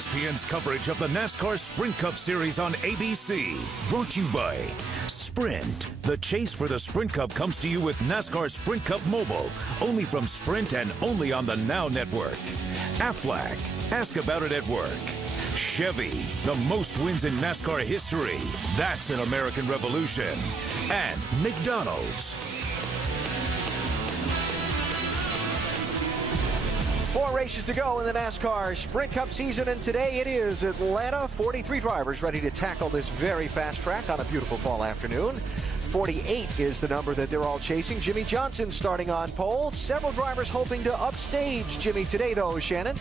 ESPN's coverage of the NASCAR Sprint Cup Series on ABC. Brought to you by Sprint. The chase for the Sprint Cup comes to you with NASCAR Sprint Cup Mobile, only from Sprint and only on the Now Network. Aflac, ask about it at work. Chevy, the most wins in NASCAR history. That's an American Revolution. And McDonald's. 4 races to go in the NASCAR Sprint Cup season, and today it is Atlanta. 43 drivers ready to tackle this very fast track on a beautiful fall afternoon. 48 is the number that they're all chasing. Jimmie Johnson starting on pole. Several drivers hoping to upstage Jimmie today, though, Shannon.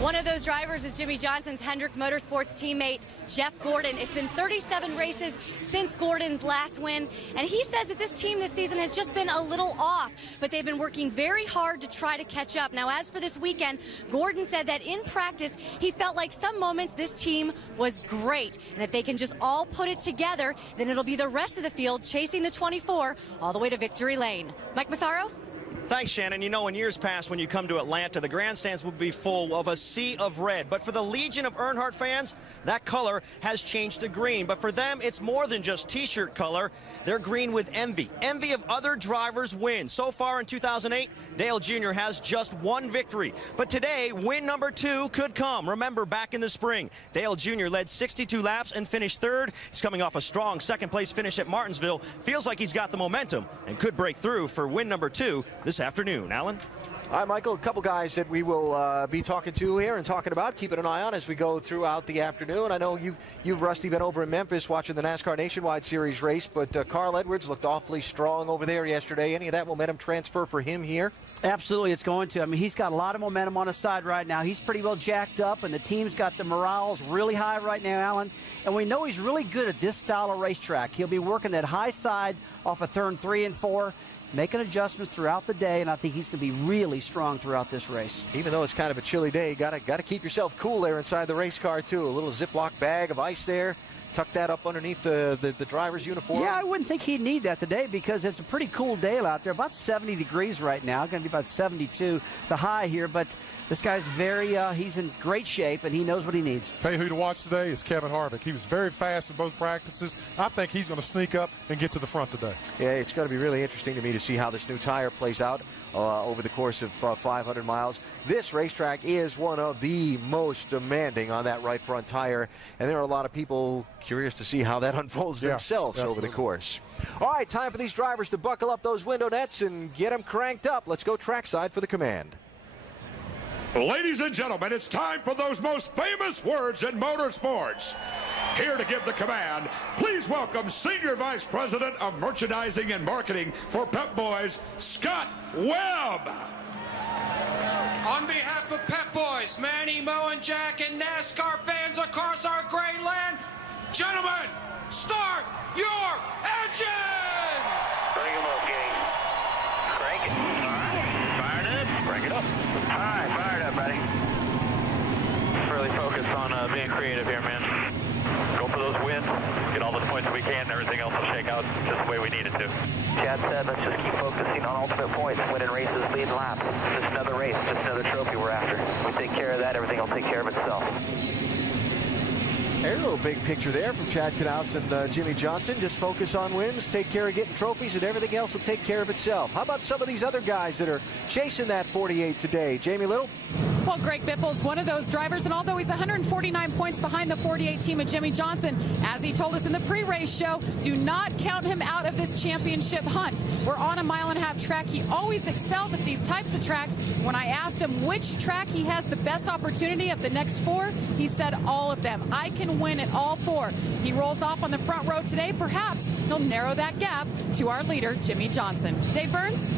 One of those drivers is Jimmie Johnson's Hendrick Motorsports teammate, Jeff Gordon. It's been 37 races since Gordon's last win, and he says that this team this season has just been a little off, but they've been working very hard to try to catch up. Now, as for this weekend, Gordon said that in practice, he felt like some moments this team was great, and if they can just all put it together, then it'll be the rest of the field chasing the 24 all the way to victory lane. Mike Massaro? Thanks, Shannon. You know, in years past, when you come to Atlanta, the grandstands will be full of a sea of red. But for the Legion of Earnhardt fans, that color has changed to green. But for them, it's more than just T-shirt color. They're green with envy. Envy of other drivers' wins. So far in 2008, Dale Jr. has just one victory. But today, win number 2 could come. Remember, back in the spring, Dale Jr. led 62 laps and finished 3rd. He's coming off a strong second-place finish at Martinsville. Feels like he's got the momentum and could break through for win number 2 this afternoon. Alan? All right, Michael, a couple guys that we will be talking to here and talking about, keeping an eye on as we go throughout the afternoon. I know you've Rusty, been over in Memphis watching the NASCAR Nationwide Series race, but Carl Edwards looked awfully strong over there yesterday. Any of that momentum transfer for him here? Absolutely, it's going to. I mean, he's got a lot of momentum on his side right now. He's pretty well jacked up, and the team's got the morales really high right now, Alan. And we know he's really good at this style of racetrack. He'll be working that high side off of turn 3 and 4. Making adjustments throughout the day, and I think he's going to be really strong throughout this race. Even though it's kind of a chilly day, you got to keep yourself cool there inside the race car, too. A little Ziploc bag of ice there. Tuck that up underneath the driver's uniform. Yeah, I wouldn't think he'd need that today because it's a pretty cool day out there. About 70 degrees right now. Going to be about 72, the high here. But this guy's he's in great shape, and he knows what he needs. Tell you who to watch today is Kevin Harvick. He was very fast in both practices. I think he's going to sneak up and get to the front today. Yeah, it's going to be really interesting to me to see how this new tire plays out over the course of 500 miles. This racetrack is one of the most demanding on that right front tire, and there are a lot of people curious to see how that unfolds themselves over the course. All right, time for these drivers to buckle up those window nets and get them cranked up. Let's go trackside for the command. Ladies and gentlemen, it's time for those most famous words in motorsports. Here to give the command, please welcome Senior Vice President of Merchandising and Marketing for Pep Boys, Scott Webb. On behalf of Pep Boys, Manny, Mo, and Jack, and NASCAR fans across our great land, gentlemen, start your engines! Bring them up, gang. Crank it. All right. Fired up. Crank it up. All right, fired up, buddy. Really focus on being creative here, man. Go for those wins, get all the points that we can, and everything else will shake out just the way we need it to. Chad said, let's just keep focusing on ultimate points, winning races, leading laps. Just another race, just another trophy we're after. We take care of that, everything will take care of itself. There's a little big picture there from Chad Knaus and Jimmie Johnson. Just focus on wins, take care of getting trophies, and everything else will take care of itself. How about some of these other guys that are chasing that 48 today? Jamie Little? Well, Greg Biffle's one of those drivers, and although he's 149 points behind the 48 team of Jimmie Johnson, as he told us in the pre-race show, do not count him out of this championship hunt. We're on a mile-and-a-half track. He always excels at these types of tracks. When I asked him which track he has the best opportunity at the next 4, he said all of them. I can win at all 4. He rolls off on the front row today. Perhaps he'll narrow that gap to our leader, Jimmie Johnson. Dave Burns?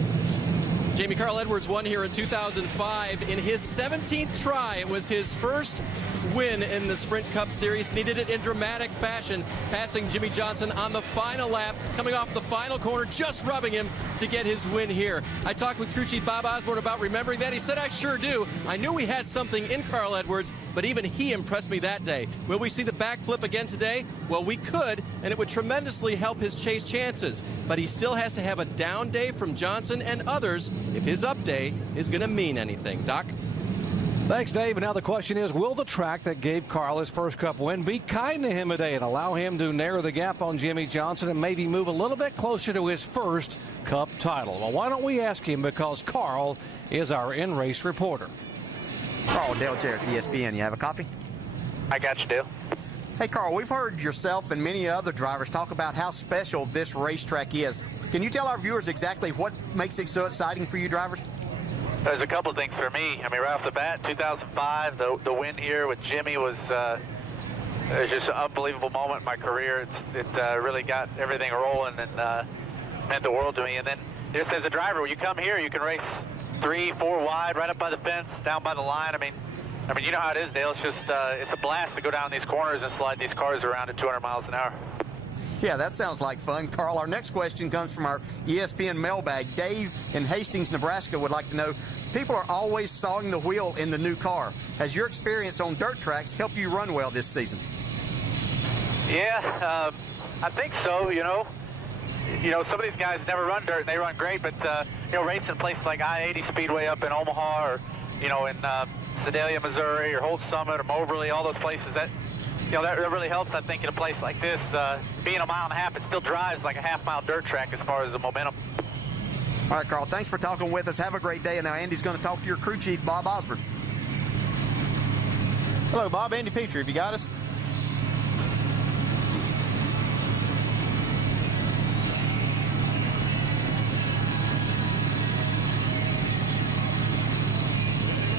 Jamie, Carl Edwards won here in 2005. In his 17th try, it was his first win in the Sprint Cup Series. Needed it in dramatic fashion, passing Jimmie Johnson on the final lap, coming off the final corner, just rubbing him to get his win here. I talked with crew chief Bob Osborne about remembering that. He said, I sure do. I knew we had something in Carl Edwards, but even he impressed me that day. Will we see the backflip again today? Well, we could, and it would tremendously help his chase chances. But he still has to have a down day from Johnson and others if his up day is going to mean anything. Doc? Thanks, Dave. And now the question is, will the track that gave Carl his first Cup win be kind to him today and allow him to narrow the gap on Jimmie Johnson and maybe move a little bit closer to his first Cup title? Well, why don't we ask him, because Carl is our in-race reporter. Carl, Dale Jarrett, ESPN. You have a copy? I got you, Dale. Hey, Carl, we've heard yourself and many other drivers talk about how special this racetrack is. Can you tell our viewers exactly what makes it so exciting for you drivers? There's a couple of things for me. I mean, right off the bat, 2005, the win here with Jimmy was just an unbelievable moment in my career. It really got everything rolling and meant the world to me. And then just as a driver, when you come here, you can race 3, 4 wide, right up by the fence, down by the line. I mean, you know how it is, Dale. It's just it's a blast to go down these corners and slide these cars around at 200 miles an hour. Yeah, that sounds like fun. Carl, our next question comes from our ESPN mailbag. Dave in Hastings, Nebraska would like to know, people are always sawing the wheel in the new car. Has your experience on dirt tracks helped you run well this season? Yeah, I think so, you know. Some of these guys never run dirt and they run great, but, racing places like I-80 Speedway up in Omaha or, in Sedalia, Missouri, or Holt Summit or Moberly, all those places, that really helps, I think, in a place like this. Being a mile and a half, it still drives like a half-mile dirt track as far as the momentum. All right, Carl, thanks for talking with us. Have a great day. And now Andy's going to talk to your crew chief, Bob Osborne. Hello, Bob. Andy Petrie, have you got us?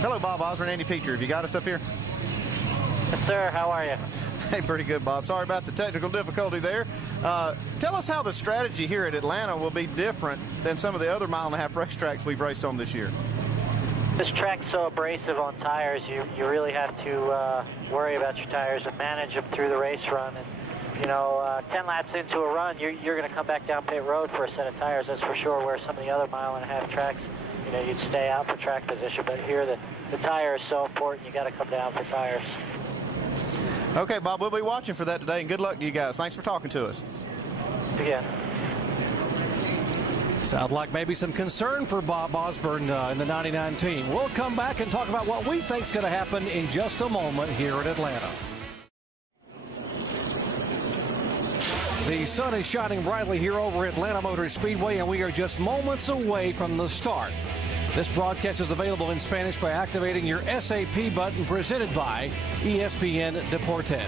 Hello, Bob Osborne, Andy Petrie, have you got us up here? Yes, sir. How are you? Hey, pretty good, Bob. Sorry about the technical difficulty there. Tell us how the strategy here at Atlanta will be different than some of the other mile-and-a-half racetracks we've raced on this year. This track's so abrasive on tires, you really have to worry about your tires and manage them through the race run. And 10 laps into a run, you're going to come back down pit road for a set of tires, that's for sure, where some of the other mile-and-a-half tracks, you'd stay out for track position. But here, the tire is so important, you got to come down for tires. Okay, Bob, we'll be watching for that today, and good luck to you guys. Thanks for talking to us. Yeah. Sounds like maybe some concern for Bob Osborne in the 99 team. We'll come back and talk about what we think is going to happen in just a moment here at Atlanta. The sun is shining brightly here over Atlanta Motor Speedway, and we are just moments away from the start. This broadcast is available in Spanish by activating your SAP button, presented by ESPN Deportes.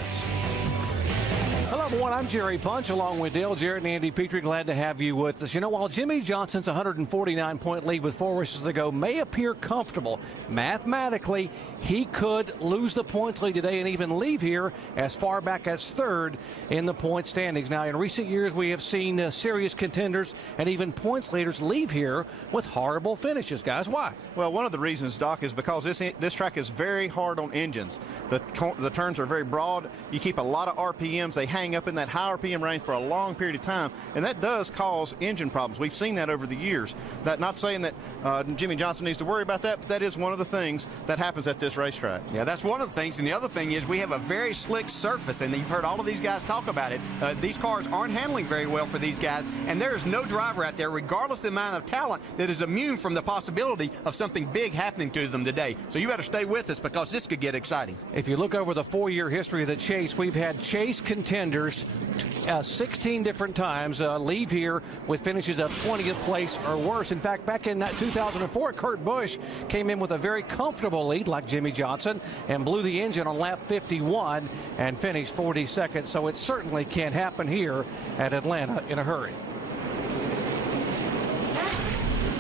Hello, everyone. I'm Jerry Punch, along with Dale Jarrett and Andy Petrie. Glad to have you with us. While Jimmie Johnson's 149-point lead with 4 races to go may appear comfortable, mathematically, he could lose the points lead today and even leave here as far back as third in the point standings. Now, in recent years, we have seen serious contenders and even points leaders leave here with horrible finishes. Guys, why? Well, one of the reasons, Doc, is because this track is very hard on engines. The turns are very broad. You keep a lot of RPMs. They hang up in that high RPM range for a long period of time, and that does cause engine problems. We've seen that over the years. That, not saying that Jimmie Johnson needs to worry about that, but that is one of the things that happens at this racetrack. Yeah, that's one of the things, and the other thing is we have a very slick surface, and you've heard all of these guys talk about it. These cars aren't handling very well for these guys, and there is no driver out there, regardless of the amount of talent, that is immune from the possibility of something big happening to them today. So you better stay with us, because this could get exciting. If you look over the 4-year history of the Chase, we've had Chase contenders 16 different times leave here with finishes of 20th place or worse. In fact, back in 2004, Kurt Busch came in with a very comfortable lead like Jimmie Johnson and blew the engine on lap 51 and finished 42nd. So it certainly can't happen here at Atlanta in a hurry.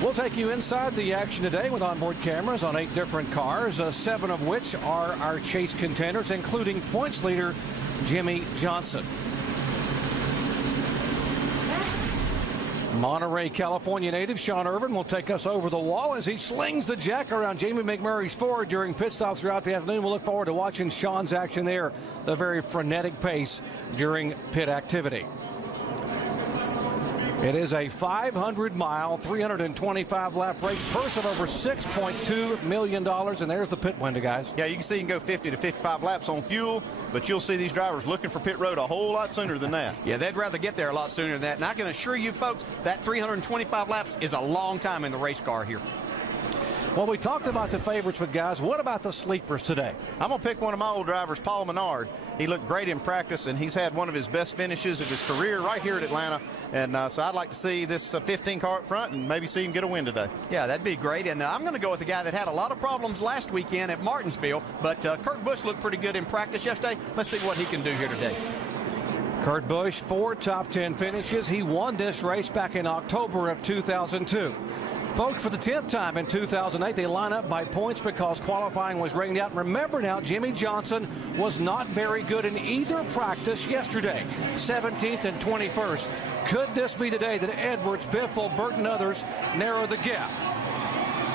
We'll take you inside the action today with onboard cameras on 8 different cars, 7 of which are our Chase contenders, including points leader Jimmie Johnson. Monterey, California native Sean Irvin will take us over the wall as he slings the jack around Jamie McMurray's Ford during pit stops throughout the afternoon. We'll look forward to watching Sean's action there, the very frenetic pace during pit activity. It is a 500-mile, 325-lap race, purse of over $6.2 million, and there's the pit window, guys. Yeah, you can see you can go 50 to 55 laps on fuel, but you'll see these drivers looking for pit road a whole lot sooner than that. Yeah, they'd rather get there a lot sooner than that, and I can assure you folks that 325 laps is a long time in the race car here. Well, we talked about the favorites with guys. What about the sleepers today? I'm going to pick one of my old drivers, Paul Menard. He looked great in practice, and he's had one of his best finishes of his career right here at Atlanta. And so I'd like to see this 15 car up front and maybe see him get a win today. Yeah, that'd be great. And I'm going to go with a guy that had a lot of problems last weekend at Martinsville, but Kurt Busch looked pretty good in practice yesterday. Let's see what he can do here today. Kurt Busch, 4 top 10 finishes. He won this race back in October of 2002. Folks, for the 10th time in 2008, they line up by points because qualifying was rained out. Remember now, Jimmie Johnson was not very good in either practice yesterday. 17th and 21st. Could this be the day that Edwards, Biffle, Burton, and others narrow the gap?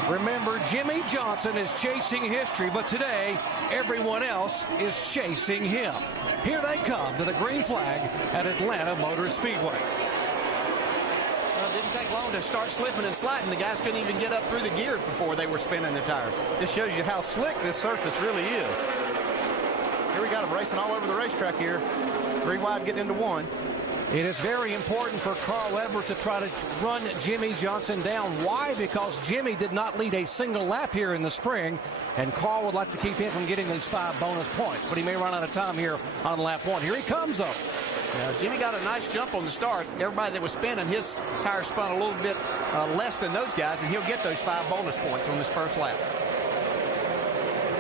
Remember, Jimmie Johnson is chasing history, but today, everyone else is chasing him. Here they come to the green flag at Atlanta Motor Speedway. It didn't take long to start slipping and sliding. The guys couldn't even get up through the gears before they were spinning the tires. This shows you how slick this surface really is. Here we got them racing all over the racetrack here. 3 wide getting into 1. It is very important for Carl Edwards to try to run Jimmie Johnson down. Why? Because Jimmie did not lead a single lap here in the spring, and Carl would like to keep him from getting these 5 bonus points, but he may run out of time here on lap 1. Here he comes, though. Jimmie got a nice jump on the start. Everybody that was spinning, his tires spun a little bit less than those guys, and he'll get those 5 bonus points on this first lap.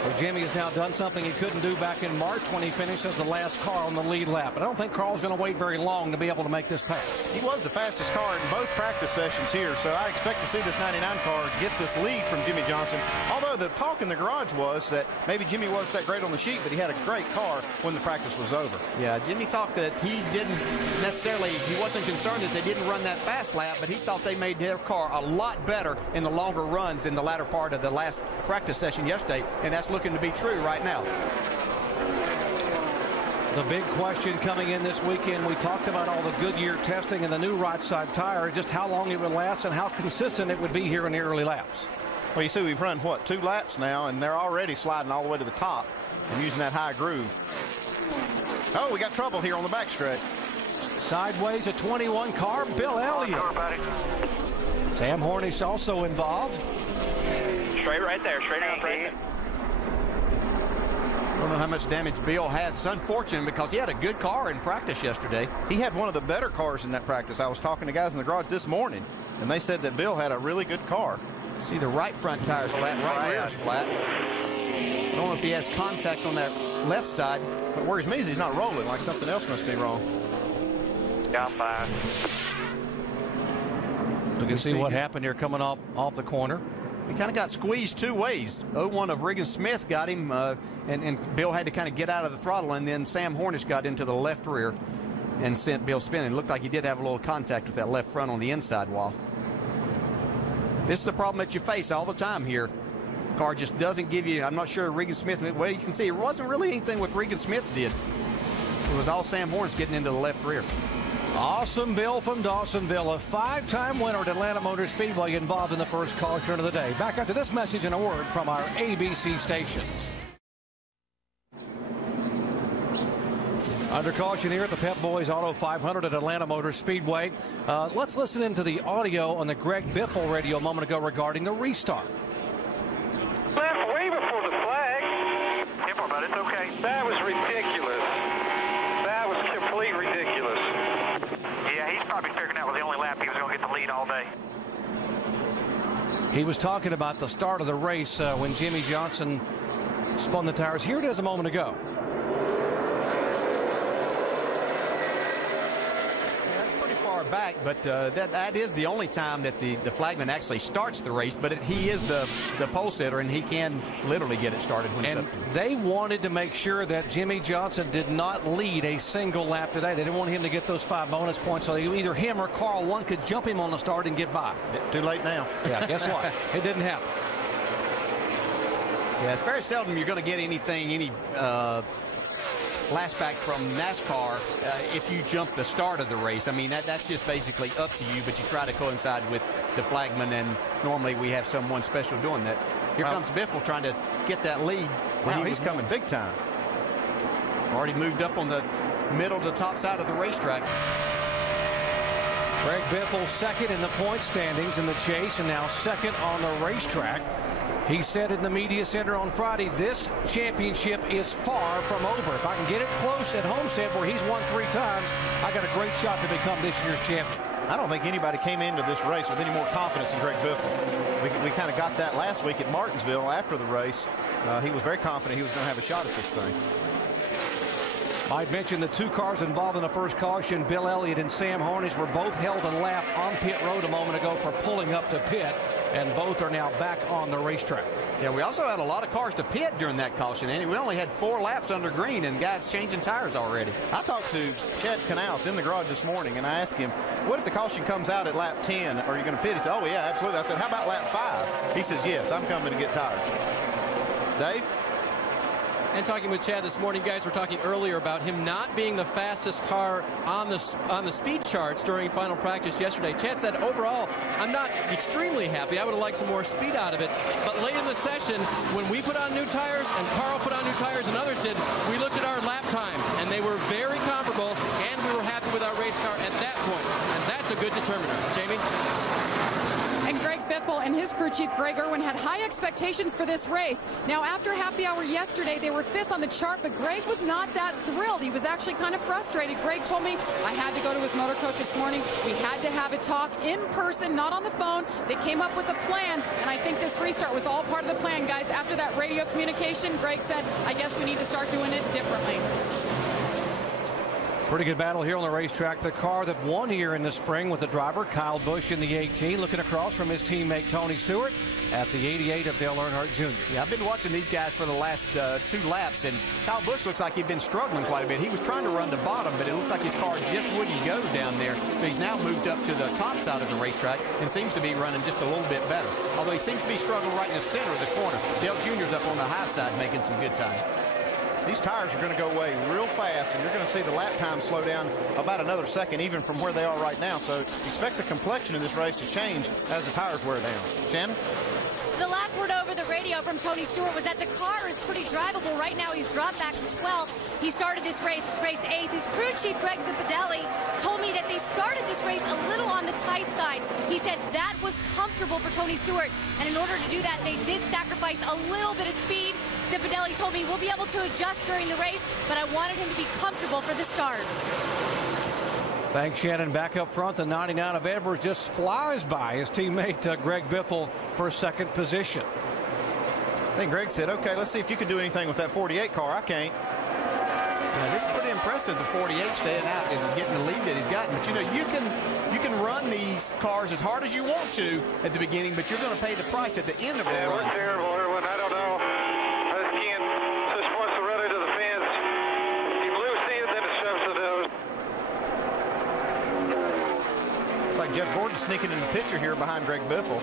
So Jimmie has now done something he couldn't do back in March when he finished as the last car on the lead lap. But I don't think Carl's going to wait very long to be able to make this pass. He was the fastest car in both practice sessions here, so I expect to see this 99 car get this lead from Jimmie Johnson. Although the talk in the garage was that maybe Jimmie wasn't that great on the sheet, but he had a great car when the practice was over. Yeah, Jimmie talked that he didn't necessarily, he wasn't concerned that they didn't run that fast lap, but he thought they made their car a lot better in the longer runs in the latter part of the last practice session yesterday, and that's looking to be true right now. The big question coming in this weekend, we talked about all the Goodyear testing and the new right side tire, just how long it would last and how consistent it would be here in the early laps. Well, you see we've run, what, 2 laps now, and they're already sliding all the way to the top and using that high groove. Oh, we got trouble here on the backstretch. Sideways, a 21 car, Bill Elliott. Sam Hornish also involved. Straight right there, straight out right there. I don't know how much damage Bill has. It's unfortunate because he had a good car in practice yesterday. He had one of the better cars in that practice. I was talking to guys in the garage this morning, and they said that Bill had a really good car. See, the right front tire's flat, right rear's flat. I don't know if he has contact on that left side. What worries me is he's not rolling, like something else must be wrong. Yeah, I'm fine. We can see what happened here coming off the corner. He kind of got squeezed 2 ways. 01 of Regan Smith got him, and Bill had to kind of get out of the throttle, and then Sam Hornish got into the left rear and sent Bill spinning. It looked like he did have a little contact with that left front on the inside wall. This is the problem that you face all the time here. Car just doesn't give you, I'm not sure Regan Smith, well, you can see it wasn't really anything what Regan Smith did. It was all Sam Hornish getting into the left rear. Awesome Bill from Dawsonville, a 5-time winner at Atlanta Motor Speedway, involved in the first car turn of the day. Back after this message and a word from our ABC stations. Under caution here at the Pep Boys Auto 500 at Atlanta Motor Speedway. Let's listen into the audio on the Greg Biffle radio a moment ago regarding the restart. Left way before the flag. Careful, but it's okay. That was ridiculous. That was complete ridiculous. Yeah, he's probably figuring that was the only lap he was going to get the lead all day. He was talking about the start of the race when Jimmie Johnson spun the tires. Here it is a moment ago. Back, but that is the only time that the flagman actually starts the race, but he is the pole sitter, and he can literally get it started when it's up. They wanted to make sure that Jimmie Johnson did not lead a single lap today. They didn't want him to get those 5 bonus points, so either him or Carl, one could jump him on the start and get by. Too late now. Yeah, guess what? It didn't happen. Yeah, it's very seldom you're going to get any flashback from NASCAR if you jump the start of the race. I mean, that's just basically up to you, but you try to coincide with the flagman, and normally we have someone special doing that. Here comes Biffle trying to get that lead. Wow, he's coming big time. Already moved up on the middle to top side of the racetrack. Greg Biffle second in the point standings in the chase, and now second on the racetrack. He said in the media center on Friday, this championship is far from over. If I can get it close at Homestead, where he's won 3 times, I got a great shot to become this year's champion. I don't think anybody came into this race with any more confidence than Greg Biffle. We kind of got that last week at Martinsville after the race. He was very confident he was going to have a shot at this thing. I mentioned the 2 cars involved in the first caution. Bill Elliott and Sam Hornish were both held a lap on pit road a moment ago for pulling up to pit, and both are now back on the racetrack. Yeah, we also had a lot of cars to pit during that caution, Andy. We only had 4 laps under green, and guys changing tires already. I talked to Chad Canals in the garage this morning, and I asked him, what if the caution comes out at lap 10? Are you going to pit? He said, oh, yeah, absolutely. I said, how about lap 5? He says, yes, I'm coming to get tires. Dave? And talking with Chad this morning, guys, were talking earlier about him not being the fastest car on the speed charts during final practice yesterday. Chad said, overall, I'm not extremely happy. I would have liked some more speed out of it. But late in the session, when we put on new tires and Carl put on new tires and others did, we looked at our lap times, and they were very comparable, and we were happy with our race car at that point. And that's a good determiner. Jamie? And Greg Biffle and his crew chief, Greg Irwin, had high expectations for this race. Now, after happy hour yesterday, they were 5th on the chart, but Greg was not that thrilled. He was actually kind of frustrated. Greg told me, I had to go to his motor coach this morning. We had to have a talk in person, not on the phone. They came up with a plan, and I think this restart was all part of the plan, guys. After that radio communication, Greg said, I guess we need to start doing it differently. Pretty good battle here on the racetrack. The car that won here in the spring with the driver, Kyle Busch, in the 18, looking across from his teammate, Tony Stewart, at the 88 of Dale Earnhardt Jr. Yeah, I've been watching these guys for the last 2 laps, and Kyle Busch looks like he'd been struggling quite a bit. He was trying to run the bottom, but it looked like his car just wouldn't go down there. So he's now moved up to the top side of the racetrack and seems to be running just a little bit better. Although he seems to be struggling right in the center of the corner. Dale Jr.'s up on the high side making some good time. These tires are going to go away real fast, and you're going to see the lap time slow down about another second, even from where they are right now. So expect the complexion of this race to change as the tires wear down. Shannon? The last word over the radio from Tony Stewart was that the car is pretty drivable. Right now, he's dropped back to 12th. He started this race 8th. His crew chief, Greg Zipadelli, told me that they started this race a little on the tight side. He said that was comfortable for Tony Stewart, and in order to do that, they did sacrifice a little bit of speed. Zipadelli told me we'll be able to adjust during the race, but I wanted him to be comfortable for the start. Thanks, Shannon. Back up front, the 99 of Edwards just flies by his teammate Greg Biffle for 2nd position. I think Greg said, okay, let's see if you can do anything with that 48 car. I can't. Yeah, this is pretty impressive, the 48 staying out and getting the lead that he's gotten. But, you know, you can run these cars as hard as you want to at the beginning, but you're going to pay the price at the end of the run. We're terrible, Irwin. I don't know. I just can't. Just wants to run into the fence. You lose it, then it shoves the nose. It's like Jeff Gordon sneaking in the picture here behind Greg Biffle.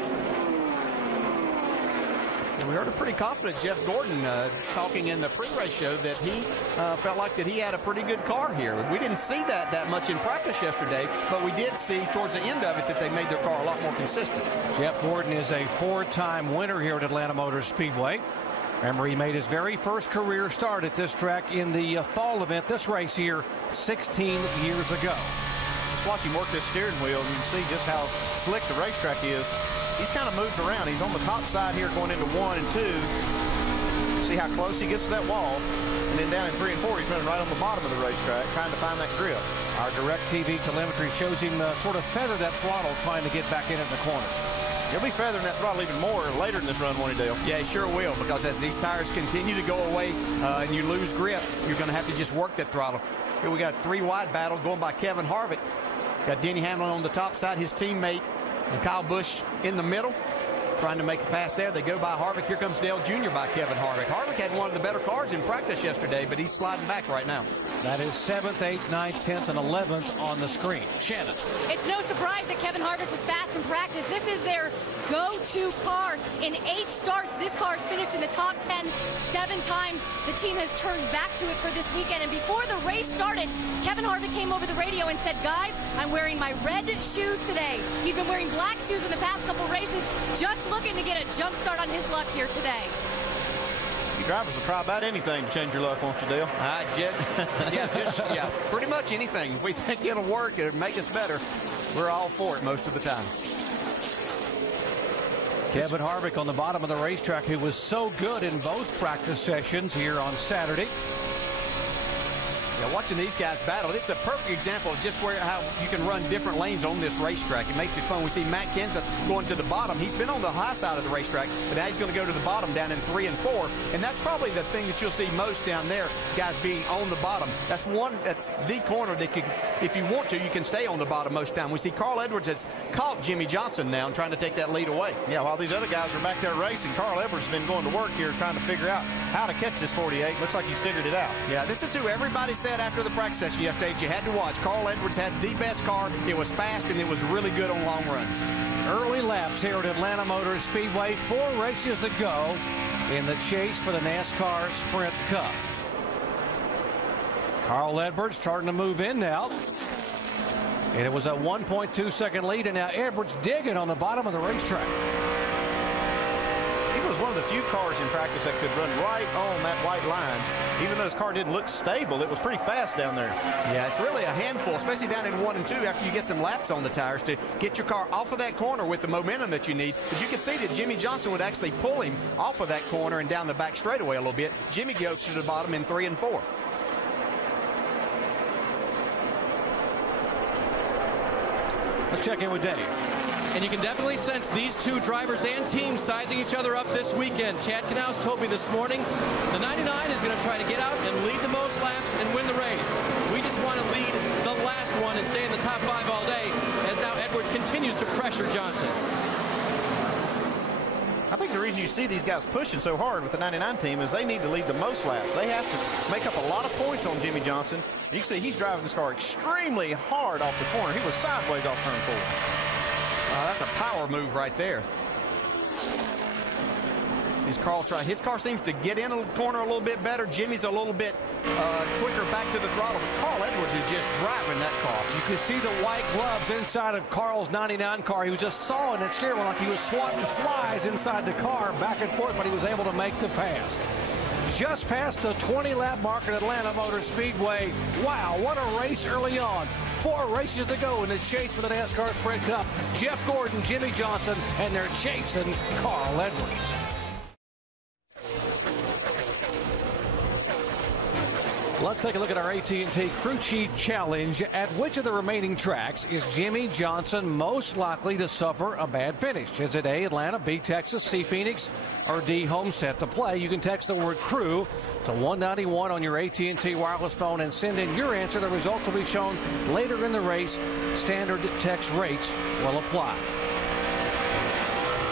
We heard a pretty confident Jeff Gordon talking in the pre-race show that he felt like that he had a pretty good car here. We didn't see that much in practice yesterday, but we did see towards the end of it that they made their car a lot more consistent. Jeff Gordon is a 4-time winner here at Atlanta Motor Speedway. Remember, he made his very first career start at this track in the fall event, this race here, 16 years ago. Just watch him work this steering wheel, and you can see just how slick the racetrack is. He's kind of moved around. He's on the top side here going into 1 and 2. See how close he gets to that wall. And then down in 3 and 4, he's running right on the bottom of the racetrack, trying to find that grip. Our direct TV telemetry shows him sort of feather that throttle, trying to get back in the corner. He'll be feathering that throttle even more later in this run, won't he, Dale? Yeah, he sure will, because as these tires continue to go away and you lose grip, you're going to have to just work that throttle. Here we got 3 wide battle going by Kevin Harvick. Got Denny Hamlin on the top side, his teammate, and Kyle Busch in the middle, trying to make a pass there. They go by Harvick. Here comes Dale Jr. by Kevin Harvick. Harvick had one of the better cars in practice yesterday, but he's sliding back right now. That is 7th, 8th, 9th, 10th, and 11th on the screen. Shannon. It's no surprise that Kevin Harvick was fast in practice. This is their go-to car. In 8 starts, this car has finished in the top 10 7 times. The team has turned back to it for this weekend. And before the race started, Kevin Harvick came over the radio and said, guys, I'm wearing my red shoes today. He's been wearing black shoes in the past couple races, just looking to get a jump start on his luck here today. You drivers will try about anything to change your luck, won't you, Dale? Yeah, pretty much anything. If we think it'll work, it'll make us better, we're all for it most of the time. Kevin Harvick on the bottom of the racetrack, who was so good in both practice sessions here on Saturday. Yeah, watching these guys battle, this is a perfect example of just how you can run different lanes on this racetrack. It makes it fun. We see Matt Kenseth going to the bottom. He's been on the high side of the racetrack, but now he's going to go to the bottom down in 3 and 4. And that's probably the thing that you'll see most down there, guys being on the bottom. That's the corner that could, if you want to, you can stay on the bottom most of the time. We see Carl Edwards has caught Jimmy Johnson now and trying to take that lead away. Yeah, while these other guys are back there racing, Carl Edwards has been going to work here trying to figure out how to catch this 48. Looks like he's figured it out. Yeah, this is who everybody said after the practice session yesterday you had to watch. Carl Edwards had the best car. It was fast and it was really good on long runs. Early laps here at Atlanta Motor Speedway. 4 races to go in the chase for the NASCAR Sprint Cup. Carl Edwards starting to move in now. And it was a 1.2 second lead, and now Edwards digging on the bottom of the racetrack. He was one of the few cars in practice that could run right on that white line. Even though his car didn't look stable, it was pretty fast down there. Yeah, it's really a handful, especially down in 1 and 2 after you get some laps on the tires to get your car off of that corner with the momentum that you need. But you can see that Jimmy Johnson would actually pull him off of that corner and down the back straightaway a little bit. Jimmy goes to the bottom in 3 and 4. Let's check in with Dave. And you can definitely sense these two drivers and teams sizing each other up this weekend. Chad Knaus told me this morning the 99 is going to try to get out and lead the most laps and win the race. We just want to lead the last one and stay in the top 5 all day, as now Edwards continues to pressure Johnson. I think the reason you see these guys pushing so hard with the 99 team is they need to lead the most laps. They have to make up a lot of points on Jimmy Johnson. You can see he's driving this car extremely hard off the corner. He was sideways off turn 4. That's a power move right there. His car seems to get in the corner a little bit better. Jimmy's a little bit quicker back to the throttle, but Carl Edwards is just driving that car. You can see the white gloves inside of Carl's 99 car. He was just sawing that steering wheel like he was swatting flies inside the car back and forth, but he was able to make the pass. Just past the 20-lap mark at Atlanta Motor Speedway. Wow, what a race early on. 4 races to go in the chase for the NASCAR Sprint Cup. Jeff Gordon, Jimmy Johnson, and they're chasing Carl Edwards. Let's take a look at our AT&T Crew Chief Challenge. At which of the remaining tracks is Jimmy Johnson most likely to suffer a bad finish? Is it A, Atlanta, B, Texas, C, Phoenix, or D, Homestead? To play, you can text the word crew to 191 on your AT&T wireless phone and send in your answer. The results will be shown later in the race. Standard text rates will apply.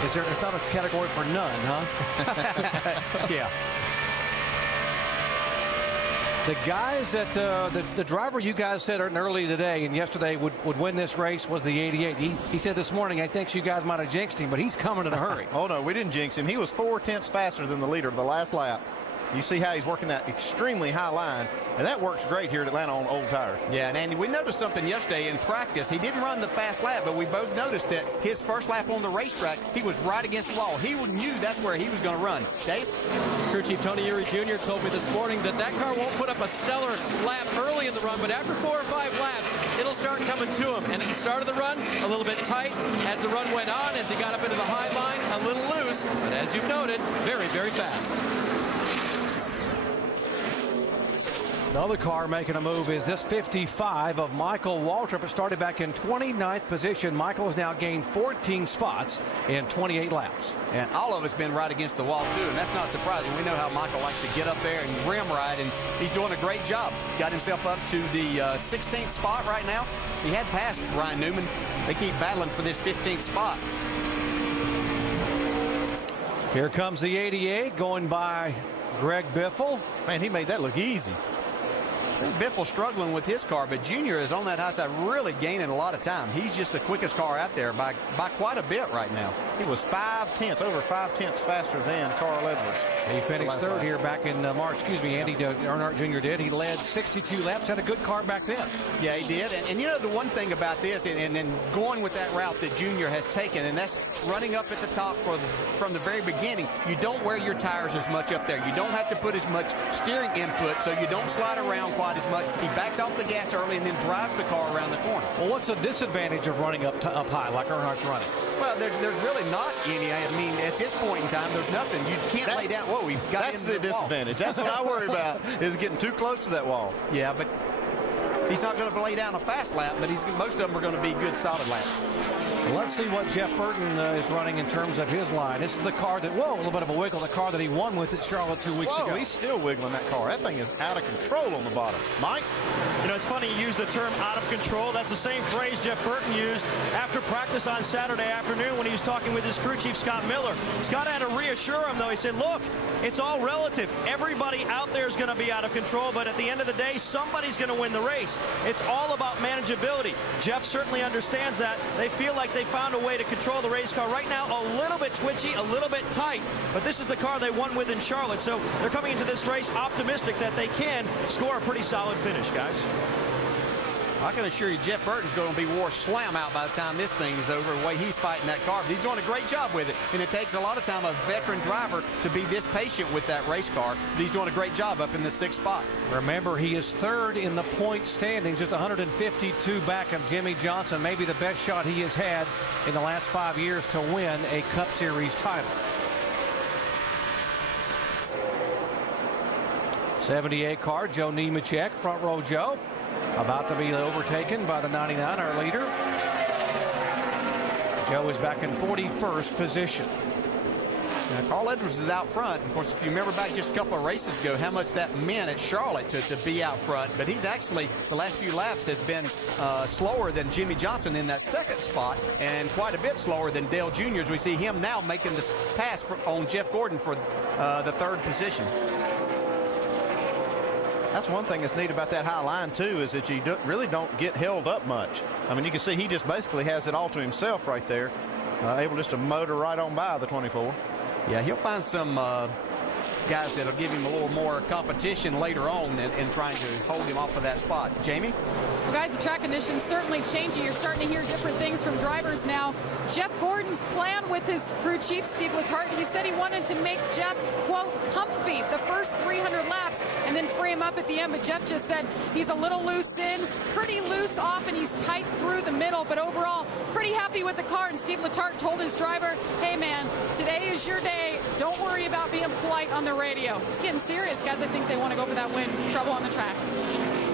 There's not a category for none, huh? Yeah. The guys that the driver you guys said early today and yesterday would win this race was the 88. He said this morning, I think you guys might have jinxed him, but he's coming in a hurry. Oh, no, we didn't jinx him. He was 4/10 faster than the leader of the last lap. You see how he's working that extremely high line, and that works great here at Atlanta on old tires. Yeah, and Andy, we noticed something yesterday in practice. He didn't run the fast lap, but we both noticed that his first lap on the racetrack, he was right against the wall. He knew that's where he was going to run. Dave? Crew Chief Tony Uri Jr. told me this morning that car won't put up a stellar lap early in the run, but after 4 or 5 laps, it'll start coming to him. And at the start of the run, a little bit tight. As the run went on, as he got up into the high line, a little loose. But as you've noted, very, very fast. Another car making a move is this 55 of Michael Waltrip. It started back in 29th position. Michael has now gained 14 spots in 28 laps. And all of it's been right against the wall, too, and that's not surprising. We know how Michael likes to get up there and rim ride, and he's doing a great job. Got himself up to the 16th spot right now. He had passed Ryan Newman. They keep battling for this 15th spot. Here comes the 88 going by Greg Biffle. Man, he made that look easy. Biffle struggling with his car, but Junior is on that high side really gaining a lot of time. He's just the quickest car out there by quite a bit right now. He was 5/10, over 5/10 faster than Carl Edwards. He finished third here back in March. Andy Earnhardt Jr. did. He led 62 laps, had a good car back then. Yeah, he did. And you know, the one thing about this, and going with that route that Junior has taken, and that's running up at the top from the very beginning, you don't wear your tires as much up there. You don't have to put as much steering input, so you don't slide around quite as much. He backs off the gas early and then drives the car around the corner. Well, what's the disadvantage of running up high like Earnhardt's running? Well, there's really not any. I mean, at this point in time, there's nothing. You can't lay down. Whoa, he got That's into the disadvantage. That's what I worry about, is getting too close to that wall. Yeah, but he's not going to lay down a fast lap, but most of them are going to be good, solid laps. Let's see what Jeff Burton is running in terms of his line. This is the car that, whoa, a little bit of a wiggle, the car that he won with at Charlotte 2 weeks ago. He's still wiggling that car. That thing is out of control on the bottom. Mike? You know, it's funny you use the term out of control. That's the same phrase Jeff Burton used after practice on Saturday afternoon when he was talking with his crew chief, Scott Miller. Scott had to reassure him, though. He said, look, it's all relative. Everybody out there is going to be out of control, but at the end of the day, somebody's going to win the race. It's all about manageability. Jeff certainly understands that. They feel like they found a way to control the race car. Right now, a little bit twitchy, a little bit tight, but this is the car they won with in Charlotte, so they're coming into this race optimistic that they can score a pretty solid finish, guys. I can assure you Jeff Burton's going to be wore slam out by the time this thing is over, the way he's fighting that car. But he's doing a great job with it, and it takes a lot of time, a veteran driver, to be this patient with that race car. But he's doing a great job up in the 6th spot. Remember, he is 3rd in the point standings, just 152 back of Jimmy Johnson, maybe the best shot he has had in the last 5 years to win a Cup Series title. 78 car, Joe Nemechek, front row Joe, about to be overtaken by the 99, our leader. Joe is back in 41st position. Now, Carl Edwards is out front. Of course, if you remember back just a couple of races ago, how much that meant at Charlotte to be out front. But he's actually, the last few laps, has been slower than Jimmy Johnson in that 2nd spot, and quite a bit slower than Dale Jr. as we see him now making this pass on Jeff Gordon for the 3rd position. That's one thing that's neat about that high line, too, is that you really don't get held up much. I mean, you can see he just basically has it all to himself right there, able just to motor right on by the 24. Yeah, he'll find some guys that'll give him a little more competition later on in trying to hold him off of that spot. Jamie? Well, guys, the track conditions certainly changing. You're starting to hear different things from drivers now. Jeff Gordon's plan with his crew chief, Steve Letarte, he said he wanted to make Jeff, quote, comfy the first 300 laps and then free him up at the end. But Jeff just said he's a little loose in, pretty loose off, and he's tight through the middle. But overall, pretty happy with the car. And Steve Letarte told his driver, hey, man, today is your day. Don't worry about being polite on the radio. It's getting serious, guys. I think they want to go for that win. Trouble on the track.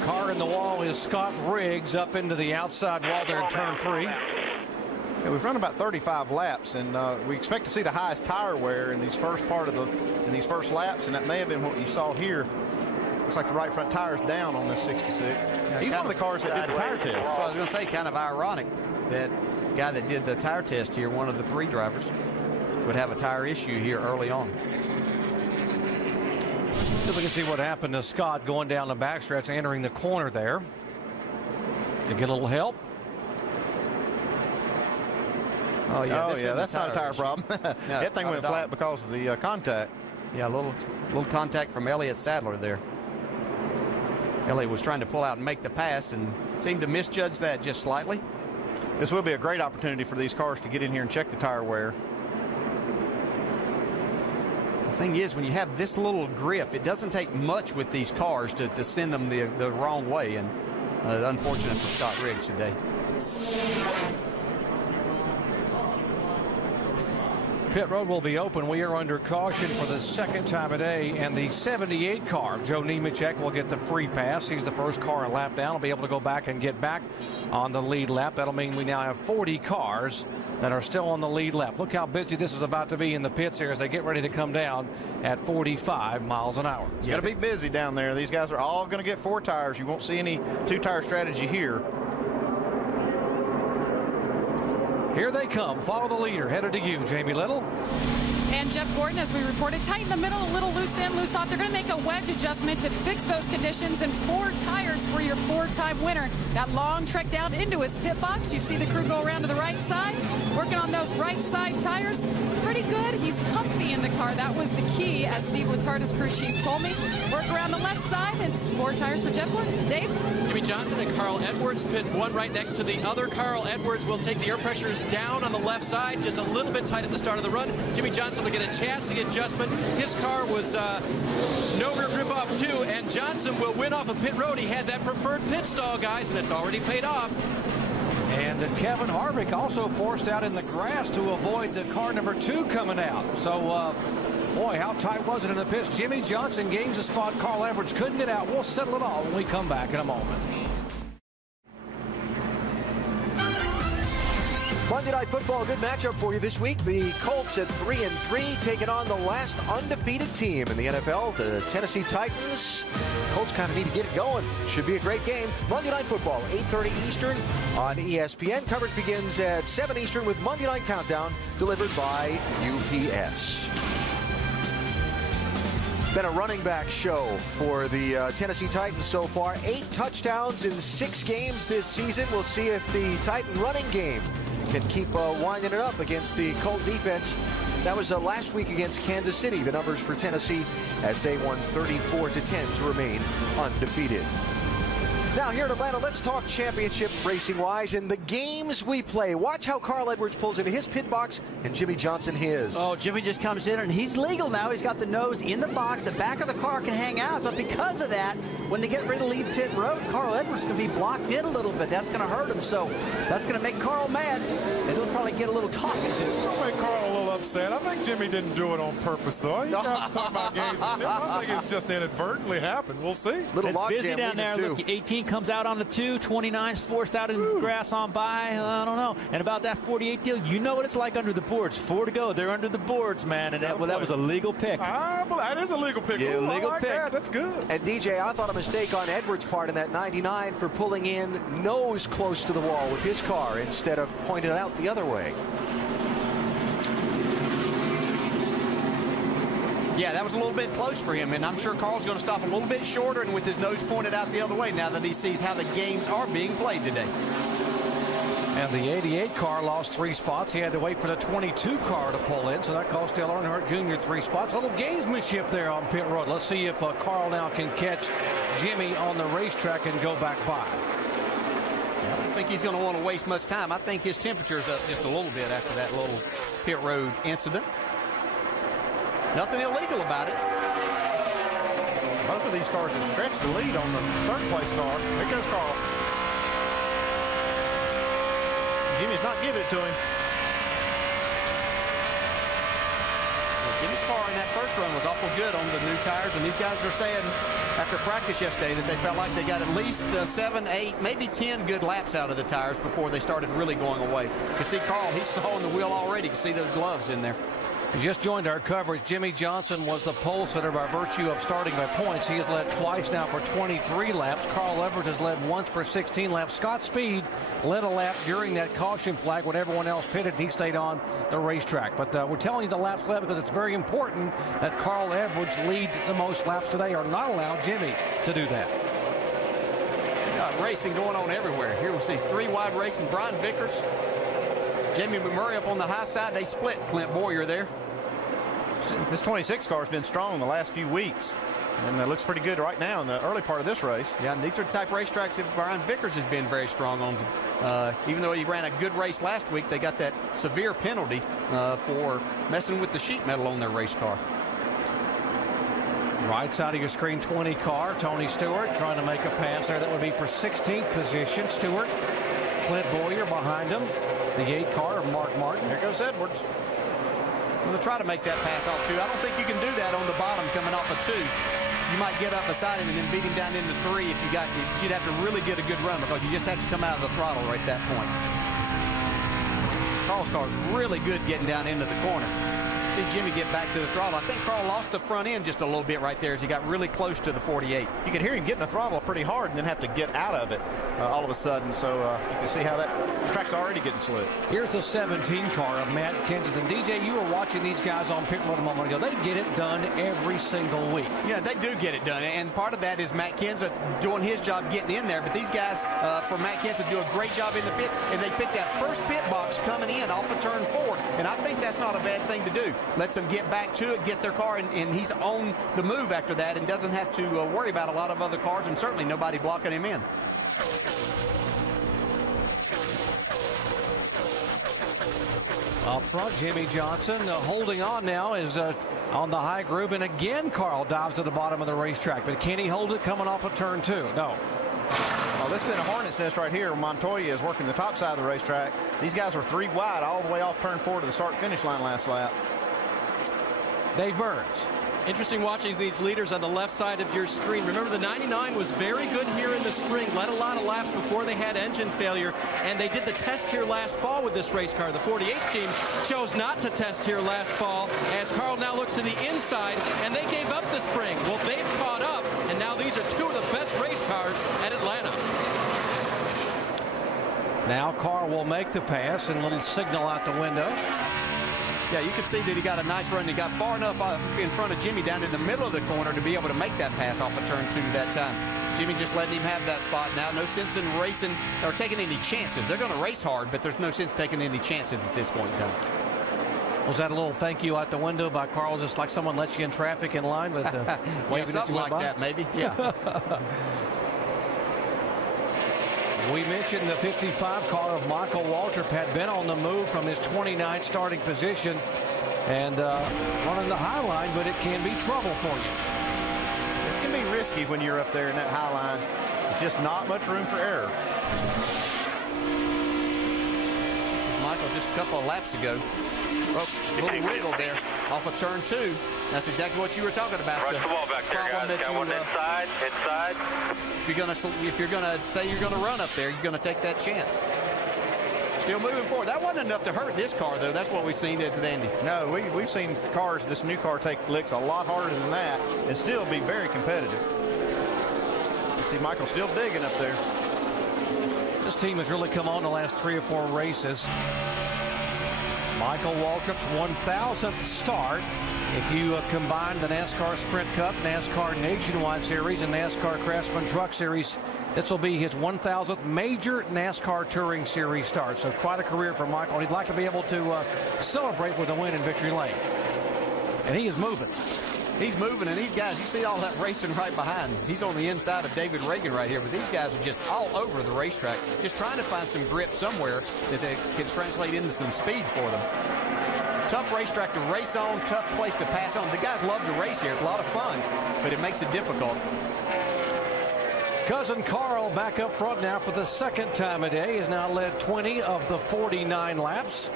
Car in the wall is Scott Riggs up into the outside wall there in turn 3. Yeah, we've run about 35 laps, and we expect to see the highest tire wear in these first laps, and that may have been what you saw here. Looks like the right front tire's down on this 66. Yeah, he's one of the cars that did the tire test. So I was going to say, kind of ironic that guy that did the tire test here, one of the 3 drivers, would have a tire issue here early on. So we can see what happened to Scott going down the backstretch, entering the corner there. To get a little help. Oh, yeah, that's not a tire problem. That thing went flat because of the contact. Yeah, a little contact from Elliott Sadler there. Elliott was trying to pull out and make the pass and seemed to misjudge that just slightly. This will be a great opportunity for these cars to get in here and check the tire wear. The thing is, when you have this little grip, it doesn't take much with these cars to send them the wrong way, and unfortunate for Scott Riggs today. Pit road will be open. We are under caution for the 2nd time a day, and the 78 car, Joe Nemechek, will get the free pass. He's the first car a lap down. He'll be able to go back and get back on the lead lap. That'll mean we now have 40 cars that are still on the lead lap. Look how busy this is about to be in the pits here as they get ready to come down at 45 miles an hour. It's going to be busy down there. These guys are all going to get 4 tires. You won't see any 2-tire strategy here. Here they come. Follow the leader. Headed to you, Jamie Little. And Jeff Gordon, as we reported, tight in the middle, a little loose in, loose off. They're going to make a wedge adjustment to fix those conditions, and 4 tires for your 4-time winner. That long trek down into his pit box. You see the crew go around to the right side, working on those right side tires. Pretty good. He's comfy in the car. That was the key, as Steve Letarte's crew chief told me. Work around the left side, and 4 tires for Jeff Gordon. Dave? Jimmy Johnson and Carl Edwards pit one right next to the other. Carl Edwards will take the air pressures down on the left side, just a little bit tight at the start of the run. Jimmy Johnson will get a chassis adjustment. His car was no rear grip off too, and Johnson will win off of pit road. He had that preferred pit stall, guys, and it's already paid off. And Kevin Harvick also forced out in the grass to avoid the car number 2 coming out. So, boy, how tight was it in the pits? Jimmy Johnson gains a spot. Carl Edwards couldn't get out. We'll settle it all when we come back in a moment. Monday Night Football, good matchup for you this week. The Colts at 3-3 taking on the last undefeated team in the NFL, the Tennessee Titans. Colts kind of need to get it going. Should be a great game. Monday Night Football, 8:30 Eastern on ESPN. Coverage begins at 7 Eastern with Monday Night Countdown delivered by UPS. Been a running back show for the Tennessee Titans so far. 8 touchdowns in 6 games this season. We'll see if the Titan running game can keep winding it up against the Colt defense. That was last week against Kansas City. The numbers for Tennessee as they won 34-10 to remain undefeated. Now here in Atlanta, let's talk championship racing-wise and the games we play. Watch how Carl Edwards pulls into his pit box and Jimmy Johnson his. Oh, Jimmy just comes in and he's legal now. He's got the nose in the box. The back of the car can hang out. But because of that, when they get rid of lead pit road, Carl Edwards can be blocked in a little bit. That's going to hurt him. So that's going to make Carl mad. And he'll probably get a little talking to. It's going to make Carl a little upset. I think Jimmy didn't do it on purpose, though. You guys talk about games. I think it's just inadvertently happened. We'll see. Little log busy down there. Look, 18 comes out on the 2. 29's forced out in the grass on by. I don't know. And about that 48 deal, you know what it's like under the boards. 4 to go. They're under the boards, man. And that was a legal pick. That is a legal pick. Yeah, Ooh, legal I like pick. That. That's good. And DJ, I thought a mistake on Edwards' part in that 99 for pulling in nose close to the wall with his car instead of pointing it out the other way. Yeah, that was a little bit close for him, and I'm sure Carl's going to stop a little bit shorter and with his nose pointed out the other way now that he sees how the games are being played today. And the 88 car lost 3 spots. He had to wait for the 22 car to pull in, so that cost Dale Earnhardt Jr. 3 spots. A little gamesmanship there on pit road. Let's see if Carl now can catch Jimmy on the racetrack and go back by. I don't think he's going to want to waste much time. I think his temperature's up just a little bit after that little pit road incident. Nothing illegal about it. Both of these cars have stretched the lead on the 3rd place car. Here goes Carl. Jimmy's not giving it to him. Well, Jimmy's car in that first run was awful good on the new tires, and these guys are saying after practice yesterday that they felt like they got at least 7, 8, maybe 10 good laps out of the tires before they started really going away. You can see Carl, he's sawing the wheel already. You can see those gloves in there. He just joined our coverage. Jimmy Johnson was the pole sitter by virtue of starting by points. He has led twice now for 23 laps. Carl Edwards has led once for 16 laps. Scott Speed led a lap during that caution flag when everyone else pitted. He stayed on the racetrack. But we're telling you the laps led because it's very important that Carl Edwards lead the most laps today or not allow Jimmy to do that. Racing going on everywhere. Here we see 3 wide racing. Brian Vickers, Jamie McMurray up on the high side. They split Clint Boyer there. This 26 car has been strong the last few weeks, and it looks pretty good right now in the early part of this race. Yeah, and these are the type of racetracks that Brian Vickers has been very strong on. Even though he ran a good race last week, they got that severe penalty for messing with the sheet metal on their race car. Right side of your screen, 20 car. Tony Stewart trying to make a pass there. That would be for 16th position. Stewart, Clint Boyer behind him. The 8 car of Mark Martin. Here goes Edwards. I'm going to try to make that pass off 2. I don't think you can do that on the bottom coming off of 2. You might get up beside him and then beat him down into 3 if you got. You'd have to really get a good run because you just have to come out of the throttle right at that point. Carl's car is really good getting down into the corner. See Jimmy get back to the throttle. I think Carl lost the front end just a little bit right there as he got really close to the 48. You can hear him getting the throttle pretty hard and then have to get out of it all of a sudden. So you can see how the track's already getting slick. Here's the 17 car of Matt Kenseth. And DJ, you were watching these guys on pit road a moment ago. They get it done every single week. Yeah, they do get it done. And part of that is Matt Kenseth doing his job getting in there. But these guys for Matt Kenseth do a great job in the pits. And they pick that first pit box coming in off of turn 4. And I think that's not a bad thing to do. Lets them get back to it, get their car, and he's on the move after that and doesn't have to worry about a lot of other cars and certainly nobody blocking him in. Up front, Jimmy Johnson holding on now is on the high groove. And again, Carl dives to the bottom of the racetrack. But can he hold it coming off of turn 2? No. Oh, this has been a hornet's nest right here. Montoya is working the top side of the racetrack. These guys were 3 wide all the way off turn 4 to the start-finish line last lap. Dave Burns. Interesting watching these leaders on the left side of your screen. Remember, the 99 was very good here in the spring, led a lot of laps before they had engine failure, and they did the test here last fall with this race car. The 48 team chose not to test here last fall, as Carl now looks to the inside, and they gave up the spring. Well, they've caught up, and now these are 2 of the best race cars at Atlanta. Now Carl will make the pass and little signal out the window. Yeah, you can see that he got a nice run. He got far enough in front of Jimmy down in the middle of the corner to be able to make that pass off of turn 2 that time. Jimmy just letting him have that spot now. No sense in racing or taking any chances. They're going to race hard, but there's no sense taking any chances at this point in time. Was that a little thank you out the window by Carl, just like someone lets you in traffic in line with yeah, something like that, maybe. Yeah. We mentioned the 55 car of Michael Waltrip had been on the move from his 29th starting position and running the high line, but it can be trouble for you. It can be risky when you're up there in that high line. There's just not much room for error. Michael just a couple of laps ago. Oh, a little wiggle there off of turn 2. That's exactly what you were talking about. Rush the wall back there, guys. Got one inside. If you're gonna say you're gonna run up there, you're gonna take that chance. Still moving forward. That wasn't enough to hurt this car, though. That's what we've seen, isn't it, Andy? No, we've seen cars, this new car, take licks a lot harder than that and still be very competitive. You see Michael still digging up there. This team has really come on the last 3 or 4 races. Michael Waltrip's 1,000th start. If you combine the NASCAR Sprint Cup, NASCAR Nationwide Series, and NASCAR Craftsman Truck Series, this will be his 1,000th major NASCAR Touring Series start. So quite a career for Michael. He'd like to be able to celebrate with a win in Victory Lane. And he is moving. He's moving, and these guys, you see all that racing right behind him. He's on the inside of David Reagan right here, but these guys are just all over the racetrack, just trying to find some grip somewhere that they can translate into some speed for them. Tough racetrack to race on, tough place to pass on. The guys love to race here. It's a lot of fun, but it makes it difficult. Cousin Carl back up front now for the 2nd time a day. Has now led 20 of the 49 laps.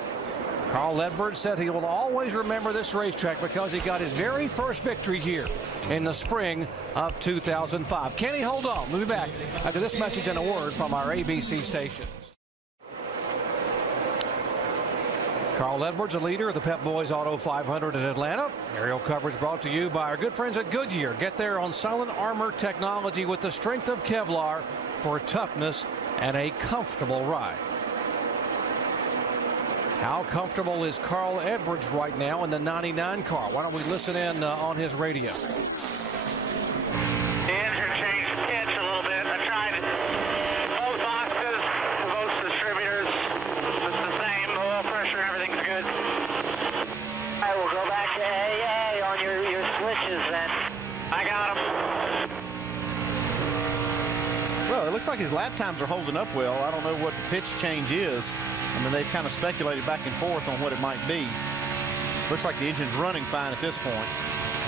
Carl Edwards said he will always remember this racetrack because he got his very first victory here in the spring of 2005. Kenny, hold on. We'll be back after this message and a word from our ABC stations. Carl Edwards, a leader of the Pep Boys Auto 500 in Atlanta. Aerial coverage brought to you by our good friends at Goodyear. Get there on Silent Armor technology with the strength of Kevlar for toughness and a comfortable ride. How comfortable is Carl Edwards right now in the 99 car? Why don't we listen in on his radio? The engine changed pitch a little bit. I tried both boxes, both distributors. It's the same. The oil pressure, everything's good. I will go back to AA on your switches then. I got them. Well, it looks like his lap times are holding up well. I don't know what the pitch change is. I mean, they've kind of speculated back and forth on what it might be. Looks like the engine's running fine at this point.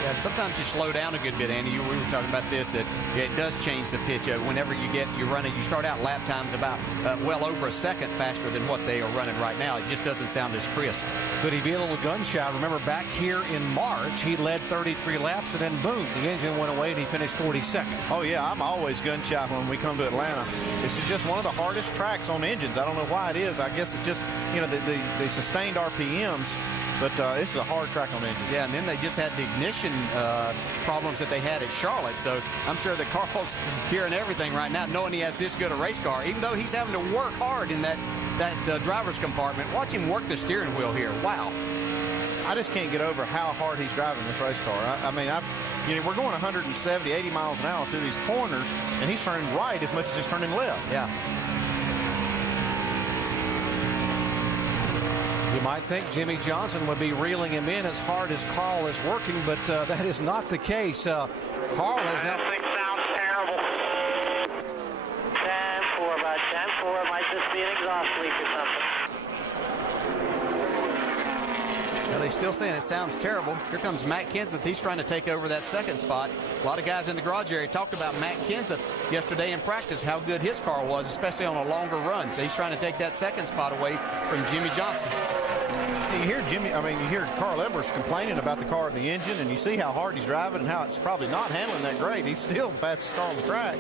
Yeah, sometimes you slow down a good bit, Andy. We were talking about this, that it does change the pitch. Whenever you're running, you start out lap times about well over a second faster than what they are running right now. It just doesn't sound as crisp. Could he be a little gun shy? Remember back here in March, he led 33 laps and then boom, the engine went away and he finished 42nd. Oh yeah, I'm always gun shy when we come to Atlanta. This is just one of the hardest tracks on engines. I don't know why it is. I guess it's just, you know, the sustained RPMs. But this is a hard track on engines. Yeah, and then they just had the ignition problems that they had at Charlotte. So I'm sure that Carl's hearing everything right now, knowing he has this good a race car, even though he's having to work hard in that driver's compartment. Watch him work the steering wheel here. Wow. I just can't get over how hard he's driving this race car. I mean, we're going 170, 80 miles an hour through these corners, and he's turning right as much as he's turning left. Yeah. You might think Jimmy Johnson would be reeling him in as hard as Carl is working, but that is not the case. Carl has now... This thing sounds terrible. 10-4, about 10-4. Might just be an exhaust leak or something. Now they're still saying it sounds terrible. Here comes Matt Kenseth. He's trying to take over that second spot. A lot of guys in the garage area talked about Matt Kenseth yesterday in practice how good his car was, especially on a longer run. So he's trying to take that second spot away from Jimmy Johnson. You hear you hear Carl Edwards complaining about the car and the engine, and you see how hard he's driving and how it's probably not handling that great. He's still the fastest car on the track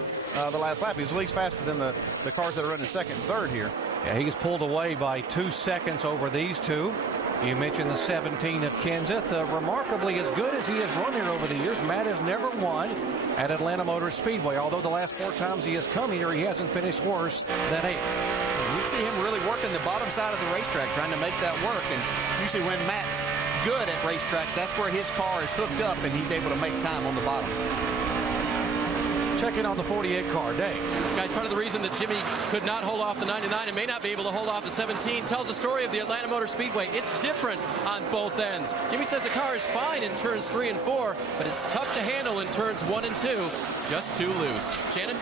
the last lap. He's at least faster than the cars that are running second and third here. Yeah, he gets pulled away by 2 seconds over these two. You mentioned the 17 of Kenseth. Remarkably as good as he has run here over the years, Matt has never won at Atlanta Motor Speedway. Although the last 4 times he has come here, he hasn't finished worse than 8th. You see him really working the bottom side of the racetrack, trying to make that work. And usually when Matt's good at racetracks, that's where his car is hooked up and he's able to make time on the bottom. Checking on the 48 car, Dave. Guys, part of the reason that Jimmy could not hold off the 99 and may not be able to hold off the 17 tells the story of the Atlanta Motor Speedway. It's different on both ends. Jimmy says the car is fine in turns 3 and 4, but it's tough to handle in turns 1 and 2. Just too loose. Shannon?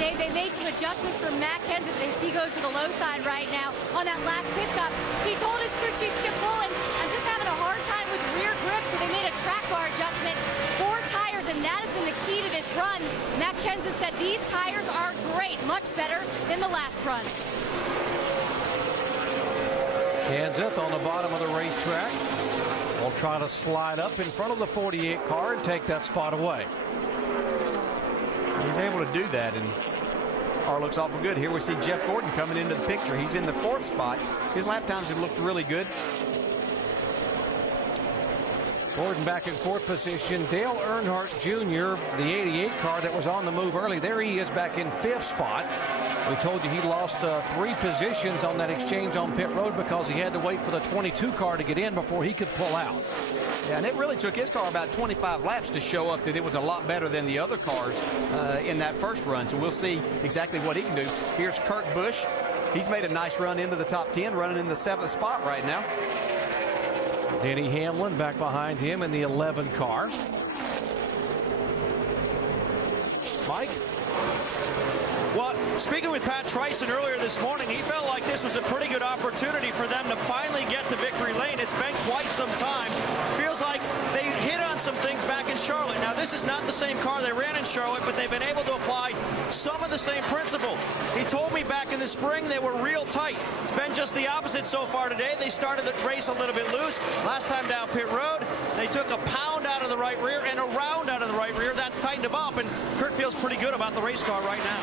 Dave, they made some adjustments for Matt Kenseth as he goes to the low side right now on that last pit stop. He told his crew chief, Chip Bullen, I'm just having a hard time with rear grip, so they made a track bar adjustment. 4 tires, and that has been the key to this run. Matt Kenseth said these tires are great, much better than the last run. Kenseth on the bottom of the racetrack will try to slide up in front of the 48 car and take that spot away. He's able to do that, and car looks awful good. Here we see Jeff Gordon coming into the picture. He's in the 4th spot. His lap times have looked really good. Gordon back in 4th position. Dale Earnhardt Jr., the 88 car that was on the move early. There he is back in 5th spot. We told you he lost 3 positions on that exchange on pit road because he had to wait for the 22 car to get in before he could pull out. Yeah, and it really took his car about 25 laps to show up that it was a lot better than the other cars in that first run. So we'll see exactly what he can do. Here's Kurt Busch. He's made a nice run into the top 10, running in the 7th spot right now. Denny Hamlin back behind him in the 11 car. Mike? Well, speaking with Pat Tryson earlier this morning, he felt like this was a pretty good opportunity for them to finally get to victory lane. It's been quite some time. Feels like they hit on some things back in Charlotte. Now, this is not the same car they ran in Charlotte, but they've been able to apply some of the same principles. He told me back in the spring they were real tight. It's been just the opposite so far today. They started the race a little bit loose. Last time down pit road, they took a pound out of the right rear and a round out of the right rear. That's tightened them up, and Kurt feels pretty good about the race car right now.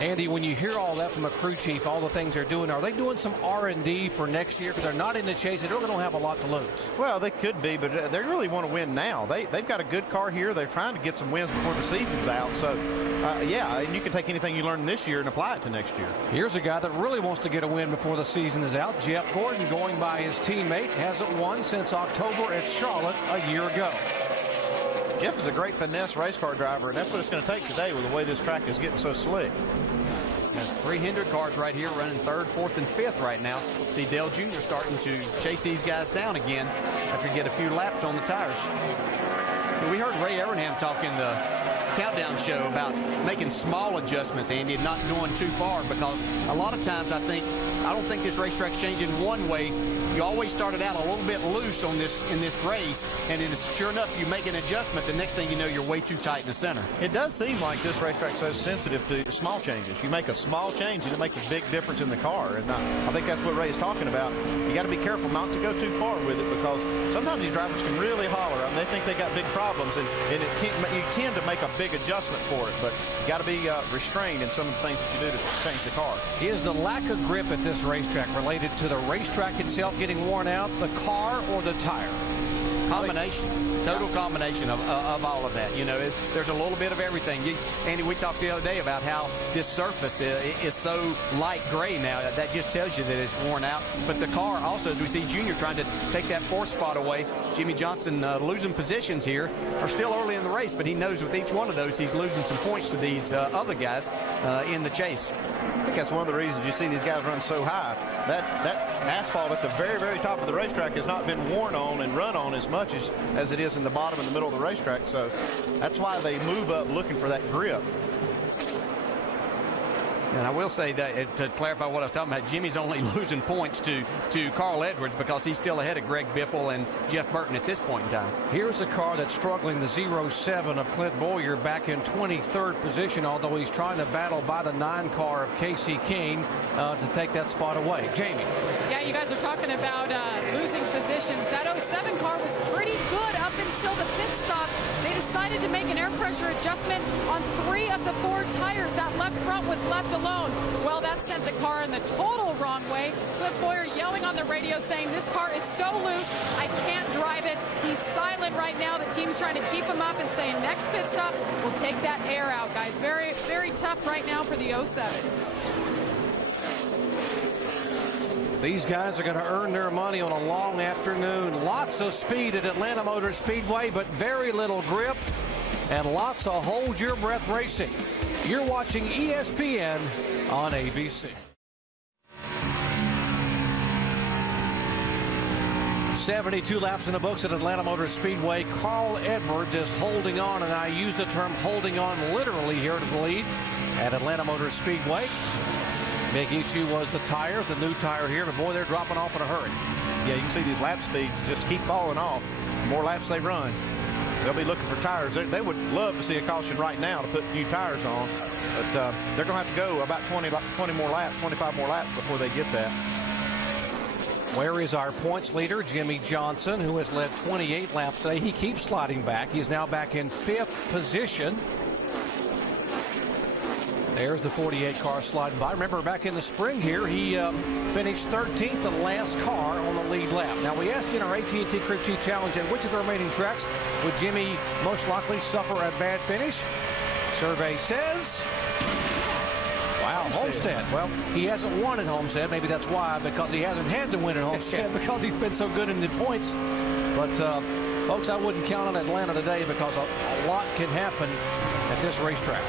Andy, when you hear all that from a crew chief, all the things they're doing, are they doing some R&D for next year? Because they're not in the chase. They really don't have a lot to lose. Well, they could be, but they really want to win now. They've got a good car here. They're trying to get some wins before the season's out. So, yeah, and you can take anything you learned this year and apply it to next year. Here's a guy that really wants to get a win before the season is out. Jeff Gordon, going by his teammate, hasn't won since October at Charlotte a year ago. Jeff is a great finesse race car driver, and that's what it's going to take today with the way this track is getting so slick. There's 300 cars right here running 3rd, 4th, and 5th right now. See Dale Jr. starting to chase these guys down again after he get a few laps on the tires. We heard Ray Evernham talk in the countdown show about making small adjustments, Andy, and not going too far, because a lot of times I don't think this racetrack's changing one way. You always started out a little bit loose on this in this race, and then sure enough, you make an adjustment. The next thing you know, you're way too tight in the center. It does seem like this racetrack's so sensitive to small changes. You make a small change, and it makes a big difference in the car. And I think that's what Ray is talking about. You got to be careful not to go too far with it, because sometimes these drivers can really holler. I mean, they think they got big problems, and you tend to make a big adjustment for it. But you got to be restrained in some of the things that you do to change the car. Is the lack of grip at this racetrack related to the racetrack itself getting worn out, the car, or the tire? Combination, total combination of all of that. You know, there's a little bit of everything. Andy, we talked the other day about how this surface is so light gray now. That just tells you that it's worn out. But the car also, as we see Junior trying to take that 4th spot away, Jimmy Johnson losing positions here, are still early in the race, but he knows with each one of those he's losing some points to these other guys in the chase. I think that's one of the reasons you see these guys run so high. That asphalt at the very, very top of the racetrack has not been worn on and run on as much as it is in the bottom and the middle of the racetrack. So that's why they move up looking for that grip. And I will say that, to clarify what I was talking about, Jimmy's only losing points to Carl Edwards because he's still ahead of Greg Biffle and Jeff Burton at this point in time. Here's a car that's struggling, the 07 of Clint Boyer, back in 23rd position, although he's trying to battle by the 9 car of Casey Kane to take that spot away. Jamie. Yeah, you guys are talking about losing positions. That 07 car was pretty good up until the pit stop. They decided to make an air pressure adjustment on 3 of the 4 tires. That left front was left alone. Well, that sent the car in the total wrong way. Cliff Boyer yelling on the radio saying, this car is so loose, I can't drive it. He's silent right now. The team's trying to keep him up and saying, next pit stop, we'll take that air out, guys. Very, very tough right now for the 07. These guys are going to earn their money on a long afternoon. Lots of speed at Atlanta Motor Speedway, but very little grip and lots of hold your breath racing. You're watching ESPN on ABC. 72 laps in the books at Atlanta Motor Speedway. Carl Edwards is holding on, and I use the term holding on literally here to the lead at Atlanta Motor Speedway. Big issue was the tire, the new tire here, but boy, they're dropping off in a hurry. Yeah, you can see these lap speeds just keep falling off. The more laps they run, they'll be looking for tires. They would love to see a caution right now to put new tires on, but they're going to have to go about 20 more laps, 25 more laps before they get that. Where is our points leader, Jimmy Johnson, who has led 28 laps today? He keeps sliding back. He's now back in 5th position. There's the 48 car sliding by. Remember, back in the spring here, he finished 13th, the last car on the lead lap. Now, we asked in our AT&T Crew Chief Challenge at which of the remaining tracks would Jimmy most likely suffer a bad finish. Survey says, wow, Homestead. Well, he hasn't won at Homestead. Maybe that's why, because he hasn't had to win at Homestead because he's been so good in the points. But, folks, I wouldn't count on Atlanta today because a lot can happen at this racetrack.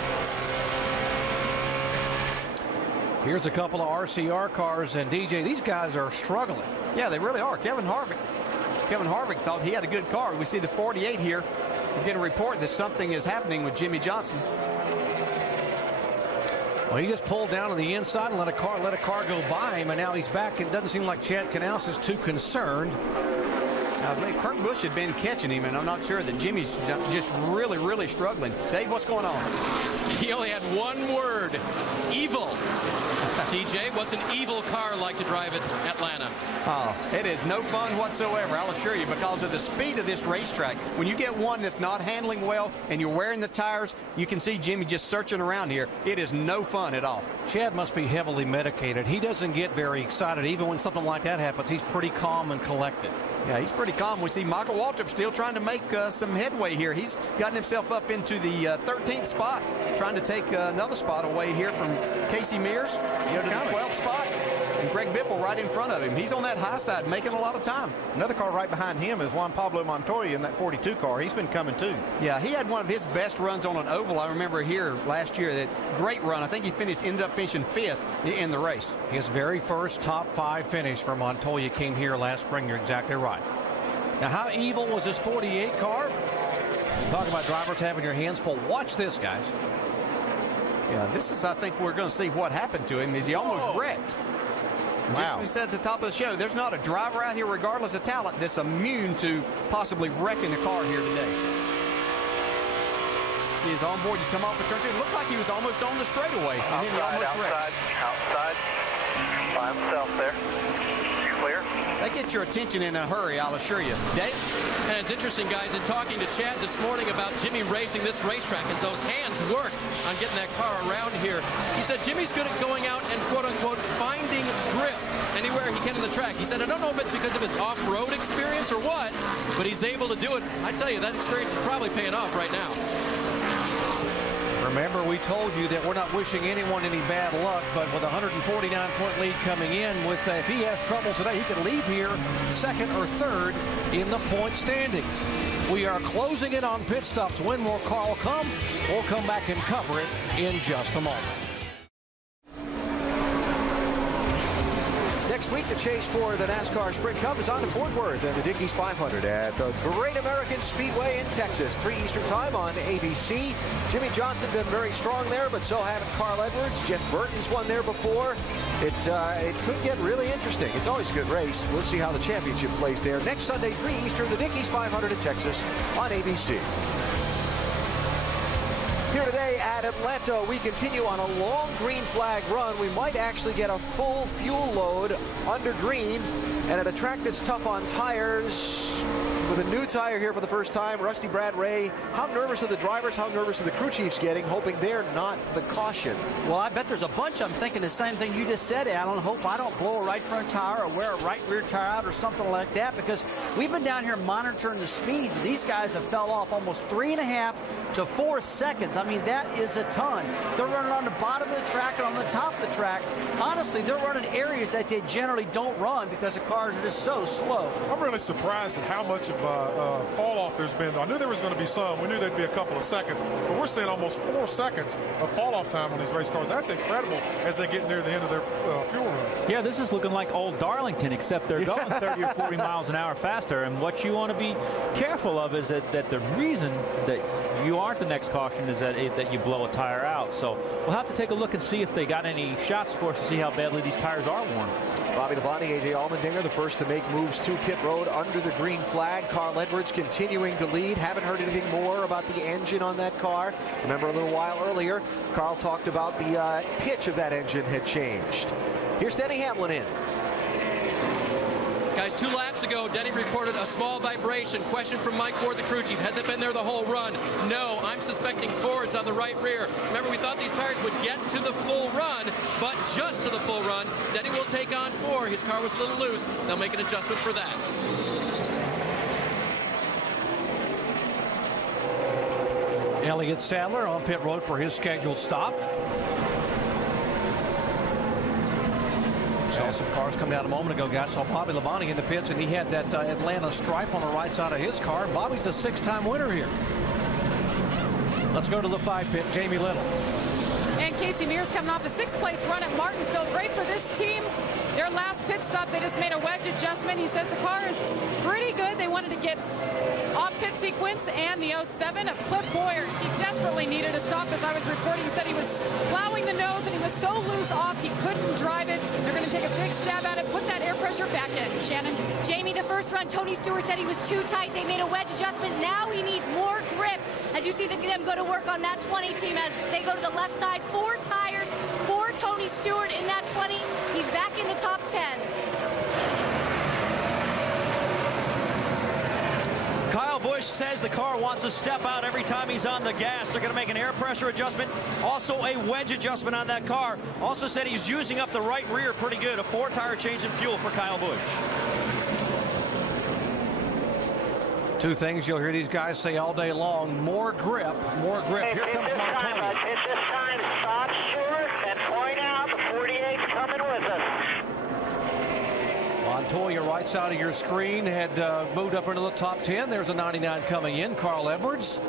Here's a couple of RCR cars, and DJ, these guys are struggling. Yeah, they really are. Kevin Harvick thought he had a good car. We see the 48 here. We're getting a report that something is happening with Jimmy Johnson. Well, he just pulled down on the inside and let a car go by him, and now he's back. It doesn't seem like Chad Knaus is too concerned. I believe Kurt Busch had been catching him, and I'm not sure that Jimmy's just really, really struggling. Dave, what's going on? He only had one word, evil. TJ, what's an evil car like to drive at Atlanta? Oh, it is no fun whatsoever, I'll assure you, because of the speed of this racetrack. When you get one that's not handling well and you're wearing the tires, you can see Jimmy just searching around here. It is no fun at all. Chad must be heavily medicated. He doesn't get very excited. Even when something like that happens, he's pretty calm and collected. Yeah, he's pretty calm. We see Michael Waltrip still trying to make some headway here. He's gotten himself up into the 13th spot, trying to take another spot away here from Casey Mears. To the 12th spot, and Greg Biffle right in front of him. He's on that high side, making a lot of time. Another car right behind him is Juan Pablo Montoya in that 42 car. He's been coming too. Yeah, he had one of his best runs on an oval. I remember here last year, that great run. I think he ended up finishing 5th in the race. His very first top 5 finish for Montoya came here last spring. You're exactly right. Now, how evil was this 48 car? Talk about drivers having your hands full. Watch this, guys. Yeah, this is, I think we're going to see what happened to him. Is he almost wrecked? Wow. Just as we said at the top of the show, there's not a driver out here, regardless of talent, that's immune to possibly wrecking a car here today. See his onboard, you come off the turn 2. It looked like he was almost on the straightaway, and then he almost wrecks. Outside, by himself there. Clear. They get your attention in a hurry, I'll assure you. Dave? And it's interesting, guys, in talking to Chad this morning about Jimmy racing this racetrack, as those hands work on getting that car around here. He said Jimmy's good at going out and, quote-unquote, finding grip anywhere he can in the track. He said, I don't know if it's because of his off-road experience or what, but he's able to do it. I tell you, that experience is probably paying off right now. Remember, we told you that we're not wishing anyone any bad luck, but with a 149-point lead coming in, if he has trouble today, he could leave here 2nd or 3rd in the point standings. We are closing in on pit stops. When more Carl come? We'll come back and cover it in just a moment. Next week, the chase for the NASCAR Sprint Cup is on to Fort Worth and the Dickies 500 at the Great American Speedway in Texas. 3 Eastern time on ABC. Jimmy Johnson been very strong there, but so haven't Carl Edwards. Jeff Burton's won there before. It could get really interesting. It's always a good race. Let's see how the championship plays there. Next Sunday, 3 Eastern, the Dickies 500 in Texas on ABC. Here today at Atlanta, we continue on a long green flag run. We might actually get a full fuel load under green, and at a track that's tough on tires, with a new tire here for the first time, Rusty Brad Ray. How nervous are the drivers? How nervous are the crew chiefs getting, hoping they're not the caution? Well, I bet there's a bunch of them thinking the same thing you just said, Alan. Hope I don't blow a right front tire or wear a right rear tire out or something like that, because we've been down here monitoring the speeds. These guys have fell off almost 3.5 to 4 seconds. I mean, that is a ton. They're running on the bottom of the track and on the top of the track. Honestly, they're running areas that they generally don't run because the cars are just so slow. I'm really surprised at how much of fall off there's been. I knew there was going to be some. We knew there'd be a couple of seconds, but we're seeing almost 4 seconds of fall off time on these race cars. That's incredible as they get near the end of their fuel run. Yeah, this is looking like old Darlington, except they're going 30 or 40 miles an hour faster. And what you want to be careful of is that the reason that you aren't the next caution is that you blow a tire out. So we'll have to take a look and see if they got any shots for us to see how badly these tires are worn. Bobby Labonte, A.J. Allmendinger, the first to make moves to pit road under the green flag. Carl Edwards continuing to lead. Haven't heard anything more about the engine on that car. Remember a little while earlier, Carl talked about the pitch of that engine had changed. Here's Denny Hamlin in. Guys, 2 laps ago, Denny reported a small vibration. Question from Mike Ford, the crew chief. Has it been there the whole run? No, I'm suspecting cords on the right rear. Remember, we thought these tires would get to the full run, but just to the full run. Denny will take on 4. His car was a little loose. They'll make an adjustment for that. Elliott Sadler on pit road for his scheduled stop. Saw some cars come down a moment ago, guys. Saw Bobby Labonte in the pits, and he had that Atlanta stripe on the right side of his car. Bobby's a 6-time winner here. Let's go to the 5 pit. Jamie Little. And Casey Mears coming off a 6th place run at Martinsville. Great for this team. Their last pit stop, they just made a wedge adjustment. He says the car is pretty good. They wanted to get off pit sequence, and the 07 of Cliff Boyer. He desperately needed a stop. As I was reporting, he said he was plowing the nose and he was so loose off he couldn't drive it. They're going to take a big stab at it, put that air pressure back in. Shannon? Jamie, the first run, Tony Stewart said he was too tight. They made a wedge adjustment. Now he needs more grip. As you see them go to work on that 20 team as they go to the left side. 4 tires for Tony Stewart in that 20. He's back in the top 10. Kyle Busch says the car wants to step out every time he's on the gas. They're going to make an air pressure adjustment, also a wedge adjustment on that car. Also said he's using up the right rear pretty good. A 4-tire change in fuel for Kyle Busch. 2 things you'll hear these guys say all day long: more grip, more grip. Here comes Montoya. It's this time, stop short and point out the 48's coming with us. Montoya, right side of your screen, had moved up into the top 10. There's a 99 coming in. Carl Edwards.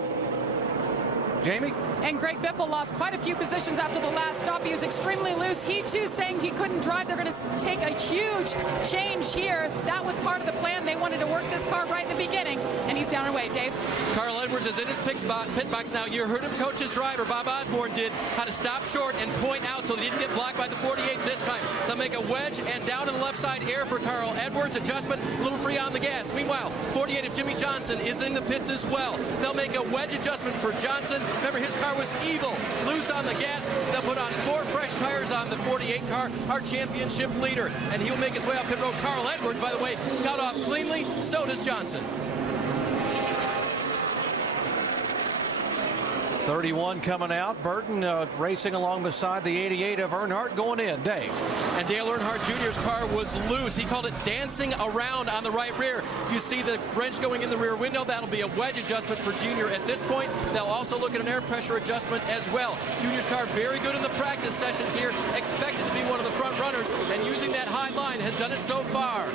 Jamie? And Greg Biffle lost quite a few positions after the last stop. He was extremely loose. He, too, saying he couldn't drive. They're going to take a huge change here. That was part of the plan. They wanted to work this car right in the beginning, and he's down and away. Dave? Carl Edwards is in his pit box now. You heard him coach his driver, Bob Osborne, did how to stop short and point out so they didn't get blocked by the 48 this time. They'll make a wedge and down in the left side air for Carl Edwards. Adjustment, a little free on the gas. Meanwhile, 48 of Jimmy Johnson is in the pits as well. They'll make a wedge adjustment for Johnson. Remember, his car was evil, loose on the gas. They'll put on 4 fresh tires on the 48 car, our championship leader, and he'll make his way up pit road. Carl Edwards, by the way, got off cleanly. So does Johnson. 31 coming out. Burton racing along beside the 88 of Earnhardt going in. Dave. And Dale Earnhardt Jr.'s car was loose. He called it dancing around on the right rear. You see the wrench going in the rear window. That'll be a wedge adjustment for Junior at this point. They'll also look at an air pressure adjustment as well. Junior's car very good in the practice sessions here. Expected to be one of the front runners, and using that high line has done it so far.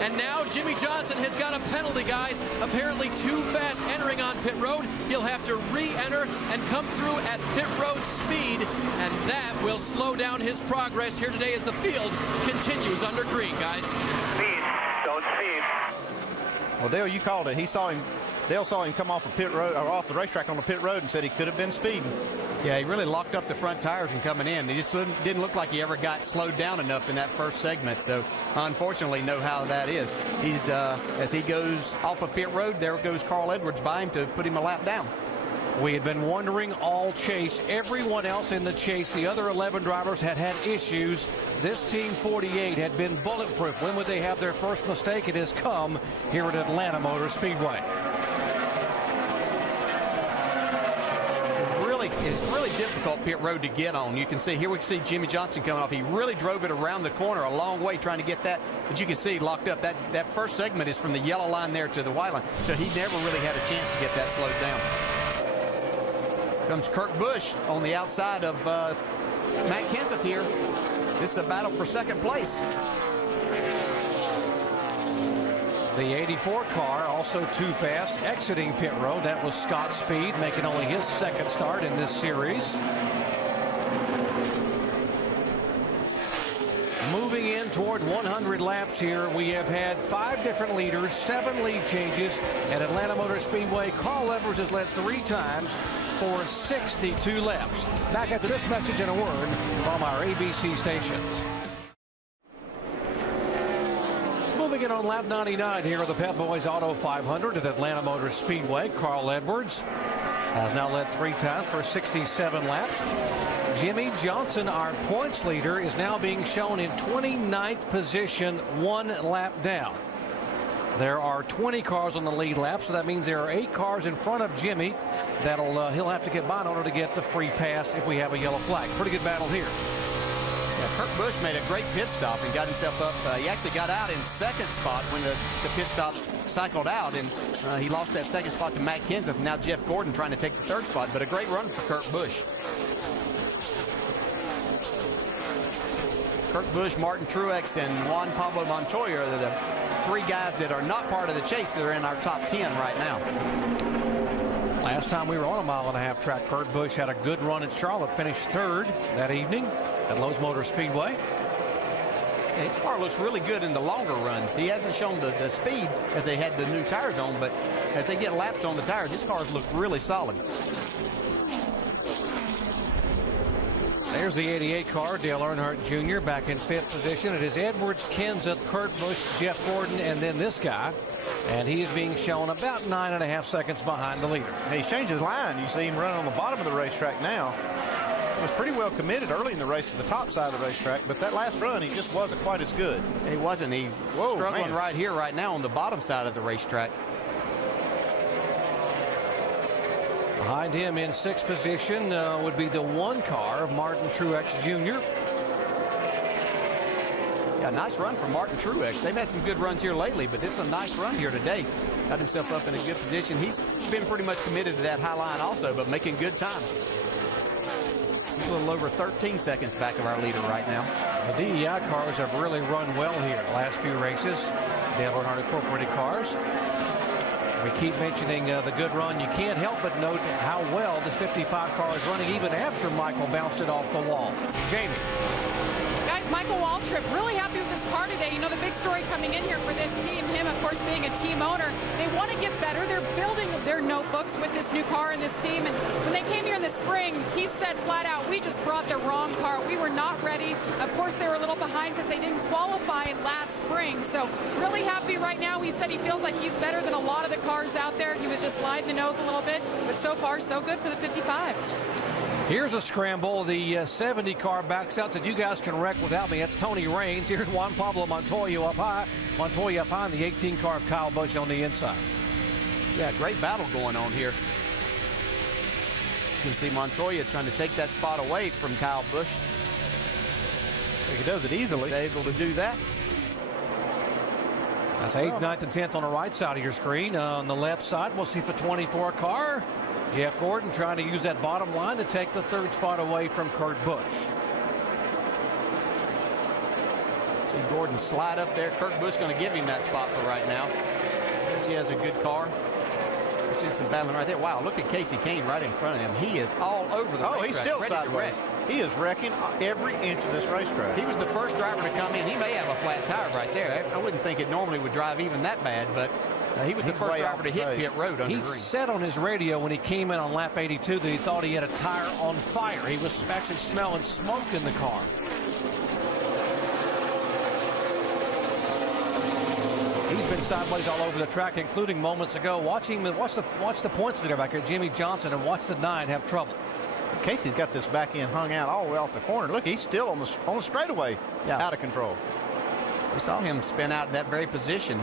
And now Jimmy Johnson has got a penalty, guys. Apparently too fast entering on pit road. He'll have to re-enter and come through at pit road speed, and that will slow down his progress here today as the field continues under green, guys. Speed. Don't speed. Well, Dale, you called it. Dale saw him come off of pit road, or off the racetrack on the pit road, and said he could have been speeding. Yeah, he really locked up the front tires and coming in. He just didn't look like he ever got slowed down enough in that first segment. So, unfortunately, know how that is. He's as he goes off of pit road, there goes Carl Edwards by him to put him a lap down. We had been wondering all chase. Everyone else in the chase, the other 11 drivers had issues. This Team 48 had been bulletproof. When would they have their first mistake? It has come here at Atlanta Motor Speedway. It's really difficult pit road to get on. You can see here, we can see Jimmy Johnson coming off. He really drove it around the corner a long way trying to get that, but you can see locked up. That first segment is from the yellow line there to the white line, so he never really had a chance to get that slowed down. Comes Kurt Busch on the outside of Matt Kenseth here. This is a battle for second place. The 84 car also too fast, exiting pit road. That was Scott Speed, making only his second start in this series. Moving in toward 100 laps here, we have had 5 different leaders, 7 lead changes at Atlanta Motor Speedway. Carl Edwards has led 3 times for 62 laps. Back after this message and a word from our ABC stations. Moving in on lap 99 here at the Pep Boys Auto 500 at Atlanta Motor Speedway. Carl Edwards has now led 3 times for 67 laps. Jimmy Johnson, our points leader, is now being shown in 29th position, 1 lap down. There are 20 cars on the lead lap, so that means there are 8 cars in front of Jimmy. He'll have to get by in order to get the free pass if we have a yellow flag. Pretty good battle here. Yeah, Kurt Busch made a great pit stop and got himself up. He actually got out in second spot when the pit stops cycled out, and he lost that second spot to Matt Kenseth. And now Jeff Gordon trying to take the 3rd spot, but a great run for Kurt Busch. Kurt Busch, Martin Truex, and Juan Pablo Montoya are the 3 guys that are not part of the chase that are in our top 10 right now. Last time we were on a 1.5-mile track, Kurt Busch had a good run at Charlotte, finished 3rd that evening at Lowe's Motor Speedway. Yeah, his car looks really good in the longer runs. He hasn't shown the speed as they had the new tires on, but as they get laps on the tires, his cars look really solid. There's the 88 car, Dale Earnhardt Jr. back in 5th position. It is Edwards, Kenseth, Kurt Busch, Jeff Gordon, and then this guy. And he is being shown about 9.5 seconds behind the leader. He's changed his line. You see him running on the bottom of the racetrack now. He was pretty well committed early in the race to the top side of the racetrack, but that last run, he just wasn't quite as good. He wasn't. He's struggling right here, right now on the bottom side of the racetrack. Behind him in 6th position would be the 1 car of Martin Truex Jr. Yeah, nice run from Martin Truex. They've had some good runs here lately, but this is a nice run here today. Got himself up in a good position. He's been pretty much committed to that high line also, but making good time. He's a little over 13 seconds back of our leader right now. The DEI cars have really run well here the last few races. Dale Earnhardt Incorporated cars. We keep mentioning the good run. You can't help but note how well this 55 car is running even after Michael bounced it off the wall. Jamie. Guys, Michael Waltrip really happy with his car today. You know, the big story coming in here for this team, him, of course, being a team owner, they want to get better. They're building their notebooks with this new car and this team. And when they came here in the spring, he said flat out, we just brought the wrong car. We were not ready. Of course, they were a little behind because they didn't qualify last spring. So really happy right now. He said he feels like he's better than a lot of the cars out there. He was just sliding the nose a little bit. But so far, so good for the 55. Here's a scramble. The 70 car backs out, said you guys can wreck without me. That's Tony Raines. Here's Juan Pablo Montoya up high. Montoya up high in the 18 car of Kyle Busch on the inside. Yeah, great battle going on here. You can see Montoya trying to take that spot away from Kyle Busch. He does it easily. He's able to do that. That's 8th, 9th, and 10th on the right side of your screen. On the left side, we'll see the 24 car. Jeff Gordon trying to use that bottom line to take the 3rd spot away from Kurt Busch. So See Gordon slide up there. Kurt Busch going to give him that spot for right now. He has a good car. We're seeing some battling right there. Wow, look at Casey Kane right in front of him. He is all over the racetrack. Oh, he's still sideways. He is wrecking every inch of this racetrack. He was the first driver to come in. He may have a flat tire right there. I wouldn't think it normally would drive even that bad, but he was the first driver to hit pit road under green. He said on his radio when he came in on lap 82 that he thought he had a tire on fire. He was actually smelling smoke in the car. He's been sideways all over the track, including moments ago. Watch the points leader back here, Jimmy Johnson, and watch the 9 have trouble. Casey's got this back end hung out all the way off the corner. Look, he's still on the straightaway, out of control. We saw him spin out in that very position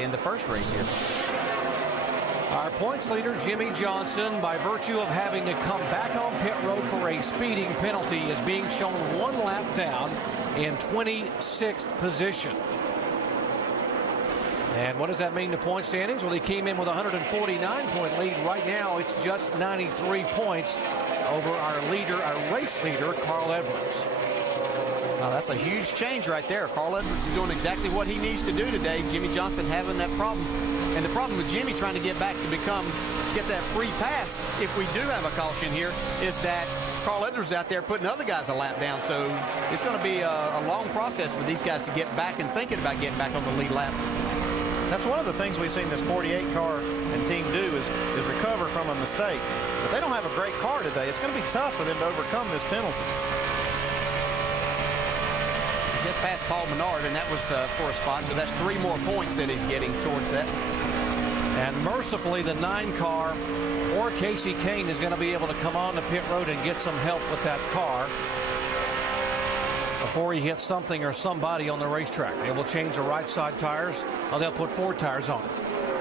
in the first race here. Our points leader, Jimmy Johnson, by virtue of having to come back on pit road for a speeding penalty, is being shown 1 lap down in 26th position. And what does that mean to point standings? Well, he came in with a 149-point lead. Right now, it's just 93 points over our leader, our race leader, Carl Edwards. Now, that's a huge change right there. Carl Edwards is doing exactly what he needs to do today. Jimmy Johnson having that problem. And the problem with Jimmy trying to get back to get that free pass, if we do have a caution here, is that Carl Edwards out there putting other guys a lap down. So it's going to be a long process for these guys to get back and thinking about getting back on the lead lap. That's one of the things we've seen this 48 car and team do is recover from a mistake. But they don't have a great car today. It's going to be tough for them to overcome this penalty. Just past Paul Menard, and that was for a spot. So that's 3 more points that he's getting towards that. And mercifully, the 9 car, poor Casey Kane, is going to be able to come on the pit road and get some help with that car before he hits something or somebody on the racetrack. They will change the right side tires, or they'll put 4 tires on it.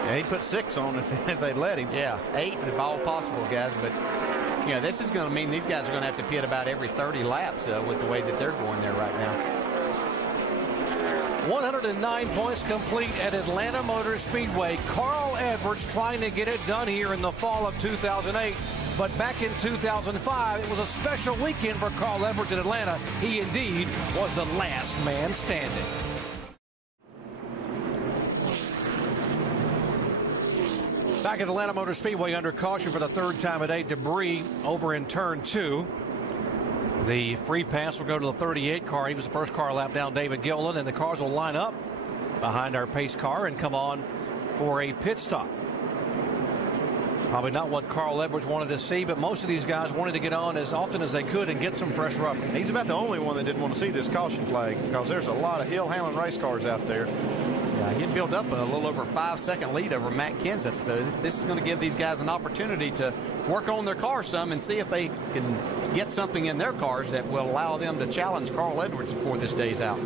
Yeah, he'd put 6 on if they'd let him. Yeah, 8 if all possible, guys. But, you know, this is going to mean these guys are going to have to pit about every 30 laps with the way that they're going there right now. 109 points complete at Atlanta Motor Speedway. Carl Edwards trying to get it done here in the fall of 2008. But back in 2005, it was a special weekend for Carl Edwards in Atlanta. He indeed was the last man standing. Back at Atlanta Motor Speedway under caution for the 3rd time today. Debris over in turn 2. The free pass will go to the 38 car. He was the first car lap down, David Gilliland, and the cars will line up behind our pace car and come on for a pit stop. Probably not what Carl Edwards wanted to see, but most of these guys wanted to get on as often as they could and get some fresh rubber. He's about the only one that didn't want to see this caution flag because there's a lot of hill-handling race cars out there. Yeah, he'd built up a little over 5-second lead over Matt Kenseth, so this is going to give these guys an opportunity to work on their car some and see if they can get something in their cars that will allow them to challenge Carl Edwards before this day's out.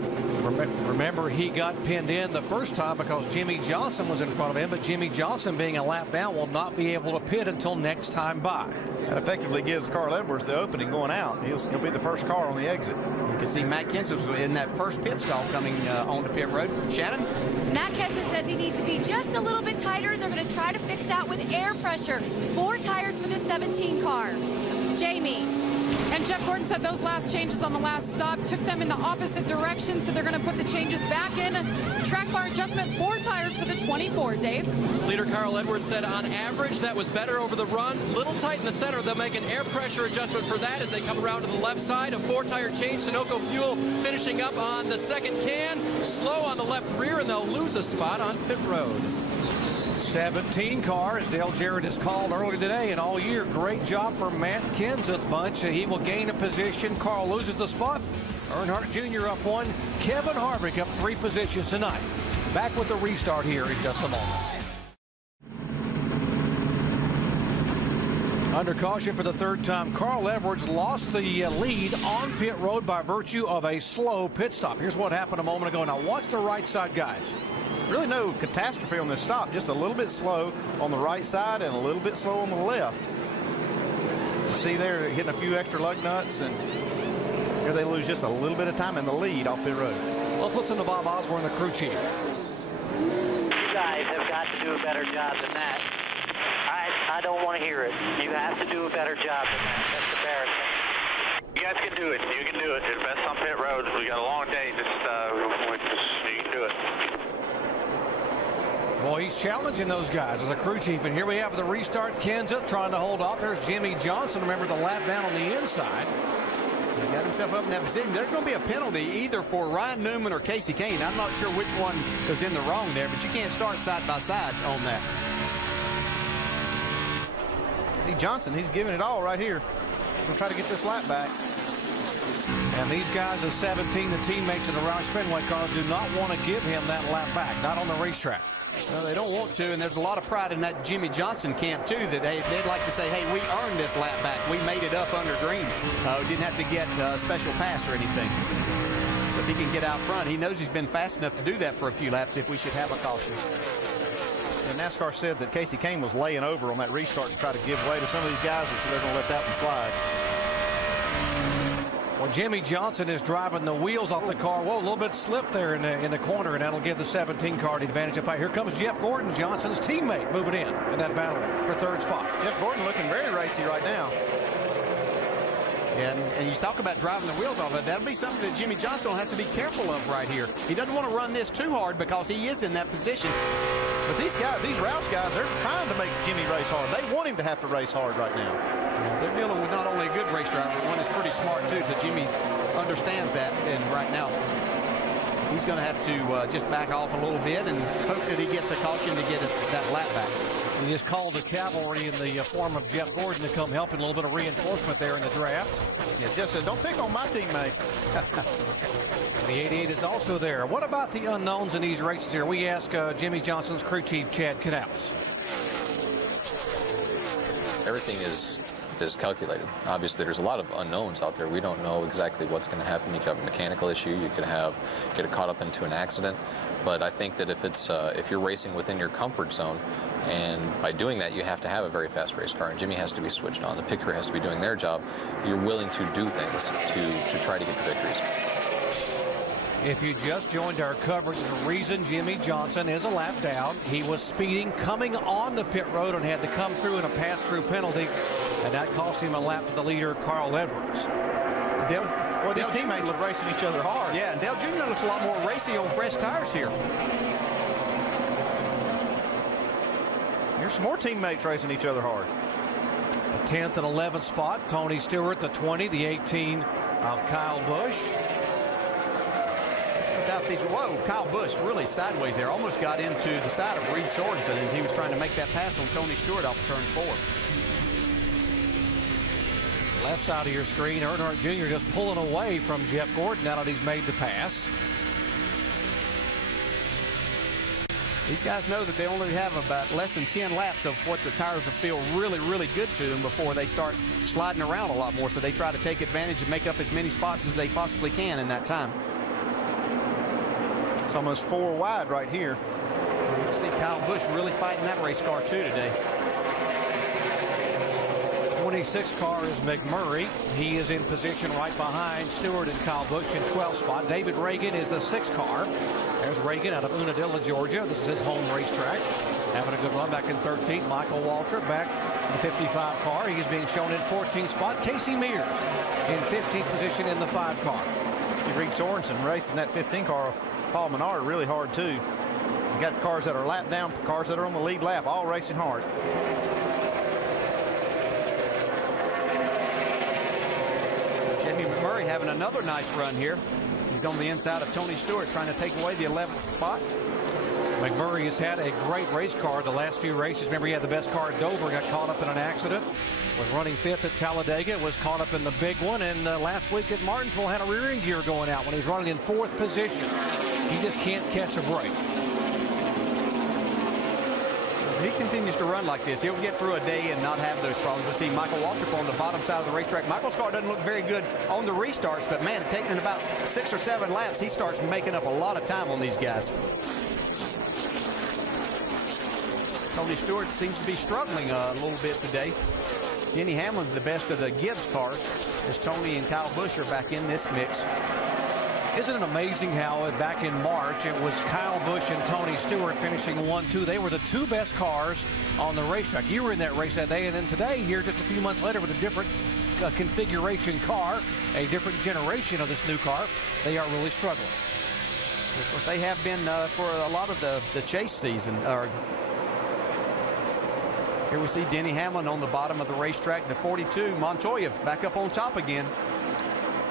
Remember, he got pinned in the first time because Jimmy Johnson was in front of him, but Jimmy Johnson, being a lap down, will not be able to pit until next time by. That effectively gives Carl Edwards the opening going out. He'll be the first car on the exit. You can see Matt Kenseth in that first pit stall coming onto pit road. Shannon? Matt Kenseth says he needs to be just a little bit tighter. They're going to try to fix that with air pressure. 4 tires for the 17 car. Jamie. And Jeff Gordon said those last changes on the last stop took them in the opposite direction, so they're going to put the changes back in. Track bar adjustment, 4 tires for the 24, Dave. Leader Carl Edwards said on average that was better over the run. Little tight in the center. They'll make an air pressure adjustment for that as they come around to the left side. A 4-tire change. Sunoco Fuel finishing up on the second can. Slow on the left rear, and they'll lose a spot on pit road. 17 car, as Dale Jarrett has called earlier today and all year. Great job for Matt Kenseth bunch. He will gain a position. Carl loses the spot. Earnhardt Jr. up 1. Kevin Harvick up 3 positions tonight. Back with the restart here in just a moment. Under caution for the 3rd time, Carl Edwards lost the lead on pit road by virtue of a slow pit stop. Here's what happened a moment ago. Now watch the right side, guys. Really no catastrophe on this stop, just a little bit slow on the right side and a little bit slow on the left. You see there, hitting a few extra lug nuts, and here they lose just a little bit of time in the lead off pit road. Let's listen to Bob Osborne, the crew chief. You guys have got to do a better job than that. I don't want to hear it. You have to do a better job than that. That's embarrassing. You guys can do it. You can do it. It's best on pit road. We got a long day. Just he's challenging those guys as a crew chief. And here we have the restart. Kenseth trying to hold off. There's Jimmy Johnson. Remember the lap down on the inside. He got himself up in that position. There's going to be a penalty either for Ryan Newman or Casey Kane. I'm not sure which one was in the wrong there, but you can't start side by side on that. See Johnson, he's giving it all right here. We'll try to get this lap back. And these guys at 17, the teammates in the Roush Fenway car, do not want to give him that lap back, not on the racetrack. No, they don't want to, and there's a lot of pride in that Jimmy Johnson camp, too, that they'd like to say, hey, we earned this lap back. We made it up under green. We didn't have to get a special pass or anything. So if he can get out front, he knows he's been fast enough to do that for a few laps if we should have a caution. And NASCAR said that Casey Kane was laying over on that restart to try to give way to some of these guys, and so they're going to let that one slide. Well, Jimmy Johnson is driving the wheels off the car. Whoa, a little bit slip there in the corner, and that'll give the 17 car the advantage up high. Here comes Jeff Gordon, Johnson's teammate, moving in that battle for third spot. Jeff Gordon looking very racy right now. And you talk about driving the wheels off of it. That'll be something that Jimmy Johnson will have to be careful of right here. He doesn't want to run this too hard because he is in that position. But these guys, these Roush guys, they're trying to make Jimmy race hard. They want him to have to race hard right now. Yeah, they're dealing with not only a good race driver, but one that's pretty smart too. So Jimmy understands that, and right now he's going to have to just back off a little bit and hope that he gets a caution to get that lap back. He just called the cavalry in the form of Jeff Gordon to come help, and a little bit of reinforcement there in the draft. Yeah, just said, don't pick on my teammate. The 88 is also there. What about the unknowns in these races here? We ask Jimmy Johnson's crew chief, Chad Canals. Everything is calculated. Obviously, there's a lot of unknowns out there. We don't know exactly what's going to happen. You could have a mechanical issue. You could get caught up into an accident. But I think that if you're racing within your comfort zone, and by doing that, you have to have a very fast race car, and Jimmy has to be switched on. The pit crew has to be doing their job. You're willing to do things to try to get the victories. If you just joined our coverage, the reason Jimmy Johnson is a lap down, he was speeding coming on the pit road and had to come through in a pass-through penalty, and that cost him a lap to the leader, Carl Edwards. Well, these teammates look racing each other hard. Yeah, and Dale Jr. looks a lot more racy on fresh tires here. Here's some more teammates racing each other hard. The 10th and 11th spot, Tony Stewart, the 20, the 18 of Kyle Busch. Whoa, Kyle Busch really sideways there. Almost got into the side of Reed Sorensen as he was trying to make that pass on Tony Stewart off turn 4. Left side of your screen, Earnhardt Jr. just pulling away from Jeff Gordon now that he's made the pass. These guys know that they only have about less than 10 laps of what the tires will feel really, really good to them before they start sliding around a lot more. So they try to take advantage and make up as many spots as they possibly can in that time. It's almost 4 wide right here. You see Kyle Busch really fighting that race car too today. 26 car is McMurray. He is in position right behind Stewart and Kyle Busch in 12th spot. David Reagan is the 6th car. There's Reagan out of Unadilla, Georgia. This is his home racetrack. Having a good run back in 13th. Michael Waltrip back in the 55 car. He's being shown in 14th spot. Casey Mears in 15th position in the 5 car. See Reed Sorensen racing that 15 car off Paul Menard really hard too. You got cars that are lap down, cars that are on the lead lap, all racing hard. Jamie McMurray having another nice run here. He's on the inside of Tony Stewart trying to take away the 11th spot. McMurray has had a great race car the last few races. Remember, he had the best car at Dover, got caught up in an accident. Was running 5th at Talladega, was caught up in the big one, and last week at Martinsville had a rear end gear going out when he was running in 4th position. He just can't catch a break. He continues to run like this. He'll get through a day and not have those problems. We'll see Michael Waltrip on the bottom side of the racetrack. Michael's car doesn't look very good on the restarts, but man, taking about 6 or 7 laps, he starts making up a lot of time on these guys. Tony Stewart seems to be struggling a little bit today. Denny Hamlin's the best of the Gibbs cars as Tony and Kyle Busch are back in this mix. Isn't it amazing how back in March it was Kyle Busch and Tony Stewart finishing 1-2. They were the 2 best cars on the racetrack. You were in that race that day, and then today here just a few months later with a different configuration car, a different generation of this new car, they are really struggling. Of course, they have been for a lot of the chase season, or Here we see Denny Hamlin on the bottom of the racetrack. The 42, Montoya back up on top again.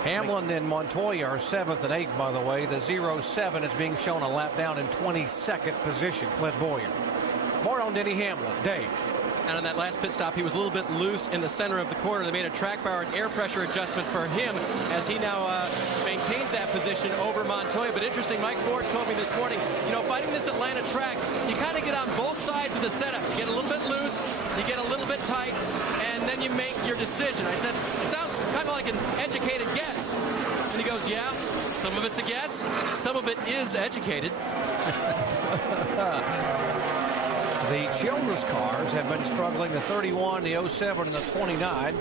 Hamlin and Montoya are 7th and 8th, by the way. The 07 is being shown a lap down in 22nd position, Clint Boyer. More on Denny Hamlin. Dave. And on that last pit stop, he was a little bit loose in the center of the corner. They made a track bar and air pressure adjustment for him as he now maintains that position over Montoya. But interesting, Mike Ford told me this morning, you know, fighting this Atlanta track, you kind of get on both sides of the setup. You get a little bit loose, you get a little bit tight, and then you make your decision. I said, it sounds kind of like an educated guess. And he goes, yeah, some of it's a guess, some of it is educated. The Childress cars have been struggling, the 31, the 07, and the 29.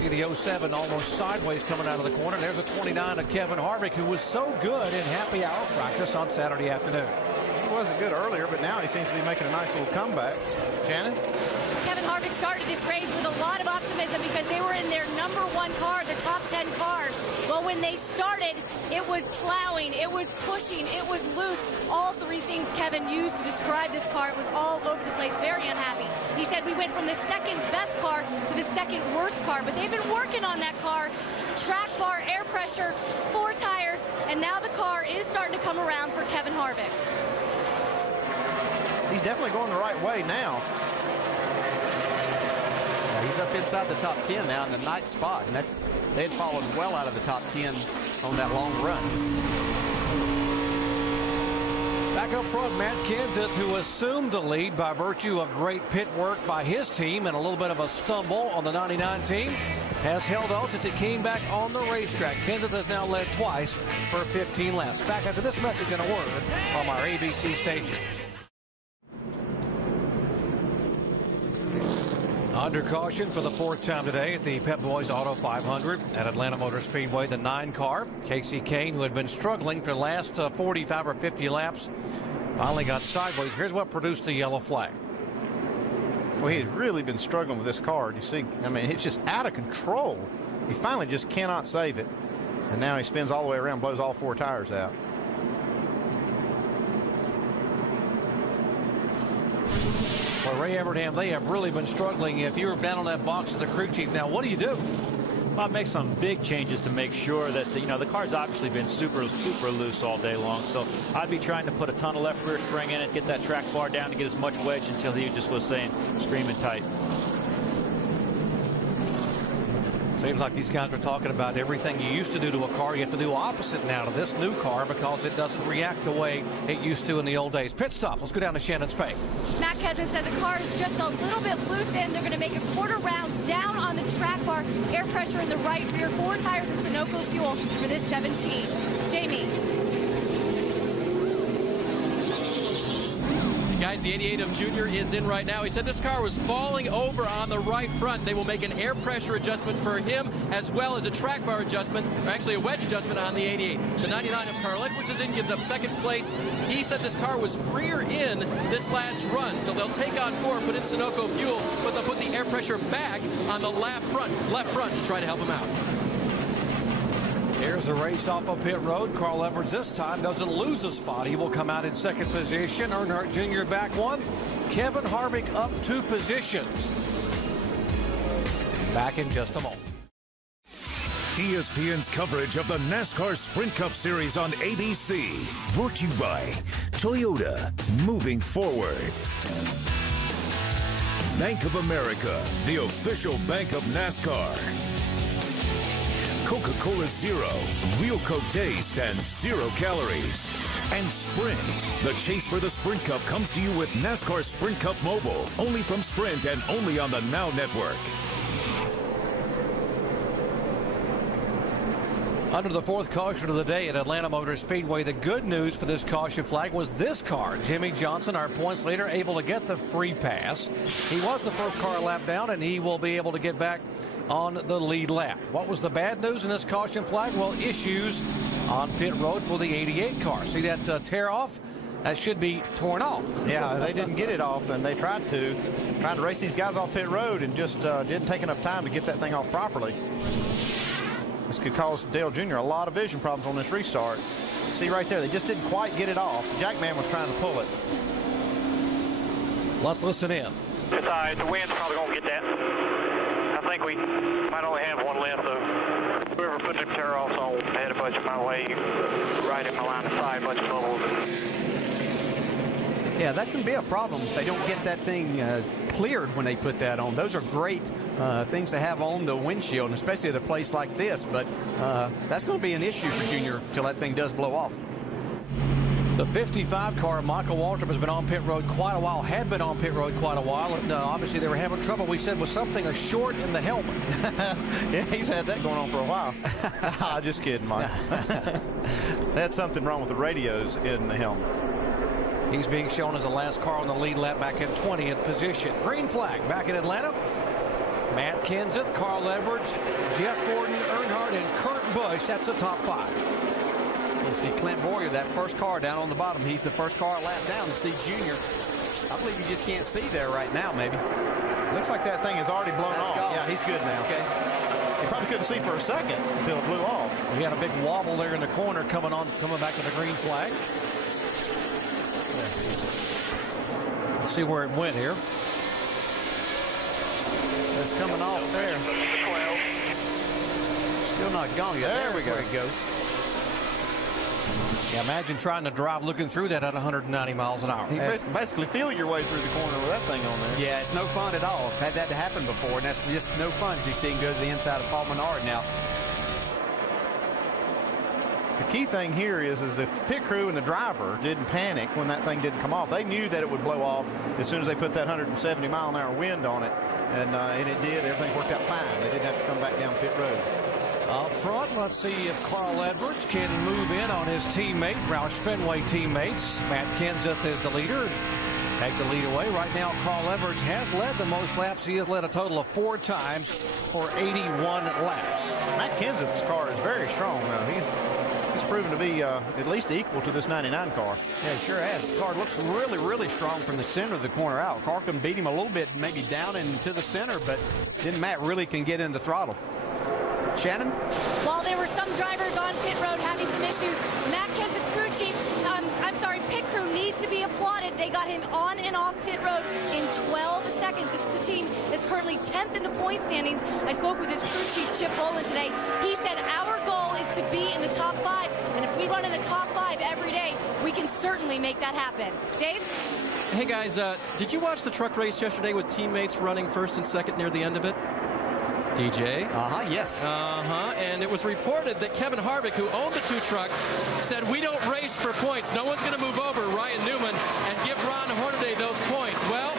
See the 07 almost sideways coming out of the corner. There's a 29 of Kevin Harvick, who was so good in happy hour practice on Saturday afternoon. He wasn't good earlier, but now he seems to be making a nice little comeback. Shannon? Kevin Harvick started this race with a lot of optimism because they were in their #1 car, the top 10 cars. Well, when they started, it was plowing, it was pushing, it was loose. All three things Kevin used to describe this car. It was all over the place, very unhappy. He said we went from the second best car to the second worst car, but they've been working on that car. Track bar, air pressure, 4 tires, and now the car is starting to come around for Kevin Harvick. He's definitely going the right way now. He's up inside the top 10 now in the 9th spot, and they had fallen well out of the top 10 on that long run. Back up front, Matt Kenseth, who assumed the lead by virtue of great pit work by his team and a little bit of a stumble on the 99 team, has held on since it came back on the racetrack. Kenseth has now led twice for 15 laps. Back after this message and a word from our ABC station. Under caution for the 4th time today at the Pep Boys Auto 500 at Atlanta Motor Speedway, the 9 car. Casey Kane, who had been struggling for the last 45 or 50 laps, finally got sideways. Here's what produced the yellow flag. Well, he's really been struggling with this car. You see, I mean, it's just out of control. He finally just cannot save it. And now he spins all the way around, blows all 4 tires out. Well, Ray Evernham, they have really been struggling. If you were down on that box as the crew chief now, what do you do? Well, make some big changes to make sure that, the car's obviously been super loose all day long. So I'd be trying to put a ton of left rear spring in it, get that track bar down to get as much wedge until he just was saying screaming tight. Seems like these guys are talking about everything you used to do to a car. You have to do opposite now to this new car because it doesn't react the way it used to in the old days. Pit stop. Let's go down to Shannon Spade. Matt Kenseth said the car is just a little bit loose and they're going to make a quarter round down on the track bar. Air pressure in the right rear. 4 tires and Sunoco fuel for this 17. Jamie. Guys, the 88 of Junior is in right now. He said this car was falling over on the right front. They will make an air pressure adjustment for him as well as a track bar adjustment, or actually a wedge adjustment on the 88. The 99 of Carl Edwards is in, gives up 2nd place. He said this car was freer in this last run, so they'll take on 4, put in Sunoco fuel, but they'll put the air pressure back on the left front to try to help him out. Here's the race off of pit road. Carl Edwards this time doesn't lose a spot. He will come out in 2nd position. Earnhardt Jr. back 1. Kevin Harvick up 2 positions. Back in just a moment. ESPN's coverage of the NASCAR Sprint Cup Series on ABC. Brought to you by Toyota, moving forward. Bank of America, the official bank of NASCAR. Coca-Cola Zero, real Coke taste and 0 calories. And Sprint. The chase for the Sprint Cup comes to you with NASCAR Sprint Cup Mobile, only from Sprint and only on the Now Network. Under the 4th caution of the day at Atlanta Motor Speedway, the good news for this caution flag was this car. Jimmy Johnson, our points leader, able to get the free pass. He was the first car lap down, and he will be able to get back on the lead lap. What was the bad news in this caution flag? Well, issues on pit road for the 88 car. See that tear off? That should be torn off. Yeah, they didn't get it off, and they tried to race these guys off pit road and just didn't take enough time to get that thing off properly. This could cause Dale Jr. a lot of vision problems on this restart. See right there, they just didn't quite get it off. Jackman was trying to pull it. Let's listen in. It's all right. The wind's probably going to get that. I think we might only have one left, so whoever puts them tear offs on ahead a bunch of my way, right in my line of sight, a bunch of bubbles. Yeah, that can be a problem if they don't get that thing cleared when they put that on. Those are great things to have on the windshield, and especially at a place like this. But that's going to be an issue for Junior until that thing does blow off. The 55 car, Michael Waltrip, has been on pit road quite a while, had been on pit road quite a while, and obviously they were having trouble, we said, with something a short in the helmet. Yeah, he's had that going on for a while. Just kidding, Mike. They had something wrong with the radios in the helmet. He's being shown as the last car on the lead lap back in 20th position. Green flag back in Atlanta. Matt Kenseth, Carl Edwards, Jeff Gordon, Earnhardt, and Kurt Busch. That's the top 5. You see Clint Boyer, that first car down on the bottom. He's the first car lap down to see Junior. I believe you just can't see there right now, maybe. Looks like that thing has already blown off. Gone. Yeah, he's good now. Okay. He probably couldn't see for a second until it blew off. He had a big wobble there in the corner coming back to the green flag. Let's see where it went here. It's coming off there. Still not gone yet. There we go. Where it goes. Yeah, imagine trying to drive looking through that at 190 miles an hour. You basically feel your way through the corner with that thing on there. Yeah, it's no fun at all. I've had that to happen before, and that's just no fun as you see him go to the inside of Paul Menard now. The key thing here is the pit crew and the driver didn't panic when that thing didn't come off. They knew that it would blow off as soon as they put that 170 mile an hour wind on it, and it did. Everything worked out fine. They didn't have to come back down pit road. Up front, let's see if Carl Edwards can move in on his teammate, Roush Fenway teammates. Matt Kenseth is the leader. Take the lead away. Right now, Carl Edwards has led the most laps. He has led a total of 4 times for 81 laps. Matt Kenseth's car is very strong now. He's proven to be at least equal to this 99 car. Yeah, it sure has. The car looks really, really strong from the center of the corner out. Car can beat him a little bit, maybe down into the center, but then Matt really can get in the throttle. Shannon? While there were some drivers on pit road having some issues, Matt Kenseth pit crew needs to be applauded. They got him on and off pit road in 12 seconds. This is the team that's currently 10th in the point standings. I spoke with his crew chief, Chip Boland, today. He said our goal is to be in the top 5, and if we run in the top 5 every day, we can certainly make that happen. Dave? Hey guys, did you watch the truck race yesterday with teammates running first and second near the end of it? DJ? Yes. And it was reported that Kevin Harvick, who owned the 2 trucks, said, we don't race for points. No one's going to move over Ryan Newman and give Ron Hornaday those points. Well,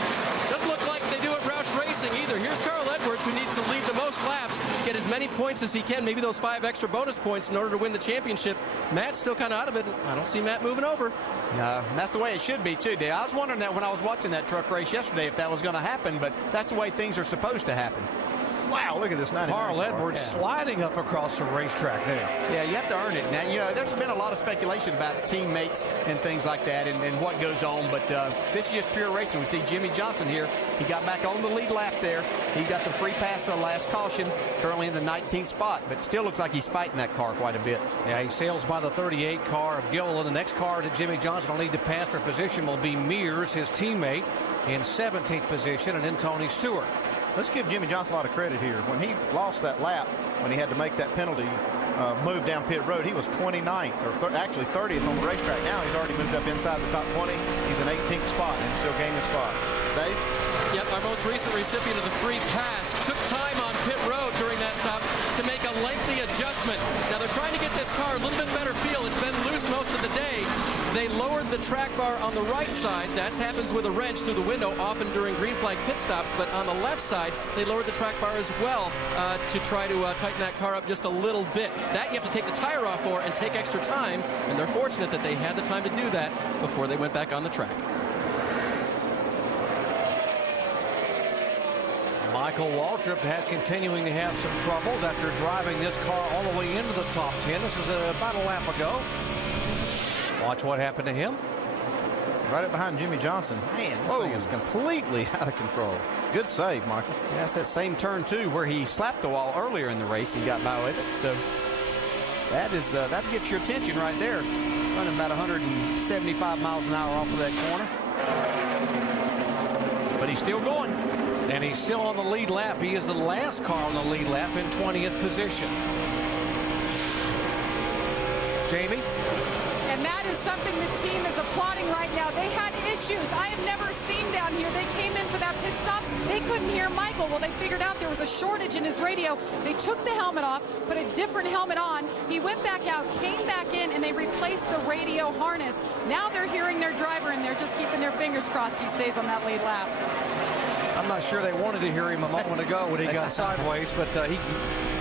doesn't look like they do at Roush Racing either. Here's Carl Edwards, who needs to lead the most laps, get as many points as he can, maybe those 5 extra bonus points in order to win the championship. Matt's still kind of out of it. I don't see Matt moving over. That's the way it should be, too, Dave. I was wondering that when I was watching that truck race yesterday if that was going to happen, but that's the way things are supposed to happen. Wow, look at this 99 Carl Edwards sliding up across the racetrack there. Yeah, you have to earn it. Now, you know, there's been a lot of speculation about teammates and things like that and what goes on, but this is just pure racing. We see Jimmy Johnson here. He got back on the lead lap there. He got the free pass the last caution, currently in the 19th spot, but still looks like he's fighting that car quite a bit. Yeah, he sails by the 38 car of Gilliland. The next car that Jimmy Johnson will need to pass for position will be Mears, his teammate, in 17th position, and then Tony Stewart. Let's give Jimmy Johnson a lot of credit here. When he lost that lap, when he had to make that penalty move down pit road, he was 29th, or actually 30th on the racetrack. Now he's already moved up inside the top 20. He's in 18th spot and still gaining spots. Dave? Yep, our most recent recipient of the free pass took time on pit road during that stop to make a lengthy adjustment. Now they're trying to get this car a little bit better feel. It's been loose most of the day. They lowered the track bar on the right side. That happens with a wrench through the window, often during green flag pit stops. But on the left side, they lowered the track bar as well to try to tighten that car up just a little bit. That you have to take the tire off for and take extra time. And they're fortunate that they had the time to do that before they went back on the track. Michael Waltrip continuing to have some troubles after driving this car all the way into the top 10. This is about a lap ago. Watch what happened to him. Right up behind Jimmy Johnson. Man, this thing is completely out of control. Good save, Michael. Yeah, that's that same turn, too, where he slapped the wall earlier in the race and got by with it. So that gets your attention right there. Running about 175 miles an hour off of that corner. but he's still going. And he's still on the lead lap. He is the last car on the lead lap in 20th position. Jamie? And that is something the team is applauding right now. They had issues I have never seen down here. They came in for that pit stop. They couldn't hear Michael. Well, they figured out there was a shortage in his radio. They took the helmet off, put a different helmet on. He went back out, came back in, and they replaced the radio harness. Now they're hearing their driver, and they're just keeping their fingers crossed he stays on that lead lap. I'm not sure they wanted to hear him a moment ago when he got sideways, but he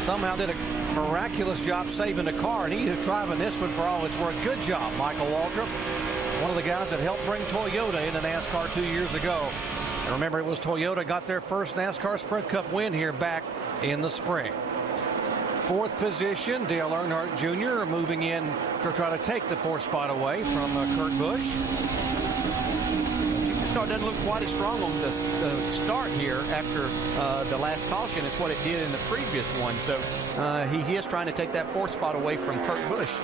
somehow did a miraculous job saving the car, and he is driving this one for all it's worth. Good job, Michael Waltrip, one of the guys that helped bring Toyota into NASCAR 2 years ago. And remember, it was Toyota got their first NASCAR Sprint Cup win here back in the spring. Fourth position, Dale Earnhardt Jr. moving in to try to take the fourth spot away from Kurt Busch. Car doesn't look quite as strong on the start here after the last caution as what it did in the previous one. So he is trying to take that fourth spot away from Kurt Busch.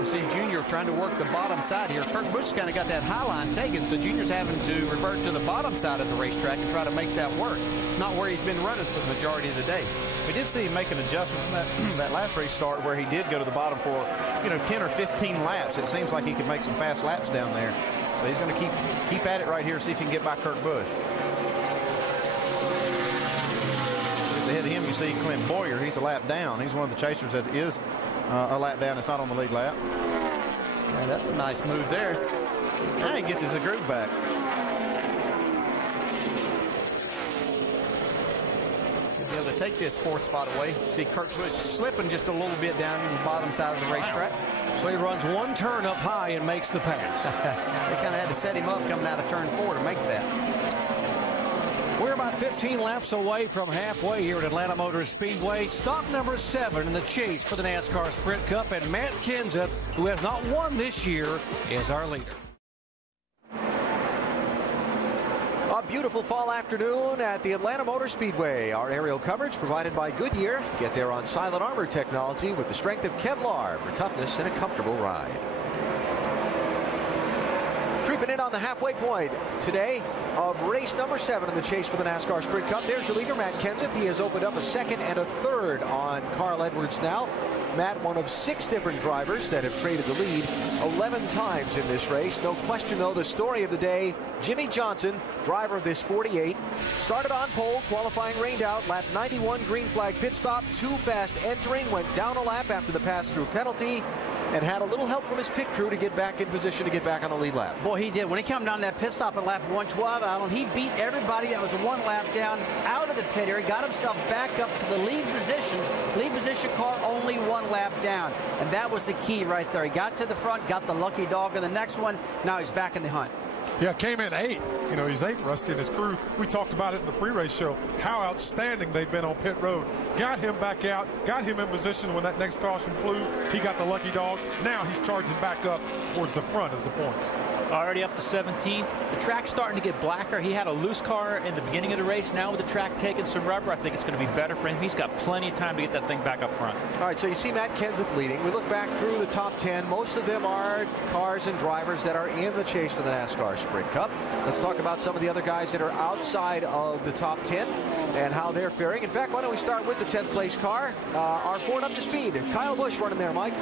You see Junior trying to work the bottom side here. Kurt Busch kind of got that high line taken, so Junior's having to revert to the bottom side of the racetrack and try to make that work. It's not where he's been running for the majority of the day. We did see him make an adjustment from that last race start where he did go to the bottom for 10 or 15 laps. It seems like he could make some fast laps down there. So he's going to keep at it right here, see if he can get by Kurt Busch. Just ahead of him, you see Clint Boyer. He's a lap down. He's one of the chasers that is a lap down. It's not on the lead lap. Yeah, that's a nice move there. Now he gets his groove back. He'll be able to take this fourth spot away. See Kurt Busch slipping just a little bit down in the bottom side of the racetrack. So he runs one turn up high and makes the pass. They kind of had to set him up coming out of turn 4 to make that. We're about 15 laps away from halfway here at Atlanta Motor Speedway. Stop number 7 in the chase for the NASCAR Sprint Cup. And Matt Kenseth, who has not won this year, is our leader. A beautiful fall afternoon at the Atlanta Motor Speedway. Our aerial coverage provided by Goodyear. Get there on silent armor technology with the strength of Kevlar for toughness and a comfortable ride. Creeping in on the halfway point today of race number 7 in the chase for the NASCAR Sprint Cup. There's your leader, Matt Kenseth. He has opened up a second and a third on Carl Edwards now. Matt, one of 6 different drivers that have traded the lead 11 times in this race. No question, though, the story of the day, Jimmie Johnson, driver of this 48, started on pole, qualifying rained out, lap 91, green flag pit stop, too fast entering, went down a lap after the pass-through penalty, and had a little help from his pit crew to get back in position to get back on the lead lap. Boy, he did. When he came down that pit stop at lap 112, Alan, he beat everybody that was 1 lap down out of the pit area, got himself back up to the lead position. Lead position car only 1 lap down, and that was the key right there. He got to the front, got the lucky dog in the next one. Now he's back in the hunt. Yeah, came in 8th. You know, he's 8th, Rusty, and his crew. We talked about it in the pre-race show, how outstanding they've been on pit road. Got him back out, got him in position when that next caution flew. He got the lucky dog. Now he's charging back up towards the front as the points. Already up to 17th. The track's starting to get blacker. He had a loose car in the beginning of the race. Now with the track taking some rubber, I think it's going to be better for him. He's got plenty of time to get that thing back up front. All right, so you see Matt Kenseth leading. We look back through the top 10. Most of them are cars and drivers that are in the chase for the NASCAR Sprint Cup. Let's talk about some of the other guys that are outside of the top 10 and how they're faring. In fact, why don't we start with the 10th place car, our Ford Up to Speed. Kyle Busch running there, Mike.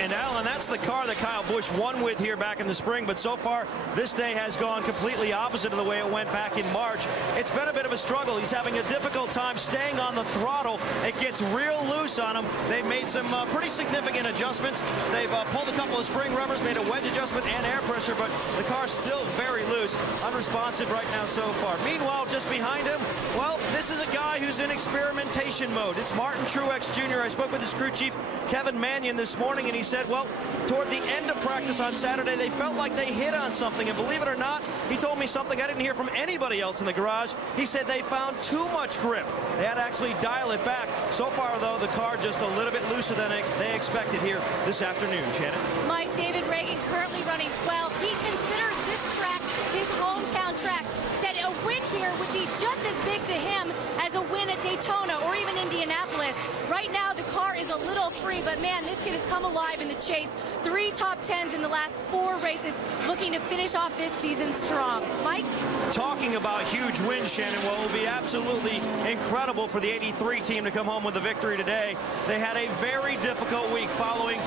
And Alan, that's the car that Kyle Busch won with here back in the spring, but so far this day has gone completely opposite of the way it went back in March. It's been a bit of a struggle. He's having a difficult time staying on the throttle. It gets real loose on him. They've made some pretty significant adjustments. They've pulled a couple of spring rubbers, made a wedge adjustment and air pressure, but the car's still very loose, unresponsive right now so far. Meanwhile, just behind him, well, this is a guy who's in experimentation mode. It's Martin Truex Jr. I spoke with his crew chief, Kevin Mannion, this morning, and he said, well, toward the end of practice on Saturday, they felt like they hit on something. And believe it or not, he told me something I didn't hear from anybody else in the garage. He said they found too much grip. They had to actually dial it back. So far, though, the car just a little bit looser than they expected here this afternoon. Shannon? Mike, David Reagan currently running 12. He considers this track his hometown track. Said a win here would be just as big to him as a win at Daytona or even Indianapolis. Right now, the car is a little free, but man, this kid has come alive in the chase. 3 top 10s in the last 4 races, looking to finish off this season strong. Mike? Talking about huge wins, Shannon, well, it will be absolutely incredible for the 83 team to come home with a victory today. They had a very difficult week following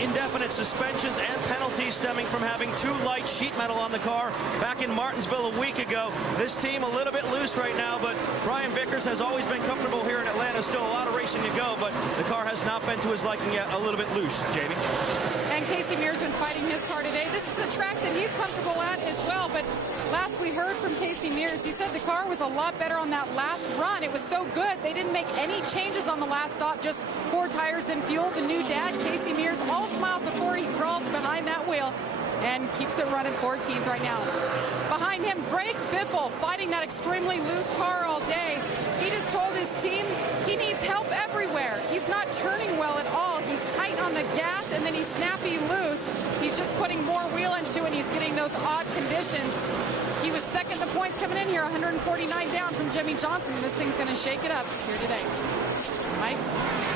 indefinite suspensions and penalties stemming from having too light sheet metal on the car back in Martinsville a week ago. This team a little bit loose right now, but Brian Vickers has always been comfortable here in Atlanta. Still a lot of racing to go, but the car has not been to his liking yet. A little bit loose, Jamie. And Casey Mears been fighting his car today. This is a track that he's comfortable at as well, but last we heard from Casey Mears, he said the car was a lot better on that last run. It was so good, they didn't make any changes on the last stop, just 4 tires and fuel. The new dad, Casey Mears, all smiles before he crawled behind that wheel and keeps it running 14th right now. Behind him, Greg Biffle, fighting that extremely loose car all day. He just told his team he needs help everywhere. He's not turning well at all. He's tight on the gas, and then he's snappy loose. He's just putting more wheel into it. He's getting those odd conditions. He was second in the points coming in here, 149 down from Jimmy Johnson. This thing's going to shake it up here today. Mike?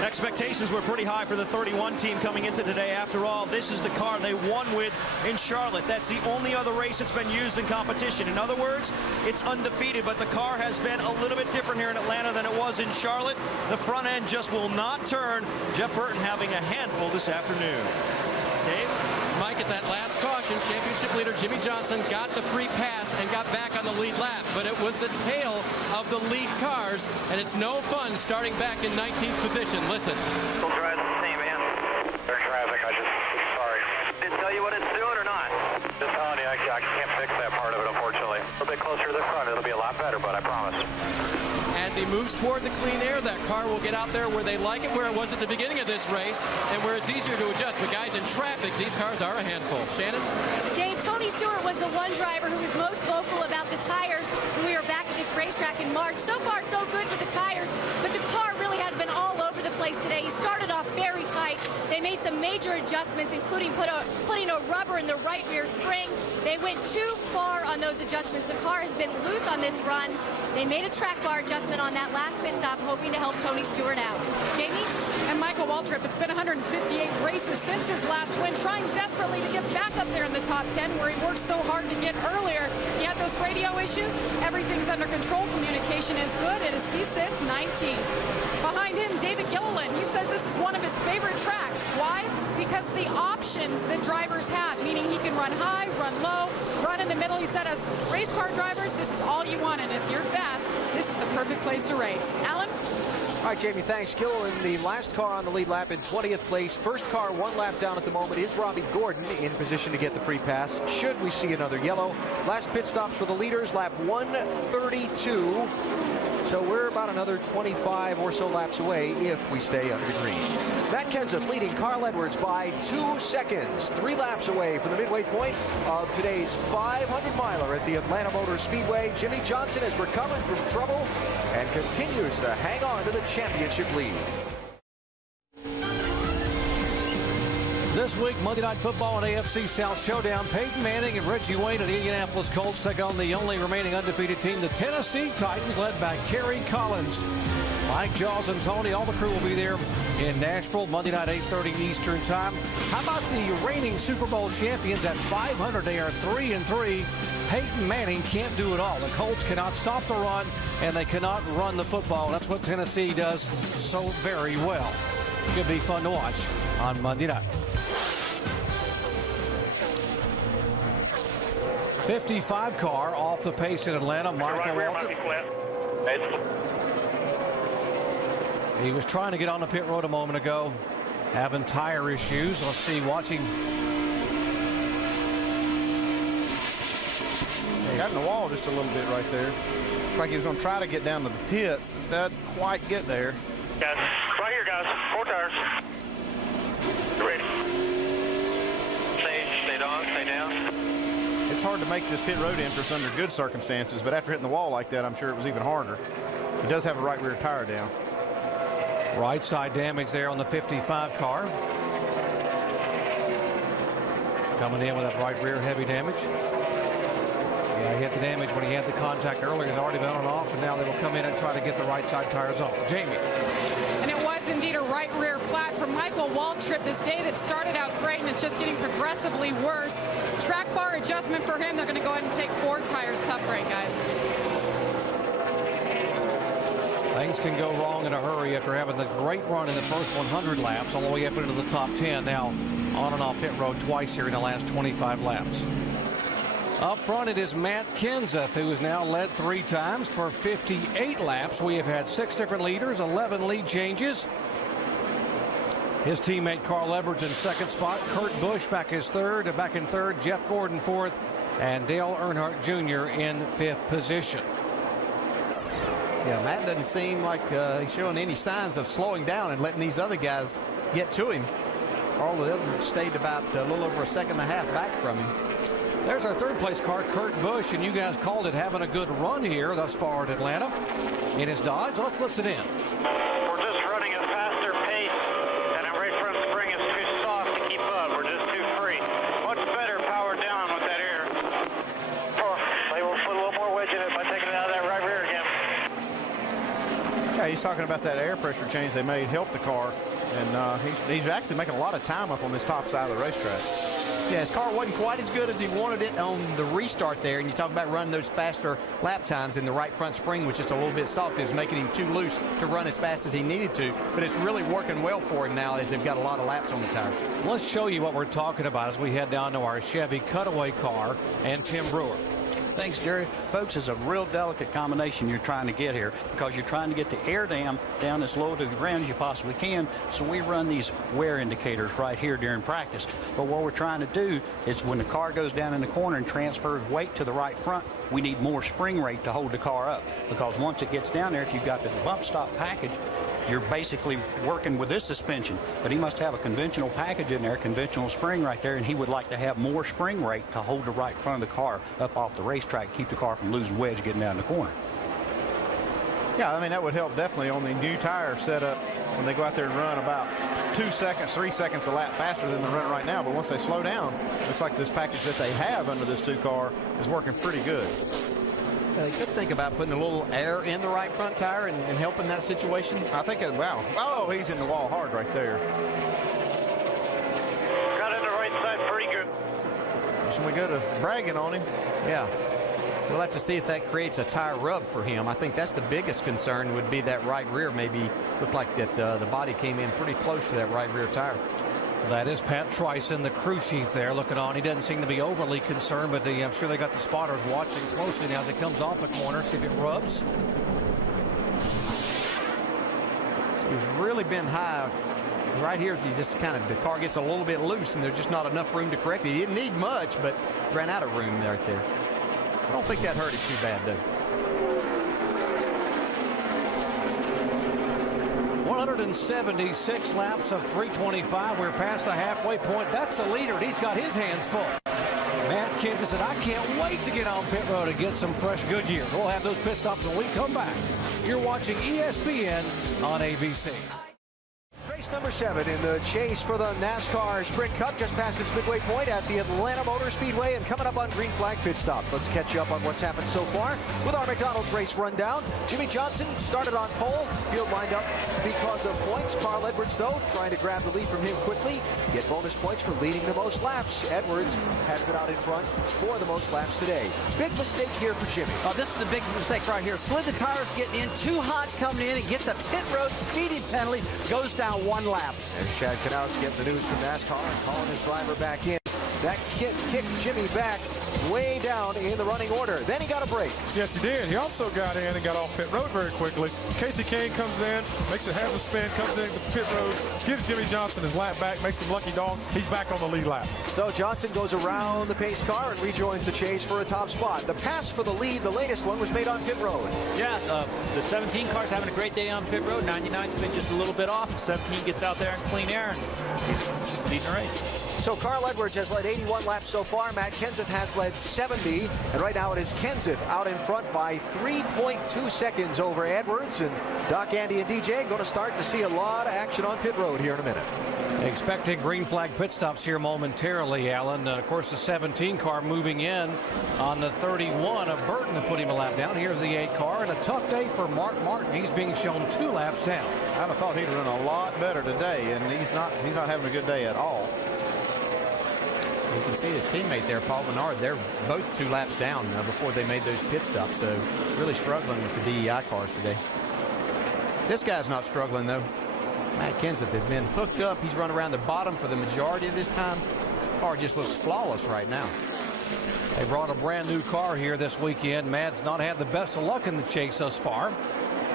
Expectations were pretty high for the 31 team coming into today. After all, this is the car they won with in Charlotte. That's the only other race that's been used in competition. In other words, it's undefeated, but the car has been a little bit different here in Atlanta than it was in Charlotte. The front end just will not turn. Jeff Burton having a handful this afternoon. Dave? Mike, at that last caution, championship leader Jimmy Johnson got the free pass and got back on the lead lap, but it was the tail of the lead cars, and it's no fun starting back in 19th position. Listen. We'll drive the same, man. There's traffic. Sorry. Did it tell you what it's doing or not? Just telling you, I can't fix that part of it, unfortunately. A little bit closer to the front, it'll be a lot better, but I promise. As he moves toward the clean air, that car will get out there where they like it, where it was at the beginning of this race, and where it's easier to adjust. But guys, in traffic, these cars are a handful. Shannon? Dave, Tony Stewart was the one driver who was most vocal about the tires when we were back at this racetrack in March. So far, so good with the tires, but the car really has been all over the place today. He started off very tight. They made some major adjustments, including putting a rubber in the right rear spring. They went too far on those adjustments. The car has been loose on this run. They made a track bar adjustment on that last pit stop, hoping to help Tony Stewart out. Jamie? And Michael Waltrip, it's been 158 races since his last win, trying desperately to get back up there in the top 10, where he worked so hard to get earlier. He had those radio issues. Everything's under control. Communication is good, and as he sits 19th. Behind him, David Gilliland. He says this is one of his favorite tracks. Why? Because the options that drivers have, meaning he can run high, run low, run in the middle. He said as race car drivers, this is all you want, and if you're fast, this is the perfect place to race. Alan? All right, Jamie, thanks. Gilliland, the last car on the lead lap in 20th place. First car 1 lap down at the moment is Robbie Gordon in position to get the free pass. Should we see another yellow? Last pit stops for the leaders, lap 132. So we're about another 25 or so laps away if we stay under the green. Matt Kenseth leading Carl Edwards by 2 seconds. 3 laps away from the midway point of today's 500-miler at the Atlanta Motor Speedway. Jimmy Johnson has recovered from trouble and continues to hang on to the championship lead. This week, Monday Night Football and AFC South Showdown. Peyton Manning and Reggie Wayne of the Indianapolis Colts take on the only remaining undefeated team, the Tennessee Titans, led by Kerry Collins. Mike, Jaws, and Tony, all the crew will be there in Nashville, Monday night, 8:30 Eastern Time. How about the reigning Super Bowl champions at 500? They are 3-3. Peyton Manning can't do it all. The Colts cannot stop the run, and they cannot run the football. That's what Tennessee does so very well. Should be fun to watch on Monday night. 55 car off the pace in Atlanta. Michael Waltrip. He was trying to get on the pit road a moment ago, having tire issues. Let's see, watching. He got in the wall just a little bit right there. Looks like he was going to try to get down to the pits. Doesn't quite get there. Guys, right here, guys. 4 tires. You're ready. Stay on, stay down. It's hard to make this pit road entrance under good circumstances, but after hitting the wall like that, I'm sure it was even harder. He does have a right rear tire down. Right side damage there on the 55 car. Coming in with that right rear heavy damage. Yeah, he had the damage when he had the contact earlier. He's already been on and off, and now they will come in and try to get the right side tires on. Jamie. And it was was indeed a right rear flat for Michael Waltrip this day that started out great, and it's just getting progressively worse. Track bar adjustment for him. They're going to go ahead and take 4 tires. Tough break, guys. Things can go wrong in a hurry after having the great run in the first 100 laps all the way up into the top 10. Now on and off pit road twice here in the last 25 laps. Up front, it is Matt Kenseth, who has now led 3 times for 58 laps. We have had 6 different leaders, 11 lead changes. His teammate Carl Edwards in second spot. Kurt Busch back in third. Jeff Gordon fourth. And Dale Earnhardt Jr. in 5th position. Yeah, Matt doesn't seem like he's showing any signs of slowing down and letting these other guys get to him. All the others stayed about a little over a second and a half back from him. There's our 3rd place car, Kurt Busch, and you guys called it having a good run here thus far at Atlanta in his Dodge. Let's listen in. We're just running a faster pace, and our right front spring is too soft to keep up. We're just too free. Much better power down with that air. Maybe we'll put a little more wedge in it by taking it out of that right rear again. Yeah, he's talking about that air pressure change they made help the car, and he's actually making a lot of time up on this top side of the racetrack. Yeah, his car wasn't quite as good as he wanted it on the restart there, and you talk about running those faster lap times, and the right front spring was just a little bit soft. It was making him too loose to run as fast as he needed to, but it's really working well for him now as they've got a lot of laps on the tires. Let's show you what we're talking about as we head down to our Chevy Cutaway car and Tim Brewer. Thanks, Jerry. Folks, it's a real delicate combination you're trying to get here because you're trying to get the air dam down as low to the ground as you possibly can. So we run these wear indicators right here during practice. But what we're trying to do is when the car goes down in the corner and transfers weight to the right front, we need more spring rate to hold the car up. Because once it gets down there, if you've got the bump stop package, you're basically working with this suspension, but he must have a conventional package in there, conventional spring right there, and he would like to have more spring rate to hold the right front of the car up off the racetrack, keep the car from losing wedge getting down the corner. Yeah, I mean, that would help definitely on the new tire setup when they go out there and run about 2 seconds, 3 seconds a lap faster than they're running right now. But once they slow down, looks like this package that they have under this 2 car is working pretty good. You could think about putting a little air in the right front tire and helping that situation. I think, wow. Oh, he's in the wall hard right there. Got in the right side pretty good. So we go to bragging on him. Yeah. We'll have to see if that creates a tire rub for him. I think that's the biggest concern would be that right rear. Maybe looked like that the body came in pretty close to that right rear tire. That is Pat Tryson, the crew chief there, looking on. He doesn't seem to be overly concerned, but I'm sure they got the spotters watching closely now as it comes off the corner, see if it rubs. So he's really been high. Right here, you just kind of, the car gets a little bit loose, and there's just not enough room to correct it. He didn't need much, but ran out of room right there. I don't think that hurt it too bad, though. 176 laps of 325. We're past the halfway point. That's the leader, and he's got his hands full. Matt Kenseth said, I can't wait to get on pit road and get some fresh Goodyears. We'll have those pit stops when we come back. You're watching ESPN on ABC. Race number 7 in the chase for the NASCAR Sprint Cup, just past its midway point at the Atlanta Motor Speedway, and coming up on green flag pit stop. Let's catch you up on what's happened so far with our McDonald's race rundown. Jimmie Johnson started on pole, field lined up because of points. Carl Edwards, though, trying to grab the lead from him quickly, get bonus points for leading the most laps. Edwards has been out in front for the most laps today. Big mistake here for Jimmy. Oh, this is the big mistake right here. Slid the tires, getting in too hot coming in, and gets a pit road speeding penalty, goes down 1 lap. And Chad Knaus getting the news from NASCAR and calling his driver back in. That kicked Jimmy back way down in the running order. Then he got a break. Yes, he did. He also got in and got off pit road very quickly. Casey Kane comes in, makes it, has a spin, comes in the pit road, gives Jimmie Johnson his lap back, makes him lucky dog. He's back on the lead lap. So Johnson goes around the pace car and rejoins the chase for a top spot. The pass for the lead, the latest one, was made on pit road. Yeah, the 17 car's having a great day on pit road. 99's been just a little bit off. 17 gets out there in clean air, and he's leading the race. So Carl Edwards has led 81 laps so far. Matt Kenseth has led 70. And right now it is Kenseth out in front by 3.2 seconds over Edwards. And Doc, Andy, and DJ going to start to see a lot of action on pit road here in a minute. Expecting green flag pit stops here momentarily, Alan. Of course, the 17 car moving in on the 31 of Burton to put him a lap down. Here's the 8 car, and a tough day for Mark Martin. He's being shown 2 laps down. I'd have thought he'd run a lot better today, and he's not having a good day at all. You can see his teammate there, Paul Menard. They're both 2 laps down before they made those pit stops, so really struggling with the DEI cars today. This guy's not struggling, though. Matt Kenseth has been hooked up. He's run around the bottom for the majority of this time. The car just looks flawless right now. They brought a brand new car here this weekend. Matt's not had the best of luck in the chase thus far.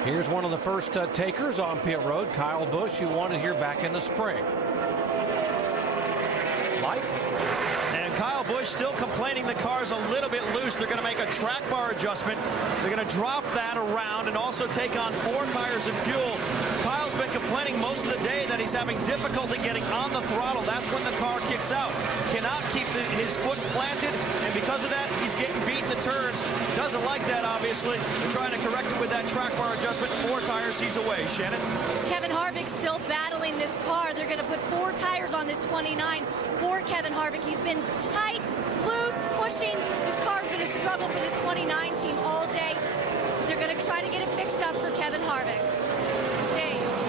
Here's one of the first takers on pit road, Kyle Busch, who won it here back in the spring. Mike? And Kyle Busch still complaining the car's a little bit loose. They're going to make a track bar adjustment. They're going to drop that around and also take on 4 tires and fuel. Kyle's been complaining most of the day that he's having difficulty getting on the throttle. That's when the car kicks out. Cannot keep his foot planted, and because of that, he's getting beat in the turns. Doesn't like that, obviously. They're trying to correct it with that track bar adjustment. 4 tires, he's away. Shannon? Kevin Harvick's still battling this car. They're going to put 4 tires on this 29 for Kevin Harvick. He's been tight, loose, pushing. This car's been a struggle for this 29 team all day. They're going to try to get it fixed up for Kevin Harvick.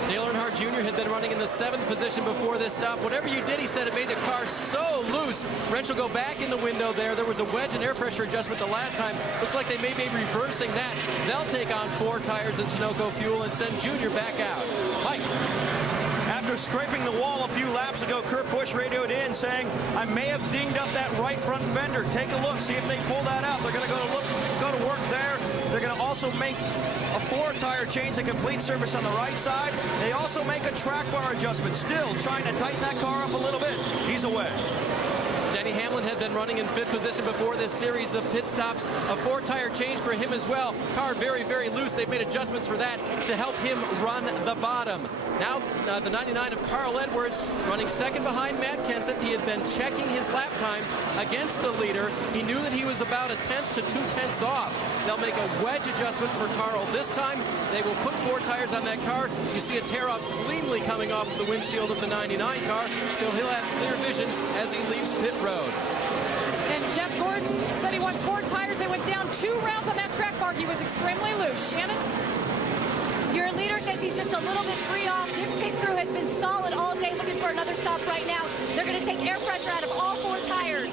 Dale Earnhardt Jr. had been running in the 7th position before this stop. Whatever you did, he said, it made the car so loose. Wrench will go back in the window there. There was a wedge and air pressure adjustment the last time. Looks like they may be reversing that. They'll take on 4 tires and Sunoco fuel and send Jr. back out. Mike. After scraping the wall a few laps ago, Kurt Busch radioed in saying, I may have dinged up that right front fender. Take a look, see if they pull that out. They're going to go to work there. They're going to also make a 4-tire change, a complete service on the right side. They also make a track bar adjustment. Still trying to tighten that car up a little bit. He's away. Denny Hamlin had been running in 5th position before this series of pit stops. A 4-tire change for him as well. Car very, very loose. They've made adjustments for that to help him run the bottom. Now the 99 of Carl Edwards running 2nd behind Matt Kenseth. He had been checking his lap times against the leader. He knew that he was about 1/10 to 2/10 off. They'll make a wedge adjustment for Carl this time. They will put 4 tires on that car. You see a tear-off cleanly coming off the windshield of the 99 car, so he'll have clear vision as he leaves pit road. And Jeff Gordon said he wants 4 tires. They went down 2 rounds on that track bar. He was extremely loose. Shannon? Your leader says he's just a little bit free off. This pit crew has been solid all day looking for another stop right now. They're going to take air pressure out of all 4 tires.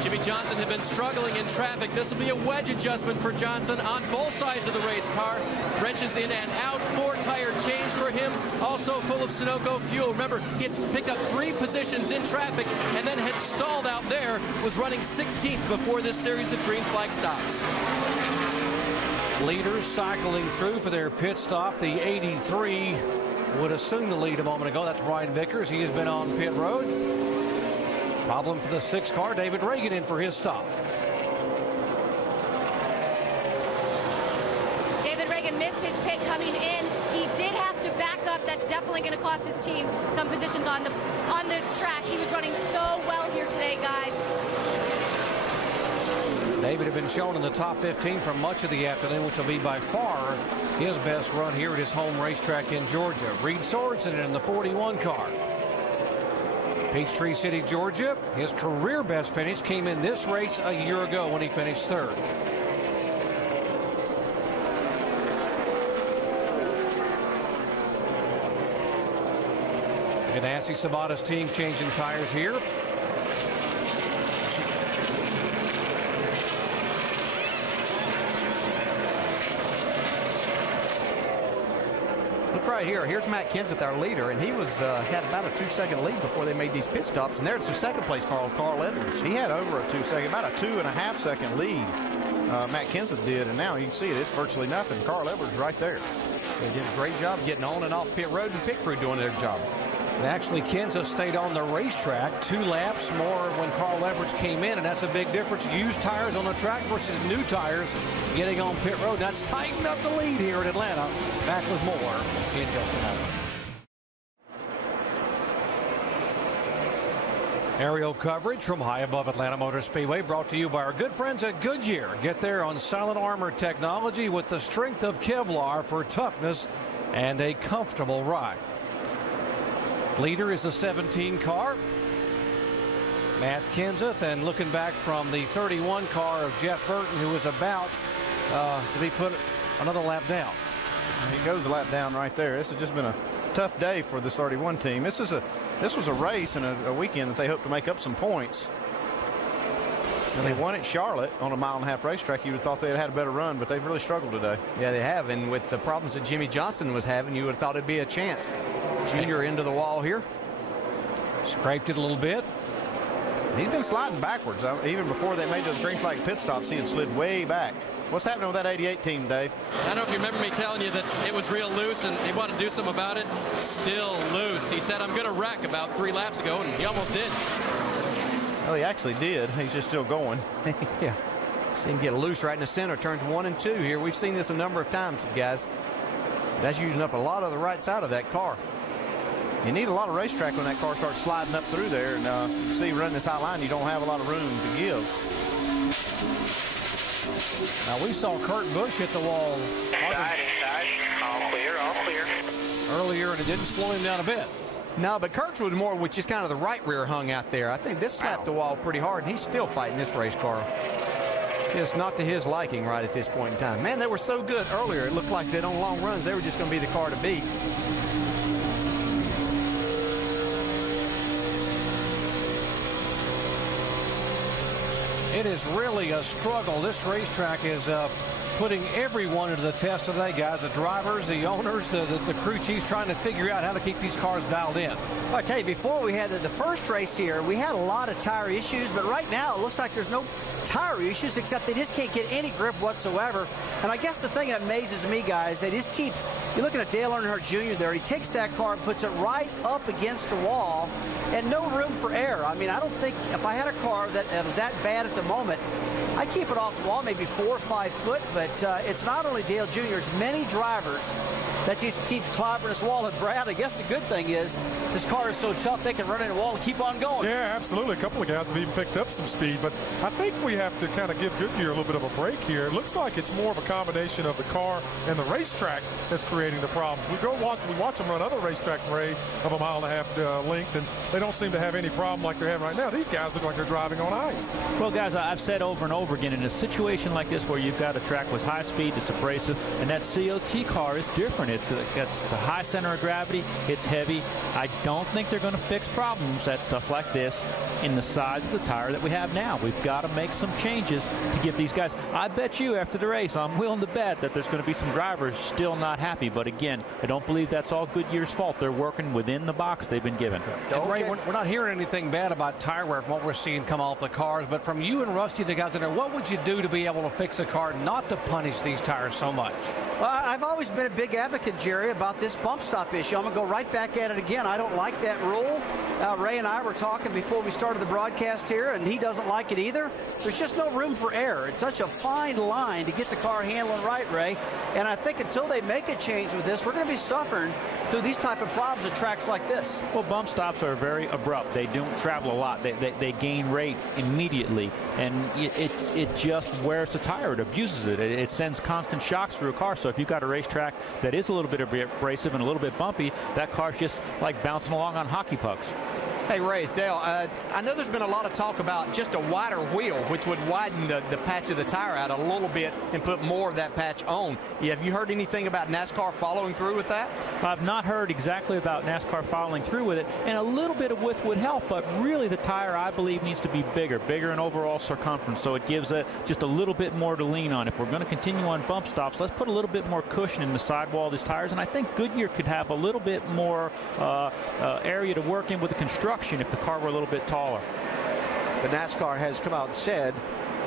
Jimmy Johnson had been struggling in traffic. This will be a wedge adjustment for Johnson on both sides of the race car. Wrenches in and out. 4-tire change for him. Also full of Sunoco fuel. Remember, he had picked up 3 positions in traffic and then had stalled out there. Was running 16th before this series of green flag stops. Leaders cycling through for their pit stop. The 83 would assume the lead a moment ago. That's Brian Vickers. He has been on pit road. Problem for the 6 car. David Reagan in for his stop. David Reagan missed his pit coming in. He did have to back up. That's definitely going to cost his team some positions on the track. He was running so well here today, guys. David had been shown in the top 15 for much of the afternoon, which will be by far his best run here at his home racetrack in Georgia. Reed Sorensen in the 41 car. Peachtree City, Georgia. His career best finish came in this race a year ago when he finished 3rd. Ganassi Sabata's team changing tires here. Look right here. Here's Matt Kenseth, our leader, and he was had about a 2-second lead before they made these pit stops. And there's the 2nd place car, Carl Edwards. He had over a 2-second, about a 2.5-second lead. Matt Kenseth did, and now you can see it. It's virtually nothing. Carl Edwards right there. They did a great job getting on and off pit road, and pit crew doing their job. And actually, Kenseth stayed on the racetrack 2 laps more when Carl Edwards came in, and that's a big difference. Used tires on the track versus new tires getting on pit road. That's tightened up the lead here in Atlanta. Back with more in just a moment. Aerial coverage from high above Atlanta Motor Speedway brought to you by our good friends at Goodyear. Get there on Silent Armor technology with the strength of Kevlar for toughness and a comfortable ride. Leader is the 17 car, Matt Kenseth, and looking back from the 31 car of Jeff Burton, who was about to be put another lap down. He goes a lap down right there. This has just been a tough day for this 31 team. This was a race and a weekend that they hope to make up some points. And they won at Charlotte on a 1.5 mile racetrack. You would have thought they had a better run, but they've really struggled today. Yeah, they have. And with the problems that Jimmy Johnson was having, you would have thought it'd be a chance. Junior into the wall here. Scraped it a little bit. He's been sliding backwards. Even before they made those green flag pit stops, he had slid way back. What's happening with that 88 team, Dave? I don't know if you remember me telling you that it was real loose and he wanted to do something about it. Still loose. He said, I'm going to wreck about 3 laps ago, and he almost did. Well, he actually did. He's just still going. Yeah. See him get loose right in the center. Turns 1 and 2 here. We've seen this a number of times, guys. That's using up a lot of the right side of that car. You need a lot of racetrack when that car starts sliding up through there. And you see running this high line, you don't have a lot of room to give. Now, we saw Kurt Busch hit the wall Inside. All clear, all clear. earlier, and it didn't slow him down a bit. No, but Kurt's was more with just kind of the right rear hung out there. I think this slapped the wall pretty hard, and he's still fighting this race car. Just not to his liking right at this point in time. Man, they were so good earlier. It looked like that on long runs, they were just going to be the car to beat. It is really a struggle. This racetrack is putting everyone into the test today, guys. The drivers, the owners, the crew chiefs trying to figure out how to keep these cars dialed in. Well, I tell you, before we had the first race here, we had a lot of tire issues, but right now it looks like there's no tire issues, except they just can't get any grip whatsoever. And I guess the thing that amazes me, guys, they just keep, you're looking at Dale Earnhardt Jr. there. He takes that car and puts it right up against the wall and no room for error. I mean, I don't think if I had a car that was that bad at the moment, I keep it off the wall maybe 4 or 5 foot, but it's not only Dale Jr., it's many drivers that just keeps clobbering this wall. And Brad, I guess the good thing is this car is so tough they can run in the wall and keep on going. Yeah, absolutely. A couple of guys have even picked up some speed, but I think we have to kind of give Goodyear a little bit of a break here. It looks like it's more of a combination of the car and the racetrack that's creating the problems. We watch them run other racetrack Ray of 1.5 mile length, and they don't seem to have any problem like they're having right now. These guys look like they're driving on ice. Well, guys, I've said over and over again, in a situation like this where you've got a track with high speed, it's abrasive, and that COT car is different. It's a high center of gravity. It's heavy. I don't think they're going to fix problems at stuff like this in the size of the tire that we have now. We've got to make some changes to give these guys. I bet you after the race, I'm willing to bet that there's going to be some drivers still not happy. But again, I don't believe that's all Goodyear's fault. They're working within the box they've been given. And Ray, we're not hearing anything bad about tire wear from what we're seeing come off the cars. But from you and Rusty, the guys in there, what would you do to be able to fix a car not to punish these tires so much? Well, I've always been a big advocate, Jerry, about this bump stop issue. I'm going to go right back at it again. I don't like that rule. Ray and I were talking before we started the broadcast here, and he doesn't like it either. There's just no room for error. It's such a fine line to get the car handling right, Ray. And I think until they make a change with this, we're going to be suffering through these type of problems at tracks like this. Well, bump stops are very abrupt. They don't travel a lot. They gain rate immediately, and it just wears the tire. It abuses it. It sends constant shocks through a car. So if you've got a racetrack that is a little bit abrasive and a little bit bumpy, that car's just like bouncing along on hockey pucks. Hey, Ray, it's Dale. I know there's been a lot of talk about just a wider wheel, which would widen the patch of the tire out a little bit and put more of that patch on. Have you heard anything about NASCAR following through with that? I've not heard exactly about NASCAR following through with it, and a little bit of width would help, but really the tire, I believe, needs to be bigger in overall circumference, so it gives just a little bit more to lean on. If we're going to continue on bump stops, let's put a little bit more cushion in the sidewall of these tires, and I think Goodyear could have a little bit more area to work in with the construction if the car were a little bit taller. But NASCAR has come out and said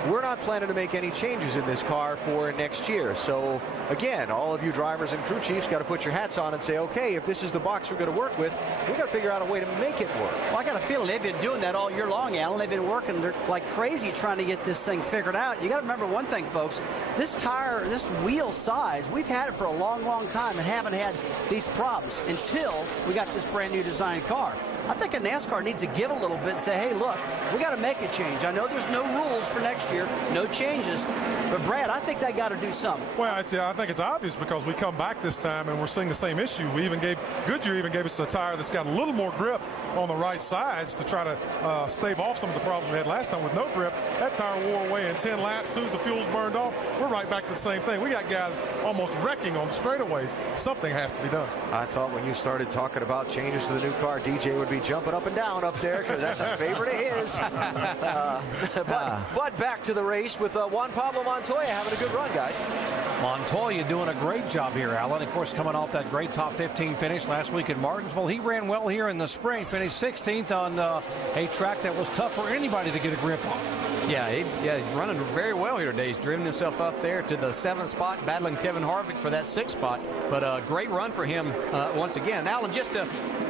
we're not planning to make any changes in this car for next year. So again, all of you drivers and crew chiefs got to put your hats on and say, okay, if this is the box we're going to work with, we got to figure out a way to make it work. Well, I got a feeling they've been doing that all year long, Alan. They've been working like crazy trying to get this thing figured out. You got to remember one thing, folks. This tire, this wheel size, we've had it for a long, long time and haven't had these problems until we got this brand new design car. I think a NASCAR needs to give a little bit and say, hey, look, we got to make a change. I know there's no rules for next year, no changes, but Brad, I think they got to do something. Well, I think it's obvious because we come back this time and we're seeing the same issue. Goodyear even gave us a tire that's got a little more grip on the right sides to try to stave off some of the problems we had last time with no grip. That tire wore away in 10 laps. As soon as the fuel's burned off, we're right back to the same thing. We got guys almost wrecking on the straightaways. Something has to be done. I thought when you started talking about changes to the new car, DJ would be jumping up and down up there because that's a favorite of his. But back to the race with Juan Pablo Montoya having a good run, guys. Montoya doing a great job here, Alan. Of course, coming off that great top 15 finish last week in Martinsville. He ran well here in the spring, finished 16th on a track that was tough for anybody to get a grip on. Yeah, he's running very well here today. He's driven himself up there to the 7th spot, battling Kevin Harvick for that 6th spot. But a great run for him once again. Alan, just to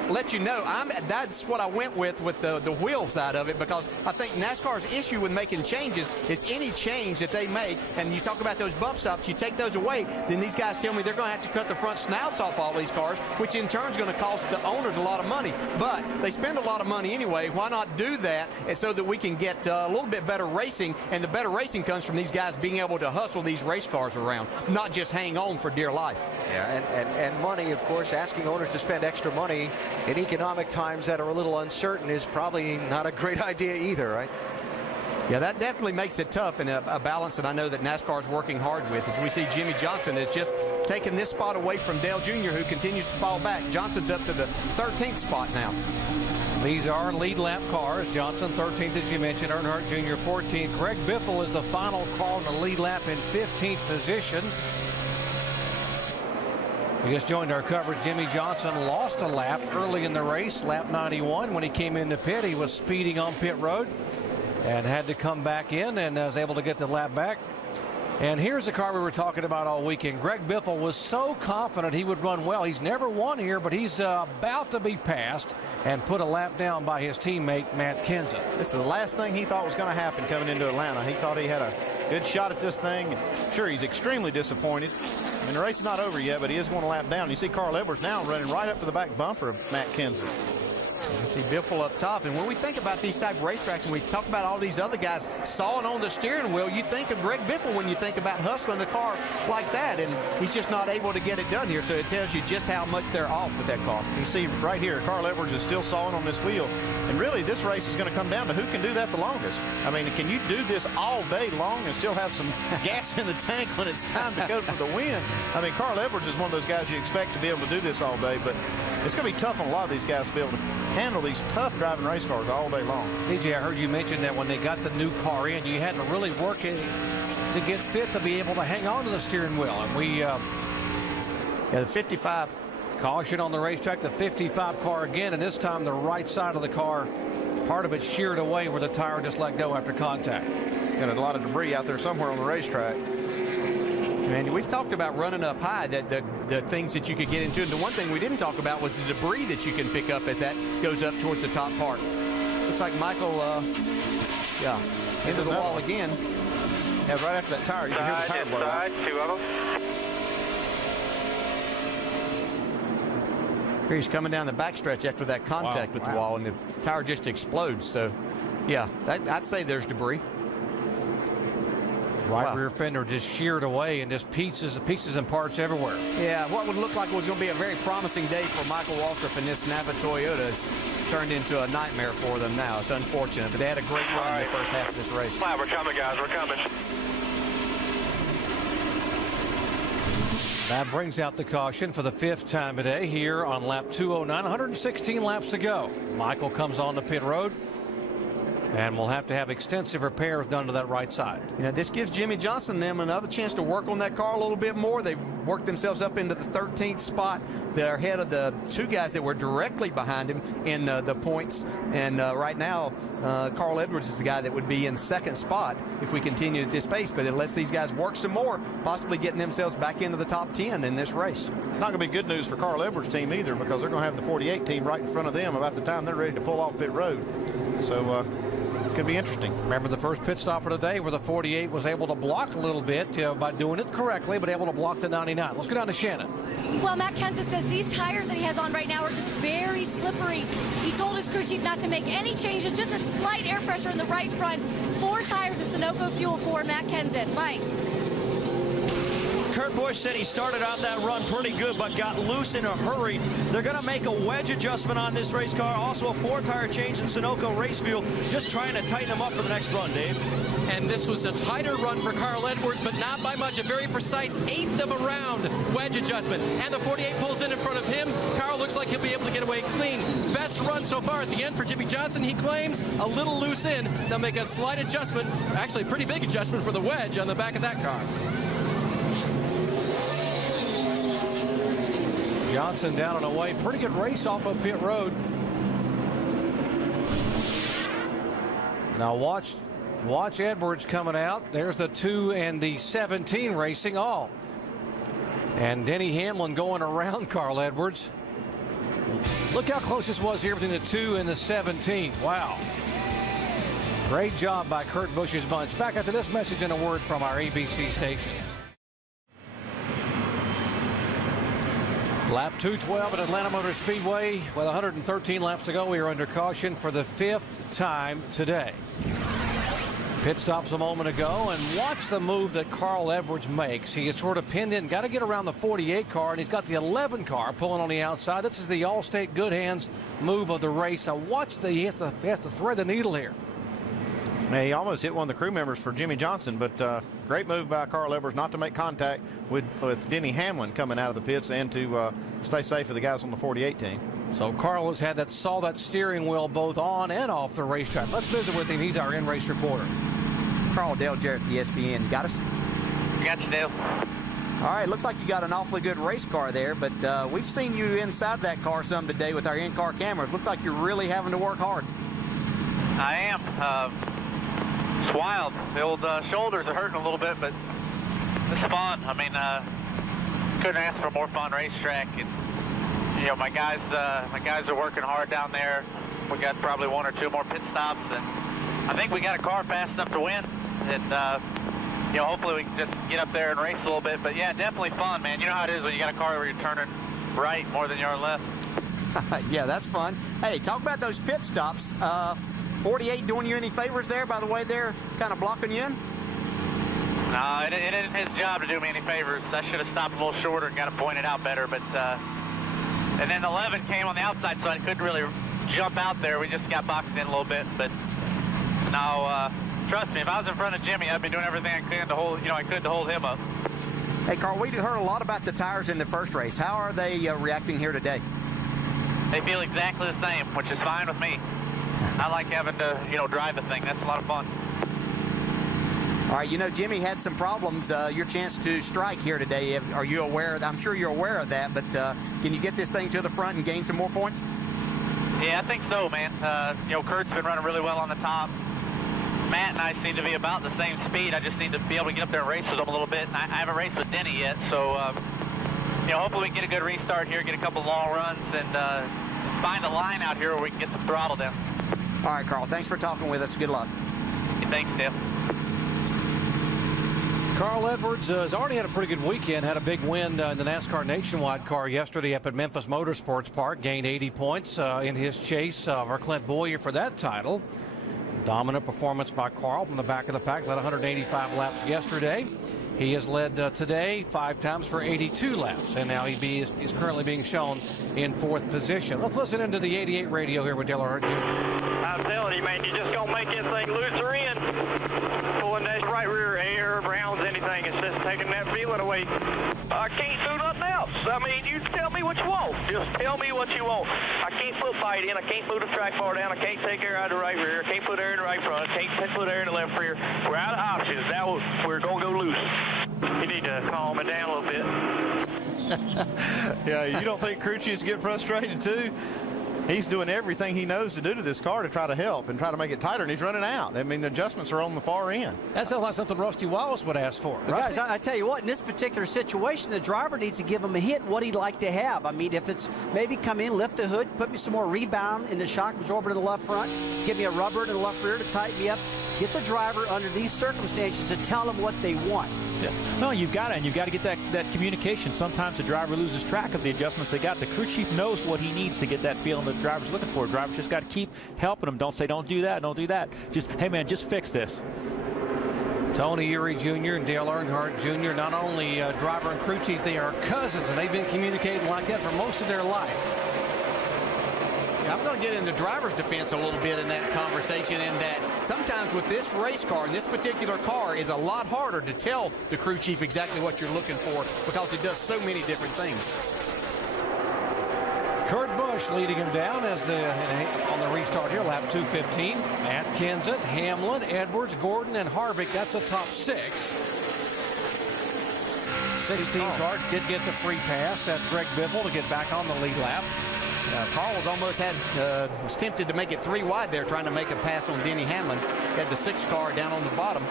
let you know, that's what I went with the wheel side of it, because I think NASCAR's issue with making changes is any change that they make, and you talk about those bump stops, you take those away, then these guys tell me they're going to have to cut the front snouts off all these cars, which in turn is going to cost the owners a lot of money. But they spend a lot of money anyway. Why not do that, and so that we can get a little bit better racing, and the better racing comes from these guys being able to hustle these race cars around, not just hang on for dear life. Yeah, and money, of course, asking owners to spend extra money in economic times that are a little uncertain is probably not a great idea either, right? Yeah, that definitely makes it tough, and a balance that I know that NASCAR is working hard with, as we see Jimmie Johnson has just taken this spot away from Dale Jr., who continues to fall back. Johnson's up to the 13th spot now. These are lead lap cars. Johnson 13th, as you mentioned. Earnhardt Jr. 14th. Greg Biffle is the final car on the lead lap in 15th position. We just joined our coverage. Jimmie Johnson lost a lap early in the race, lap 91. When he came into pit, he was speeding on pit road and had to come back in and was able to get the lap back. And here's the car we were talking about all weekend. Greg Biffle was so confident he would run well. He's never won here, but he's about to be passed and put a lap down by his teammate, Matt Kenseth. This is the last thing he thought was going to happen coming into Atlanta. He thought he had a good shot at this thing. Sure, he's extremely disappointed. I mean, the race is not over yet, but he is going to lap down. You see Carl Edwards now running right up to the back bumper of Matt Kenseth. You see Biffle up top, and when we think about these type of racetracks and we talk about all these other guys sawing on the steering wheel, you think of Greg Biffle when you think about hustling a car like that, and he's just not able to get it done here, so it tells you just how much they're off with that car. You see right here, Carl Edwards is still sawing on this wheel, and really this race is going to come down to who can do that the longest. I mean, can you do this all day long and still have some gas in the tank when it's time to go for the win? I mean, Carl Edwards is one of those guys you expect to be able to do this all day, but it's going to be tough on a lot of these guys to be able to handle these tough driving race cars all day long. DJ, I heard you mention that when they got the new car in, you had to really work it to get fit to be able to hang on to the steering wheel. And we, yeah, the 55 caution on the racetrack, the 55 car again, and this time the right side of the car, part of it sheared away where the tire just let go after contact. Got a lot of debris out there somewhere on the racetrack. Randy, we've talked about running up high, that the things that you could get into. And the one thing we didn't talk about was the debris that you can pick up as that goes up towards the top part. Looks like Michael, yeah, into the wall again. Yeah, right after that tire, you can hear the tire blow out. Two of them. Here he's coming down the backstretch after that contact with the wall, and the tire just explodes. So, yeah, I'd say there's debris. Right rear fender just sheared away and just pieces and parts everywhere. Yeah, what would look like was going to be a very promising day for Michael Waltrip and this Napa Toyota has turned into a nightmare for them now. It's unfortunate, but they had a great run in the first half of this race. Flat, we're coming, guys. We're coming. That brings out the caution for the 5th time today here on lap 209. 116 laps to go. Michael comes on the pit road. And we'll have to have extensive repairs done to that right side. You know, this gives Jimmy Johnson and them another chance to work on that car a little bit more. They've worked themselves up into the 13th spot. They're ahead of the two guys that were directly behind him in the points. And right now, Carl Edwards is the guy that would be in second spot if we continue at this pace. But it lets these guys work some more, possibly getting themselves back into the top 10 in this race. Not going to be good news for Carl Edwards' team either, because they're going to have the 48 team right in front of them about the time they're ready to pull off pit road. So could be interesting. Remember the first pit stop of the day where the 48 was able to block a little bit by doing it correctly, but able to block the 99. Let's go down to Shannon. Well, Matt Kenseth says these tires that he has on right now are just very slippery. He told his crew chief not to make any changes, just a slight air pressure in the right front. 4 tires at Sunoco Fuel for Matt Kenseth. Mike. Kurt Busch said he started out that run pretty good, but got loose in a hurry. They're going to make a wedge adjustment on this race car. Also a 4-tire change in Sunoco race fuel. Just trying to tighten them up for the next run, Dave. And this was a tighter run for Carl Edwards, but not by much. A very precise 1/8 of a round wedge adjustment. And the 48 pulls in front of him. Carl looks like he'll be able to get away clean. Best run so far at the end for Jimmy Johnson, he claims. A little loose in. They'll make a slight adjustment, actually a pretty big adjustment for the wedge on the back of that car. Johnson down and away. Pretty good race off of pit road. Now watch Edwards coming out. There's the 2 and the 17 racing all. And Denny Hamlin going around Carl Edwards. Look how close this was here between the 2 and the 17. Wow. Great job by Kurt Busch's bunch. Back after this message and a word from our ABC station. Lap 212 at Atlanta Motor Speedway. With 113 laps to go, we are under caution for the 5th time today. Pit stops a moment ago, and watch the move that Carl Edwards makes. He is sort of pinned in, got to get around the 48 car, and he's got the 11 car pulling on the outside. This is the Allstate Good Hands move of the race. Now watch, he has to thread the needle here. He almost hit one of the crew members for Jimmy Johnson, but great move by Carl Edwards not to make contact with Denny Hamlin coming out of the pits, and to stay safe for the guys on the 48 team. So Carl has saw that steering wheel both on and off the racetrack. Let's visit with him. He's our in-race reporter. Carl, Dale Jarrett, ESPN. You got us? Got you, Dale. All right, looks like you got an awfully good race car there, but we've seen you inside that car some today with our in-car cameras. Look like you're really having to work hard. I am. It's wild. The old shoulders are hurting a little bit, but it's fun. I mean, couldn't ask for a more fun racetrack. And you know, my guys are working hard down there. We got probably 1 or 2 more pit stops, and I think we got a car fast enough to win. And you know, hopefully we can just get up there and race a little bit. But yeah, definitely fun, man. You know how it is when you got a car where you're turning right more than you're left. Yeah, that's fun. Hey, talk about those pit stops. 48 doing you any favors there, by the way, they're kind of blocking you in? No, it isn't his job to do me any favors. I should have stopped a little shorter and got him pointed out better. But and then 11 came on the outside, so I couldn't really jump out there. We just got boxed in a little bit. But no, trust me, if I was in front of Jimmy, I'd be doing everything I could to hold him up. Hey, Carl, we heard a lot about the tires in the first race. How are they reacting here today? They feel exactly the same, which is fine with me. I like having to, drive the thing. That's a lot of fun. All right, Jimmy had some problems. Your chance to strike here today. Are you aware? I'm sure you're aware of that, but can you get this thing to the front and gain some more points? Yeah, I think so, man. Kurt's been running really well on the top. Matt and I seem to be about the same speed. I just need to be able to get up there and race with them a little bit. And I haven't raced with Denny yet, so hopefully we can get a good restart here, get a couple long runs, and find a line out here where we can get some throttle down. All right, Carl, thanks for talking with us. Good luck. Thanks, Dale. Carl Edwards has already had a pretty good weekend, had a big win in the NASCAR Nationwide car yesterday up at Memphis Motorsports Park, gained 80 points in his chase for Clint Boyer for that title. Dominant performance by Carl from the back of the pack, led 185 laps yesterday. He has led today 5 times for 82 laps, and now he is currently being shown in 4th position. Let's listen into the 88 radio here with Dale Earnhardt Jr. I'm telling you, man, you're just going to make this thing looser in. Pulling that right rear air, rounds, anything. It's just taking that feeling away. I can't do nothing else. I mean, you tell me what you want. Just tell me what you want. I can't put bite in. I can't move the track bar down. I can't take air out of the right rear. I can't put air in the right front. I can't put air in the left rear. We're out of options. Now we're going to go loose. You need to calm it down a little bit. Yeah, you don't think crew chiefs get frustrated too? He's doing everything he knows to do to this car to try to help and try to make it tighter, and he's running out. I mean, the adjustments are on the far end. That sounds like something Rusty Wallace would ask for. Guys, I tell you what, in this particular situation, the driver needs to give him a hit what he'd like to have. I mean, if it's maybe come in, lift the hood, put me some more rebound in the shock absorber in the left front, give me a rubber in the left rear to tighten me up, get the driver under these circumstances to tell them what they want. Yeah. No, you've got to get that communication. Sometimes the driver loses track of the adjustments they got. The crew chief knows what he needs to get that feeling the driver's looking for. The driver's just got to keep helping him. Don't say, don't do that, don't do that. Just, hey, man, just fix this. Tony Eury Jr. and Dale Earnhardt Jr., not only driver and crew chief, they are cousins, and they've been communicating like that for most of their life. I'm going to get into driver's defense a little bit in that conversation, in that sometimes with this race car, and this particular car is a lot harder to tell the crew chief exactly what you're looking for because it does so many different things. Kurt Busch leading him down as on the restart here, lap 215. Matt Kenseth, Hamlin, Edwards, Gordon, and Harvick. That's a top 6. 16 car did get the free pass at Greg Biffle to get back on the lead lap. Carl was was tempted to make it 3 wide there, trying to make a pass on Denny Hamlin. Had the 6 car down on the bottom.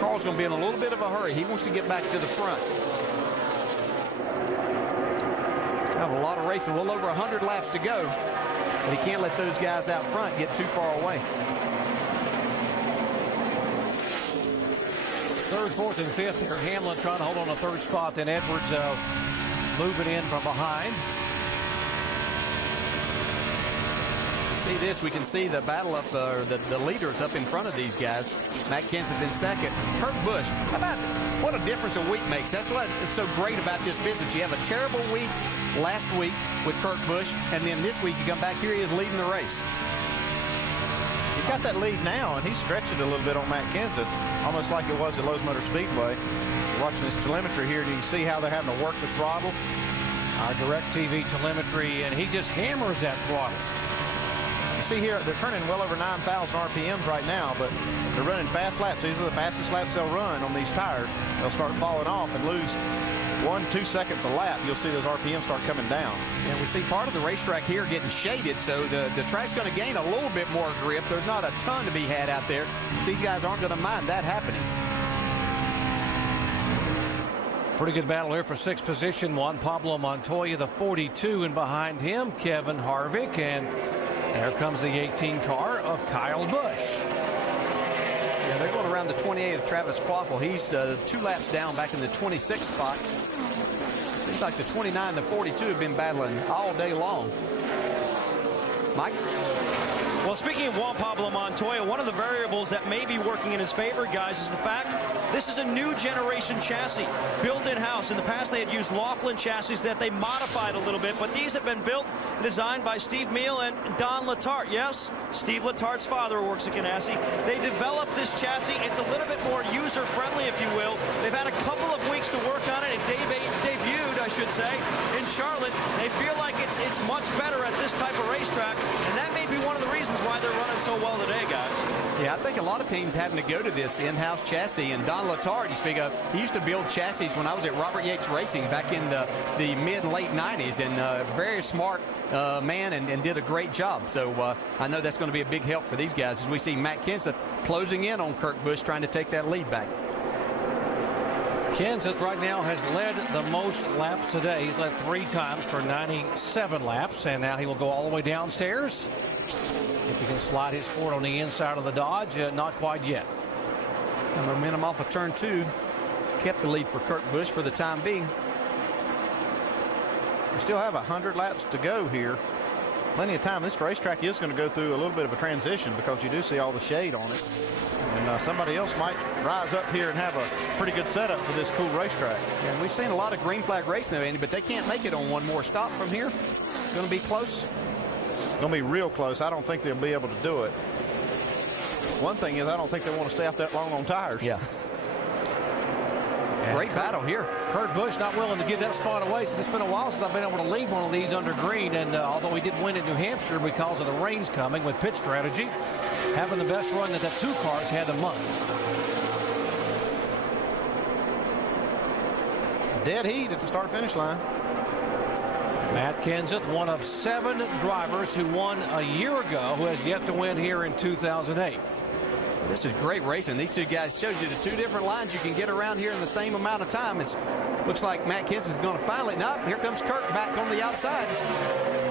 Carl's going to be in a little bit of a hurry. He wants to get back to the front. Still have a lot of racing, a little over 100 laps to go, but he can't let those guys out front get too far away. 3rd, 4th, and 5th there. Hamlin trying to hold on a 3rd spot, then Edwards moving in from behind. See this, we can see the battle up, the leaders up in front of these guys. Matt Kenseth in 2nd. Kurt Busch, how about what a difference a week makes? That's what's so great about this business. You have a terrible week last week with Kurt Busch, and then this week you come back here, he is leading the race. He's got that lead now, and he's stretched it a little bit on Matt Kenseth, almost like it was at Lowe's Motor Speedway. Watching this telemetry here, do you see how they're having to work the throttle? Our direct TV telemetry, and he just hammers that throttle. You see here, they're turning well over 9,000 RPMs right now, but they're running fast laps. These are the fastest laps they'll run on these tires. They'll start falling off and lose 1-2 seconds a lap. You'll see those RPMs start coming down. And we see part of the racetrack here getting shaded, so the track's going to gain a little bit more grip. There's not a ton to be had out there. These guys aren't going to mind that happening. Pretty good battle here for 6th position. Juan Pablo Montoya, the 42, and behind him, Kevin Harvick. And there comes the 18 car of Kyle Busch. Yeah, they're going around the 28 of Travis Quaffle. He's 2 laps down back in the 26th spot. Seems like the 29 and the 42 have been battling all day long. Mike? Well, speaking of Juan Pablo Montoya, one of the variables that may be working in his favor, guys, is the fact this is a new generation chassis built in-house. In the past, they had used Laughlin chassis that they modified a little bit, but these have been built and designed by Steve Meal and Don Letarte. Yes, Steve Letarte's father works at Ganassi. They developed this chassis. It's a little bit more user-friendly, if you will. They've had a couple of weeks to work on it. It debuted, I should say, in Charlotte. They feel like it's much better at this type of racetrack, and that may be one of the reasons why they're running so well today, guys. Yeah, I think a lot of teams having to go to this in-house chassis. And Don Letarte, you speak of, he used to build chassis when I was at Robert Yates Racing back in the mid and late 90s, and very smart man and did a great job. So I know that's going to be a big help for these guys as we see Matt Kenseth closing in on Kurt Busch, trying to take that lead back. Kenseth right now has led the most laps today. He's led 3 times for 97 laps, and now he will go all the way downstairs. If he can slide his Ford on the inside of the Dodge, not quite yet. And momentum off of turn 2 kept the lead for Kurt Busch for the time being. We still have 100 laps to go here. Plenty of time. This racetrack is going to go through a little bit of a transition because you do see all the shade on it. And somebody else might rise up here and have a pretty good setup for this cool racetrack. Yeah, we've seen a lot of green flag racing though, Andy, but they can't make it on one more stop from here. It's going to be close. Going to be real close. I don't think they'll be able to do it. One thing is I don't think they want to stay out that long on tires. Yeah. Great battle here. Kurt Busch not willing to give that spot away. So it's been a while since I've been able to lead one of these under green. And although he did win in New Hampshire because of the rains coming with pit strategy, having the best run that the two cars had a month. Dead heat at the start-finish line. Matt Kenseth, one of 7 drivers who won a year ago, who has yet to win here in 2008. This is great racing. These two guys shows you the 2 different lines you can get around here in the same amount of time. It looks like Matt Kenseth is going to finally. No, here comes Kurt back on the outside.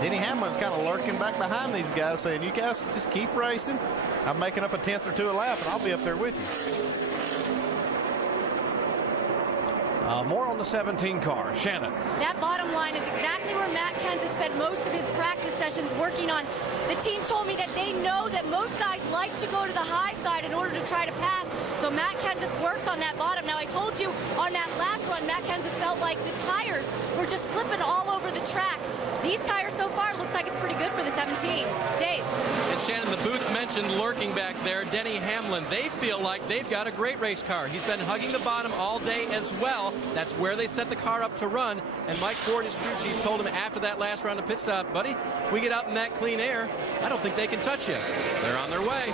Denny Hamlin's kind of lurking back behind these guys, saying, you guys just keep racing. I'm making up a 10th or 2 a lap, and I'll be up there with you. More on the 17 car. Shannon. That bottom line is exactly where Matt Kenseth spent most of his practice sessions working on. The team told me that they know that most guys like to go to the high side in order to try to pass. So Matt Kenseth works on that bottom. Now, I told you on that last run, Matt Kenseth felt like the tires were just slipping all over the track. These tires so far looks like it's pretty good for the 17. Dave. And Shannon, the booth mentioned lurking back there. Denny Hamlin, they feel like they've got a great race car. He's been hugging the bottom all day as well. That's where they set the car up to run. And Mike Ford, his crew chief, told him after that last round of pit stop, buddy, if we get out in that clean air, I don't think they can touch you. They're on their way.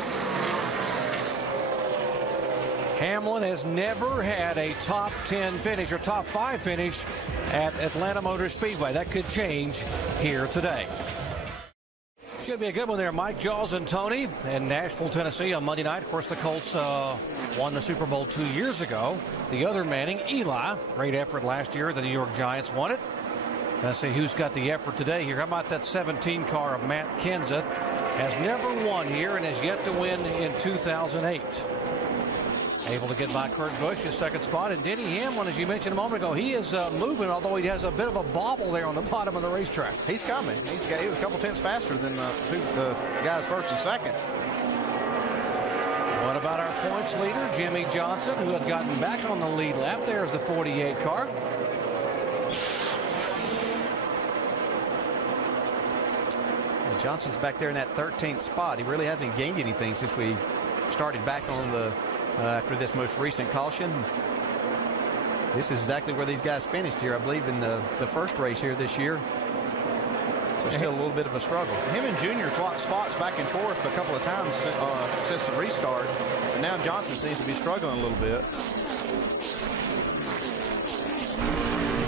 Hamlin has never had a top 10 finish or top 5 finish at Atlanta Motor Speedway. That could change here today. Should be a good one there. Mike, Jaws, and Tony in Nashville, Tennessee on Monday night. Of course, the Colts won the Super Bowl 2 years ago. The other Manning, Eli, great effort last year. The New York Giants won it. Let's see who's got the effort today here. How about that 17 car of Matt Kenseth? Has never won here and has yet to win in 2008. Able to get by Kurt Busch, his second spot. And Denny Hamlin, as you mentioned a moment ago, he is moving, although he has a bit of a bobble there on the bottom of the racetrack. He's coming. He was a couple tenths faster than the guys first and second. What about our points leader, Jimmy Johnson, who had gotten back on the lead lap? There's the 48 car. And Johnson's back there in that 13th spot. He really hasn't gained anything since we started back on the after this most recent caution. This is exactly where these guys finished here, I believe, in the first race here this year. So still a little bit of a struggle. Him and Junior swapped spots back and forth a couple of times since the restart, and now Johnson seems to be struggling a little bit.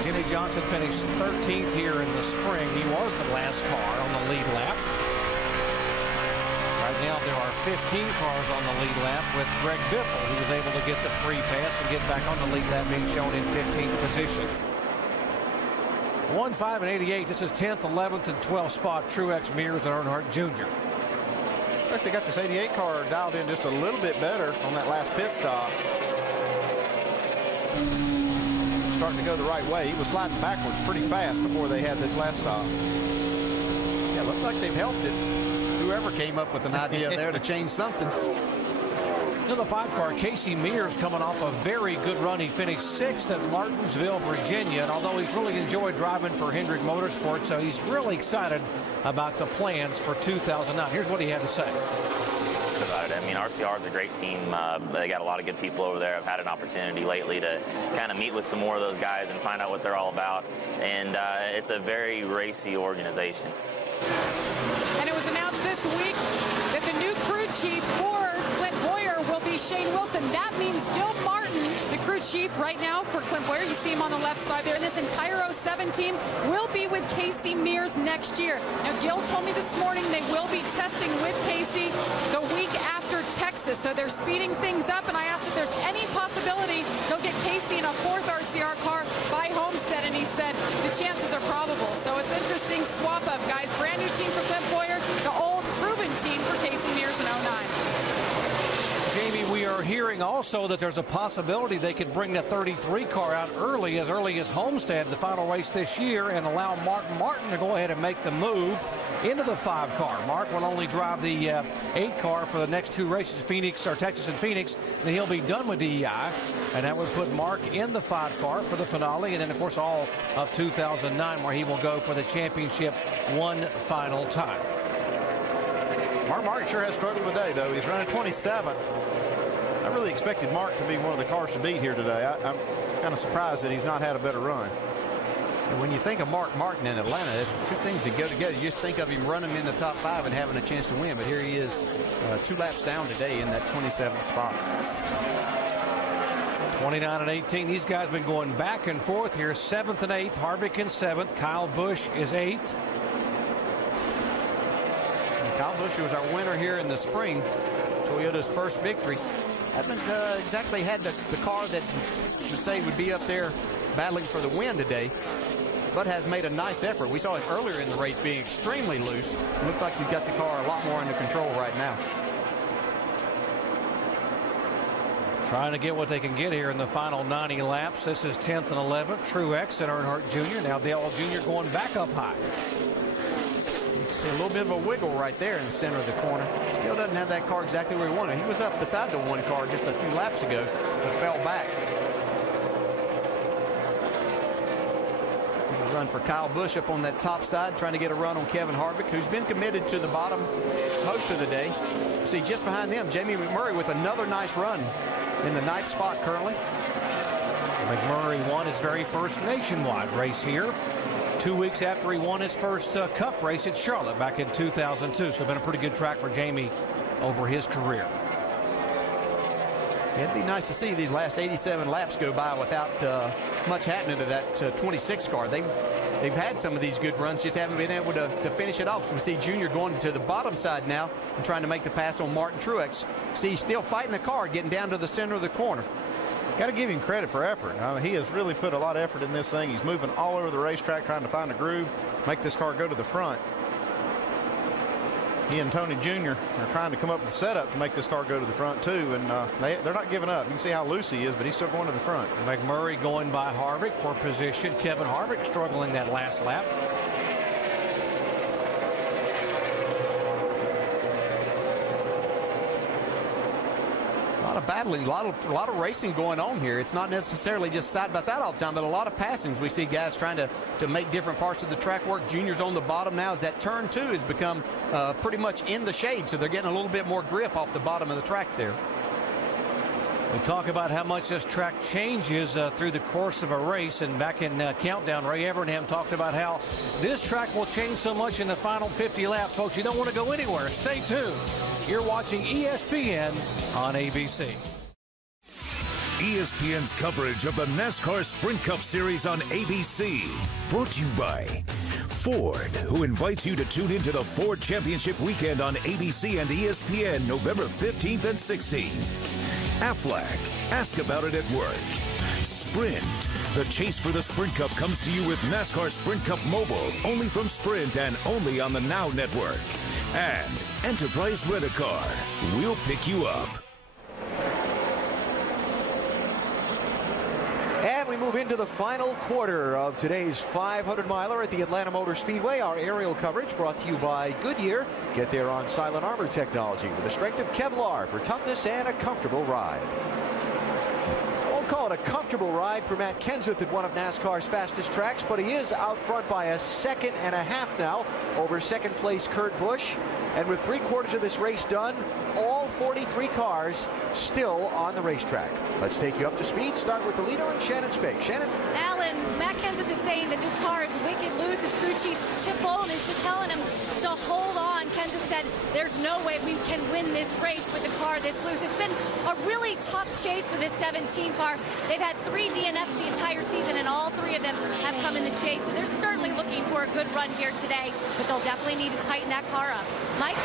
Jimmy Johnson finished 13th here in the spring. He was the last car on the lead lap. Right now there are 15 cars on the lead lap with Greg Biffle, who was able to get the free pass and get back on the lead lap, being shown in 15th position. 1, 5, and 88. This is 10th, 11th, and 12th spot. Truex, Mears, and Earnhardt Jr. Looks like they got this 88 car dialed in just a little bit better on that last pit stop. Starting to go the right way. He was sliding backwards pretty fast before they had this last stop. Yeah, looks like they've helped it. Whoever came up with an idea there to change something. You know, the 5 car, Casey Mears, coming off a very good run. He finished 6th at Martinsville, Virginia. And although he's really enjoyed driving for Hendrick Motorsports, so he's really excited about the plans for 2009. Here's what he had to say. About it. I mean, RCR is a great team. They got a lot of good people over there. I've had an opportunity lately to kind of meet with some more of those guys and find out what they're all about. And it's a very racy organization. And it was announced this week that the new crew chief for Clint Boyer will be Shane Wilson. That means Gil Martin, the crew chief right now for Clint Boyer, you see him on the left side there, and this entire 07 team will be with Casey Mears next year. Now, Gil told me this morning they will be testing with Casey the week after Texas, so they're speeding things up, and I asked if there's any possibility they'll get Casey in a 4th RCR car by Homestead, and he said the chances are probable. So it's interesting swap up, guys. Brand new team for Clint Boyer, the old proven team for Casey Mears in 09. Jamie, we are hearing also that there's a possibility they could bring the 33 car out early as Homestead, the final race this year, and allow Mark Martin to go ahead and make the move into the 5 car. Mark will only drive the 8 car for the next 2 races, Texas and Phoenix. Then he'll be done with DEI, and that would put Mark in the 5 car for the finale, and then, of course, all of 2009, where he will go for the championship one final time. Mark Martin sure has struggled today, though. He's running 27th. I really expected Mark to be one of the cars to beat here today. I'm kind of surprised that he's not had a better run. And when you think of Mark Martin in Atlanta, two things that go together. You just think of him running in the top 5 and having a chance to win. But here he is 2 laps down today in that 27th spot. 29 and 18. These guys have been going back and forth here. 7th and 8th. Harvick in 7th. Kyle Busch is 8th. And Kyle Busch was our winner here in the spring. Toyota's first victory. Hasn't exactly had the car that you would say would be up there battling for the win today, but has made a nice effort. We saw it earlier in the race being extremely loose. It looked like he's got the car a lot more under control right now. Trying to get what they can get here in the final 90 laps. This is 10th and 11th. Truex and Earnhardt Jr. Now Dale Jr. going back up high. See a little bit of a wiggle right there in the center of the corner. Still doesn't have that car exactly where he wanted. He was up beside the one car just a few laps ago, but fell back. There's a run for Kyle Busch up on that top side, trying to get a run on Kevin Harvick, who's been committed to the bottom most of the day. See, just behind them, Jamie McMurray with another nice run in the 9th spot currently. McMurray won his very first nationwide race here 2 weeks after he won his first Cup race at Charlotte back in 2002. So been a pretty good track for Jamie over his career. It'd be nice to see these last 87 laps go by without much happening to that 26 car. They've had some of these good runs, just haven't been able to finish it off. So we see Junior going to the bottom side now and trying to make the pass on Martin Truex. See, he's still fighting the car, getting down to the center of the corner. Got to give him credit for effort. I mean, he has really put a lot of effort in this thing. He's moving all over the racetrack trying to find a groove, make this car go to the front. He and Tony Jr. are trying to come up with a setup to make this car go to the front too, and they're not giving up. You can see how loose he is, but he's still going to the front. McMurray going by Harvick for position. Kevin Harvick struggling that last lap. A lot of battling, a lot of racing going on here. It's not necessarily just side by side all the time, but a lot of passings. We see guys trying to make different parts of the track work. Junior's on the bottom now as that turn 2 has become pretty much in the shade, so they're getting a little bit more grip off the bottom of the track there. We talk about how much this track changes through the course of a race, and back in Countdown, Ray Evernham talked about how this track will change so much in the final 50 laps. Folks, you don't want to go anywhere. Stay tuned. You're watching ESPN on ABC. ESPN's coverage of the NASCAR Sprint Cup Series on ABC. Brought to you by Ford, who invites you to tune into the Ford Championship Weekend on ABC and ESPN November 15th and 16th. Aflac, ask about it at work. Sprint, the chase for the Sprint Cup comes to you with NASCAR Sprint Cup Mobile, only from Sprint and only on the Now Network. And Enterprise Rent-A-Car, we'll pick you up. And we move into the final quarter of today's 500-miler at the Atlanta Motor Speedway. Our aerial coverage brought to you by Goodyear. Get there on silent armor technology with the strength of Kevlar for toughness and a comfortable ride. I won't call it a comfortable ride for Matt Kenseth at one of NASCAR's fastest tracks, but he is out front by a second and a half now over second place Kurt Busch. And with 3/4 of this race done, all 43 cars still on the racetrack. Let's take you up to speed. Start with the leader and Shannon Spake. Shannon. Alan, Matt Kenseth is saying that this car is wicked loose. His crew chief Chip Bowlen is just telling him to hold on. Kenseth said there's no way we can win this race with the car this loose. It's been a really tough chase for this 17 car. They've had 3 DNFs the entire season, and all 3 of them have come in the chase. So they're certainly looking for a good run here today, but they'll definitely need to tighten that car up. Mike?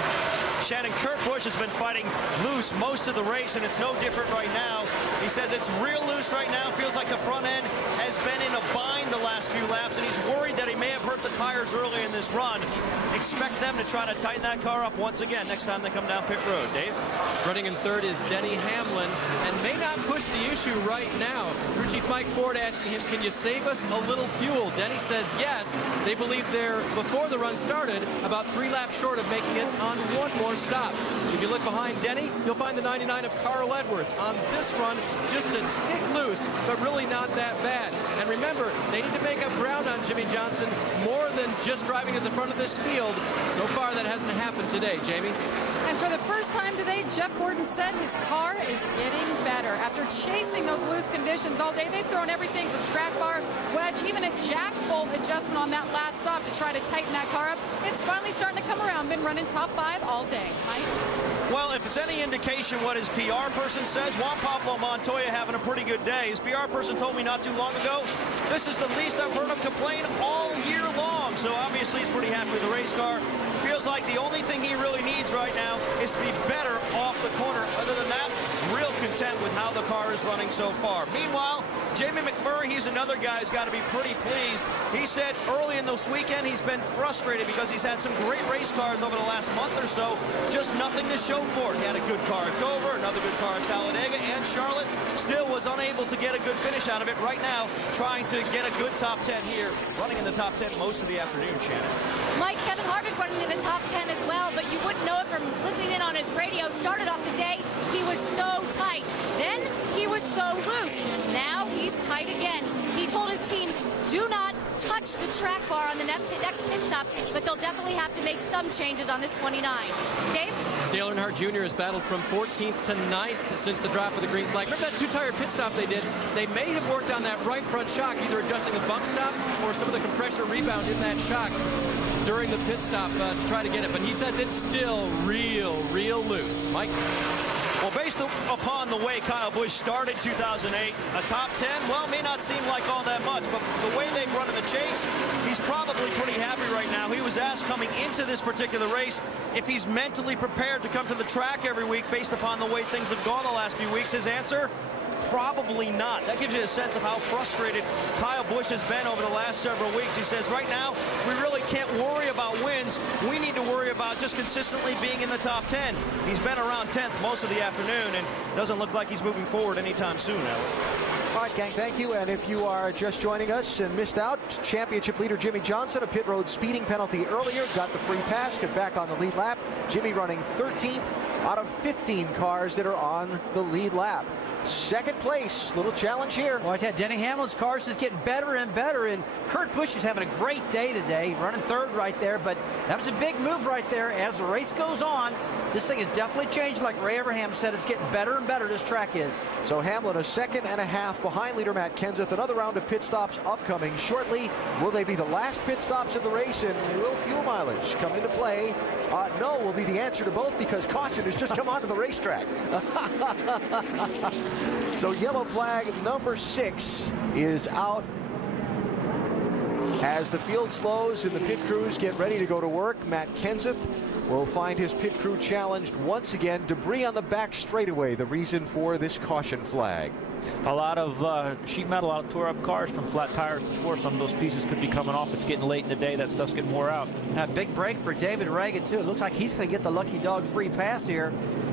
Shannon, Kurt Busch has been fighting loose most of the race, and it's no different right now. He says it's real loose right now. Feels like the front end has been in a bind the last few laps, and he's worried that he may have hurt the tires early in this run. Expect them to try to tighten that car up once again next time they come down pit road. Dave? Running in third is Denny Hamlin, and may not push the issue right now. Crew Chief Mike Ford asking him, can you save us a little fuel? Denny says yes. They believe they're, before the run started, about 3 laps short of making it on one more stop. If you look behind Denny, you'll find the 99 of Carl Edwards on this run, just a tick loose, but really not that bad. And remember, they need to make up ground on Jimmy Johnson more than just driving to the front of this field. So far, that hasn't happened today, Jamie. And for the first time today, Jeff Gordon said his car is getting better. After chasing those loose conditions all day, they've thrown everything from track bar, wedge, even a jack bolt adjustment on that last stop to try to tighten that car up. It's finally starting to come around. Been running top 5 all day. Mike? Well, if it's any indication what his PR person says, Juan Pablo Montoya having a pretty good day. His PR person told me not too long ago, this is the least I've heard him complain all year long. So obviously he's pretty happy with the race car. Feels like the only thing he really needs right now is to be better off the corner. Other than that, real content with how the car is running so far. Meanwhile, Jamie McMurray, he's another guy who's got to be pretty pleased. He said early in this weekend he's been frustrated because he's had some great race cars over the last month or so, just nothing to show for it. He had a good car at Dover, another good car at Talladega, and Charlotte still was unable to get a good finish out of it. Right now, trying to get a good top 10 here, running in the top 10 most of the afternoon, Shannon. Mike, Kevin Harvick running in the top 10 as well, but you wouldn't know it from listening in on his radio. Started off the day, he was so tight. Then he was so loose. Now he's tight again. He told his team, do not touch the track bar on the next pit stop, but they'll definitely have to make some changes on this 29. Dave? Dale Earnhardt Jr. has battled from 14th to 9th since the drop of the green flag. Remember that two-tire pit stop they did? They may have worked on that right front shock, either adjusting a bump stop or some of the compressor rebound in that shock during the pit stop to try to get it. But he says it's still real loose. Mike? Well, based upon the way Kyle Busch started 2008, a top 10, well, may not seem like all that much, but the way they've run in the chase, he's probably pretty happy right now. He was asked coming into this particular race if he's mentally prepared to come to the track every week based upon the way things have gone the last few weeks. His answer? Probably not. That gives you a sense of how frustrated Kyle Busch has been over the last several weeks. He says right now we really can't worry about wins. We need to worry about just consistently being in the top 10. He's been around 10th most of the afternoon and doesn't look like he's moving forward anytime soon now. All right, gang, thank you. And if you are just joining us and missed out, championship leader Jimmy Johnson, a pit road speeding penalty earlier, got the free pass, got back on the lead lap. Jimmy running 13th out of 15 cars that are on the lead lap. Second place, little challenge here. Well, I tell you, Denny Hamlin's car is just getting better and better, and Kurt Busch is having a great day today, running third right there, but that was a big move right there. As the race goes on, this thing is definitely changing. Like Ray Abraham said, it's getting better and better, this track is. So Hamlin a second and a half behind leader Matt Kenseth. Another round of pit stops upcoming shortly. Will they be the last pit stops of the race, and will fuel mileage come into play? No will be the answer to both, because caution has just come onto the racetrack. So yellow flag number 6 is out as the field slows and the pit crews get ready to go to work. Matt Kenseth will find his pit crew challenged once again. Debris on the back straightaway, the reason for this caution flag. A lot of sheet metal, a lot of tore up cars from flat tires before. Some of those pieces could be coming off. It's getting late in the day. That stuff's getting wore out. A big break for David Reagan, too. It looks like he's going to get the lucky dog free pass here.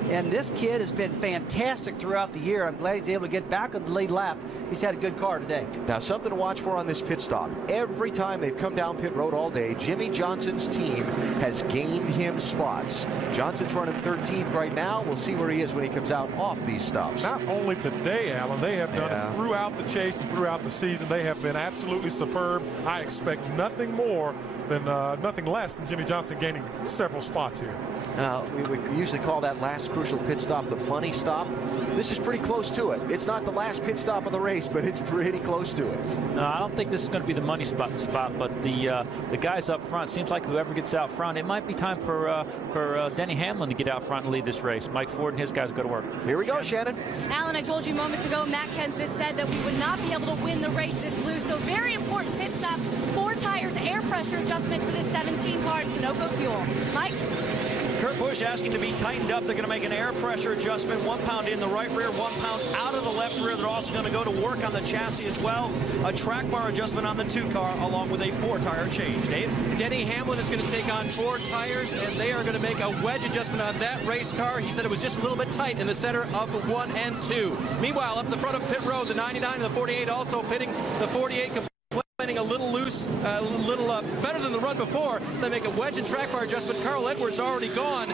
And this kid has been fantastic throughout the year. I'm glad he's able to get back on the lead lap. He's had a good car today. Now, something to watch for on this pit stop. Every time they've come down pit road all day, Jimmy Johnson's team has gained him spots. Johnson's running 13th right now. We'll see where he is when he comes out off these stops. Not only today, Alan, they have done it throughout the chase and throughout the season. They have been absolutely superb. I expect nothing more than nothing less than Jimmy Johnson gaining several spots here. We usually call that last crucial pit stop the money stop. This is pretty close to it. It's not the last pit stop of the race, but it's pretty close to it. No, I don't think this is going to be the money spot, but the guys up front, seems like whoever gets out front, it might be time for Denny Hamlin to get out front and lead this race. Mike Ford and his guys go to work. Here we go, Shannon. Alan, I told you moments ago, Matt Kenseth said that we would not be able to win the race this loose, so very important pit stop. 4 tires, air pressure adjustment for the 17 car, Sunoco fuel. Mike? Kurt Busch asking to be tightened up. They're going to make an air pressure adjustment. 1 pound in the right rear, 1 pound out of the left rear. They're also going to go to work on the chassis as well. A track bar adjustment on the 2 car along with a 4 tire change. Dave? Denny Hamlin is going to take on 4 tires, and they are going to make a wedge adjustment on that race car. He said it was just a little bit tight in the center of the 1 and 2. Meanwhile, up in the front of pit road, the 99 and the 48 also pitting the 48 a little loose, a little better than the run before. They make a wedge and track bar adjustment. Carl Edwards already gone.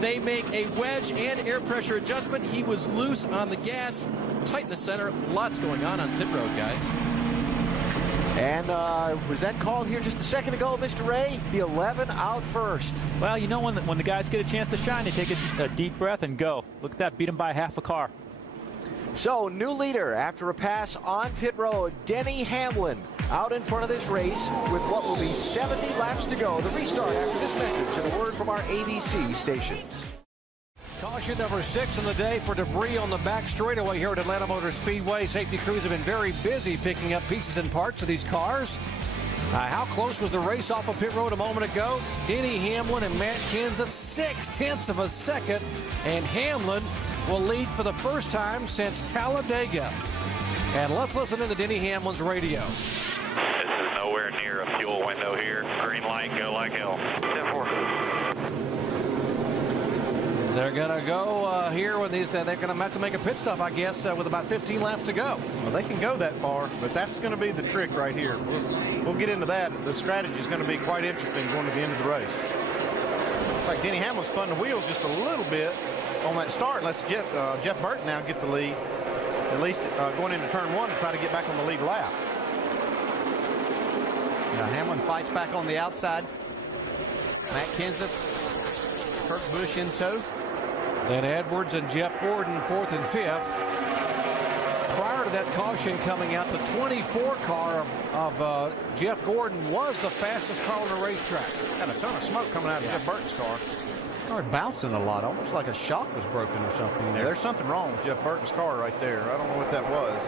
They make a wedge and air pressure adjustment. He was loose on the gas, tight in the center. Lots going on pit road, guys. And was that called here just a second ago, Mr. Ray? The 11 out first. Well, you know, when the guys get a chance to shine, they take a deep breath and go. Look at that, beat them by half a car. So, new leader after a pass on pit road, Denny Hamlin out in front of this race with what will be 70 laps to go. The restart after this message and a word from our ABC stations. Caution number 6 in the day for debris on the back straightaway here at Atlanta Motor Speedway. Safety crews have been very busy picking up pieces and parts of these cars. How close was the race off of pit road a moment ago? Denny Hamlin and Matt Kenseth, 0.6 of a second. And Hamlin will lead for the first time since Talladega. And let's listen to Denny Hamlin's radio. This is nowhere near a fuel window here. Green light, go like hell. 10-4. They're going to go here with these. They're going to have to make a pit stop, I guess, with about 15 laps to go. Well, they can go that far, but that's going to be the trick right here. We'll get into that. The strategy is going to be quite interesting going to the end of the race. Looks like Denny Hamlin spun the wheels just a little bit on that start. Let's Jeff Burton now get the lead, at least going into turn 1 to try to get back on the lead lap. Now Hamlin fights back on the outside. Matt Kenseth, Kurt Busch in tow. Then Edwards and Jeff Gordon 4th and 5th. Prior to that caution coming out, the 24 car of Jeff Gordon was the fastest car on the racetrack. Got a ton of smoke coming out of Jeff Burton's car. Car bouncing a lot, almost like a shock was broken or something there. Yeah, there's something wrong with Jeff Burton's car right there. I don't know what that was.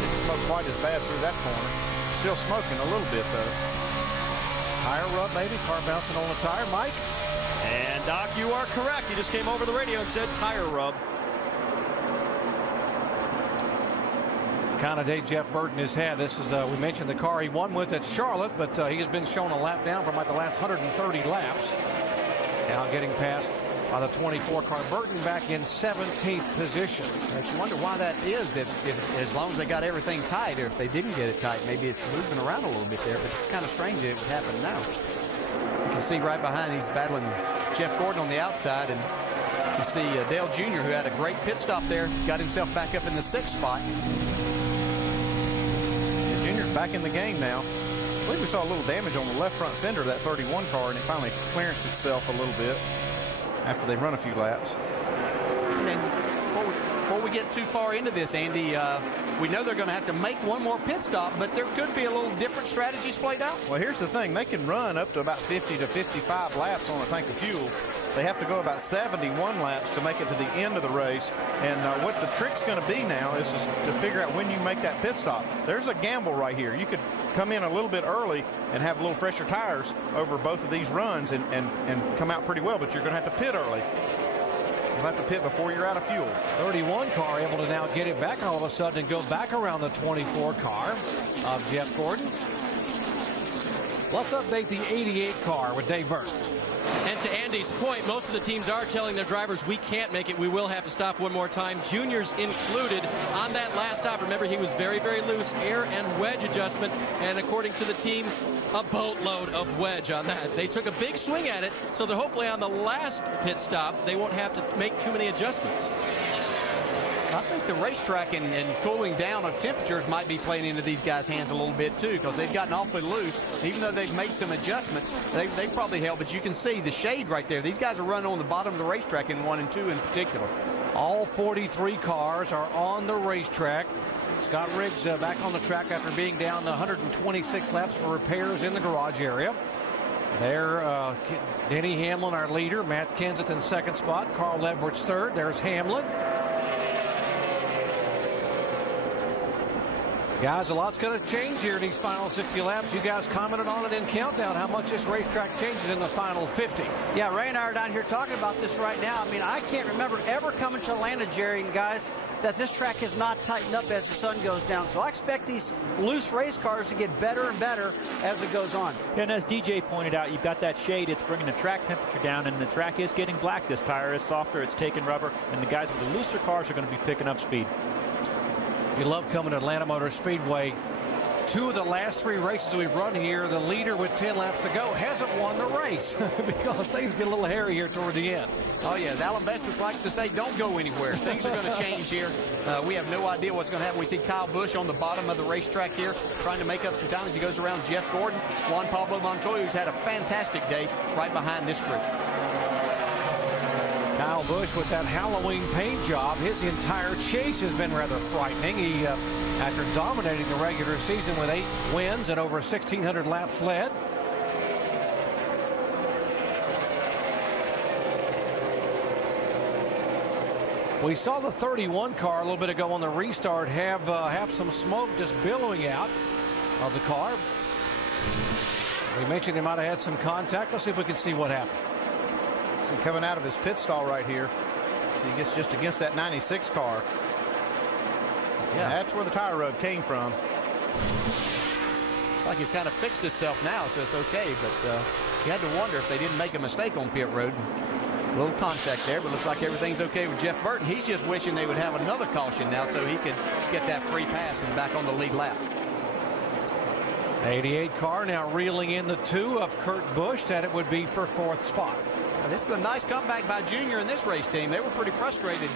Didn't smoke quite as bad through that corner. Still smoking a little bit, though. Tire rub, maybe. Car bouncing on the tire. Mike? And, Doc, you are correct. He just came over the radio and said tire rub. The kind of day Jeff Burton has had. This is, we mentioned the car he won with at Charlotte, but he has been shown a lap down from like the last 130 laps. Now getting past by the 24 car. Burton back in 17th position. You wonder why that is, if as long as they got everything tight, or if they didn't get it tight, maybe it's moving around a little bit there, but it's kind of strange that it would happen now. You can see right behind, he's battling Jeff Gordon on the outside, and you see Dale Jr., who had a great pit stop there, got himself back up in the 6th spot. Jr.'s back in the game now. I believe we saw a little damage on the left front fender of that 31 car, and it finally clearanced itself a little bit after they run a few laps. And before we get too far into this, Andy, we know they're going to have to make one more pit stop, but there could be a little different strategies played out. Well, here's the thing. They can run up to about 50 to 55 laps on a tank of fuel. They have to go about 71 laps to make it to the end of the race. And what the trick's going to be now is just to figure out when you make that pit stop. There's a gamble right here. You could come in a little bit early and have a little fresher tires over both of these runs and come out pretty well, but you're going to have to pit early. You'll have to pit before you're out of fuel. 31 car able to now get it back all of a sudden and go back around the 24 car of Jeff Gordon. Let's update the 88 car with Dave Burton. And to Andy's point, most of the teams are telling their drivers, we can't make it. We will have to stop one more time. Junior's included on that last stop. Remember, he was very, very loose. Air and wedge adjustment. And according to the team, a boatload of wedge on that. They took a big swing at it, so that hopefully on the last pit stop, they won't have to make too many adjustments. I think the racetrack and cooling down of temperatures might be playing into these guys' hands a little bit too, because they've gotten awfully loose. Even though they've made some adjustments, they've probably held. But you can see the shade right there. These guys are running on the bottom of the racetrack in 1 and 2 in particular. All 43 cars are on the racetrack. Scott Riggs back on the track after being down 126 laps for repairs in the garage area. There, Denny Hamlin, our leader. Matt Kenseth in 2nd spot. Carl Edwards 3rd. There's Hamlin. Guys, a lot's going to change here in these final 60 laps. You guys commented on it in Countdown, how much this racetrack changes in the final 50. Yeah, Ray and I are down here talking about this right now. I mean, I can't remember ever coming to Atlanta, Jerry and guys, that this track has not tightened up as the sun goes down. So I expect these loose race cars to get better and better as it goes on. And as DJ pointed out, you've got that shade. It's bringing the track temperature down, and the track is getting black. This tire is softer. It's taking rubber, and the guys with the looser cars are going to be picking up speed. You love coming to Atlanta Motor Speedway. 2 of the last 3 races we've run here, the leader with 10 laps to go hasn't won the race because things get a little hairy here toward the end. Oh, yeah. As Alan Bestwick likes to say, don't go anywhere. Things are going to change here. We have no idea what's going to happen. We see Kyle Busch on the bottom of the racetrack here trying to make up some time as he goes around Jeff Gordon. Juan Pablo Montoya, who's had a fantastic day right behind this group. Kyle Busch with that Halloween paint job. His entire chase has been rather frightening. He, after dominating the regular season with 8 wins and over 1,600 laps led. We saw the 31 car a little bit ago on the restart have some smoke just billowing out of the car. We mentioned he might have had some contact. Let's see if we can see what happened. See, coming out of his pit stall right here. So he gets just against that 96 car. Yeah, that's where the tire rub came from. It's like he's kind of fixed himself now, so it's okay. But you had to wonder if they didn't make a mistake on pit road. A little contact there, but looks like everything's okay with Jeff Burton. He's just wishing they would have another caution now so he could get that free pass and back on the lead lap. 88 car now reeling in the 2 of Kurt Busch that it would be for 4th spot. This is a nice comeback by Junior in this race team. They were pretty frustrated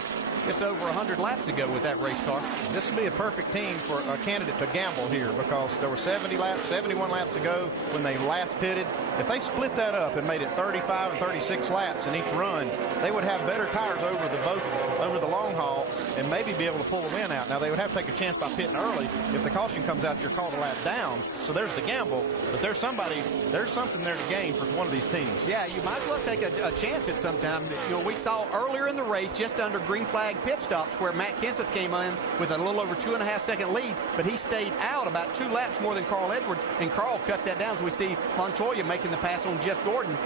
just over 100 laps ago with that race car. This would be a perfect team for a candidate to gamble here because there were 70 laps, 71 laps to go when they last pitted. If they split that up and made it 35 or 36 laps in each run, they would have better tires over the long haul and maybe be able to pull the win out. Now, they would have to take a chance by pitting early. If the caution comes out, you're called a lap down. So there's the gamble, but there's something there to gain for one of these teams. Yeah, you might as well take a chance at some time. You know, we saw earlier in the race, just under green flag pit stops, where Matt Kenseth came in with a little over 2.5-second lead, but he stayed out about 2 laps more than Carl Edwards, and Carl cut that down. So we see Montoya making the pass on Jeff Gordon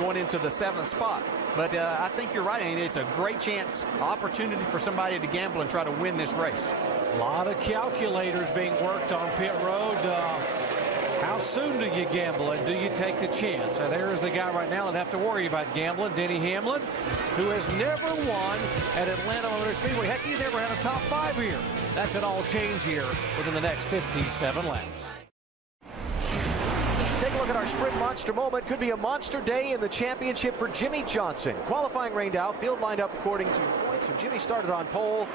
going into the 7th spot. But I think you're right, Andy. It's a great chance, opportunity for somebody to gamble and try to win this race. A lot of calculators being worked on pit road. How soon do you gamble and do you take the chance? So there is the guy right now that have to worry about gambling, Denny Hamlin, who has never won at Atlanta Motor Speedway. Heck, he's never had a top 5 here. That could all change here within the next 57 laps. Take a look at our sprint monster moment. Could be a monster day in the championship for Jimmy Johnson. Qualifying rained out, field lined up according to points, so Jimmy started on pole,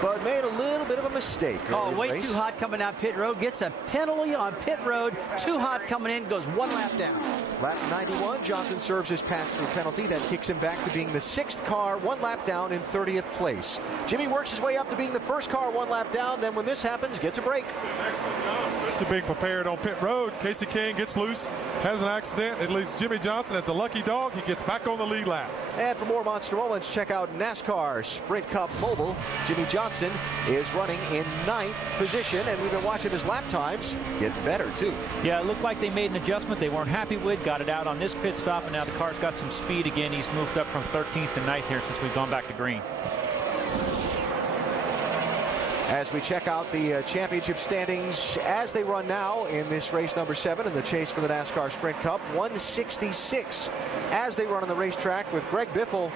but made a little bit of a mistake. Oh, way too hot coming out pit road. Gets a penalty on pit road. Too hot coming in. Goes 1 lap down. Lap 91, Johnson serves his pass-through penalty. That kicks him back to being the 6th car, 1 lap down in 30th place. Jimmy works his way up to being the 1st car, 1 lap down. Then when this happens, gets a break. Excellent job, especially being prepared on pit road. Casey King gets loose, has an accident. At least Jimmy Johnson, as the lucky dog, he gets back on the lead lap. And for more monster moments, check out NASCAR Sprint Cup Mobile. Jimmy Johnson is running in 9th position, and we've been watching his lap times getting better too. Yeah, it looked like they made an adjustment they weren't happy with, got it out on this pit stop, and now the car's got some speed again. He's moved up from 13th to 9th here since we've gone back to green. As we check out the championship standings as they run now in this race number 7 in the chase for the NASCAR Sprint Cup, 166 as they run on the racetrack, with Greg Biffle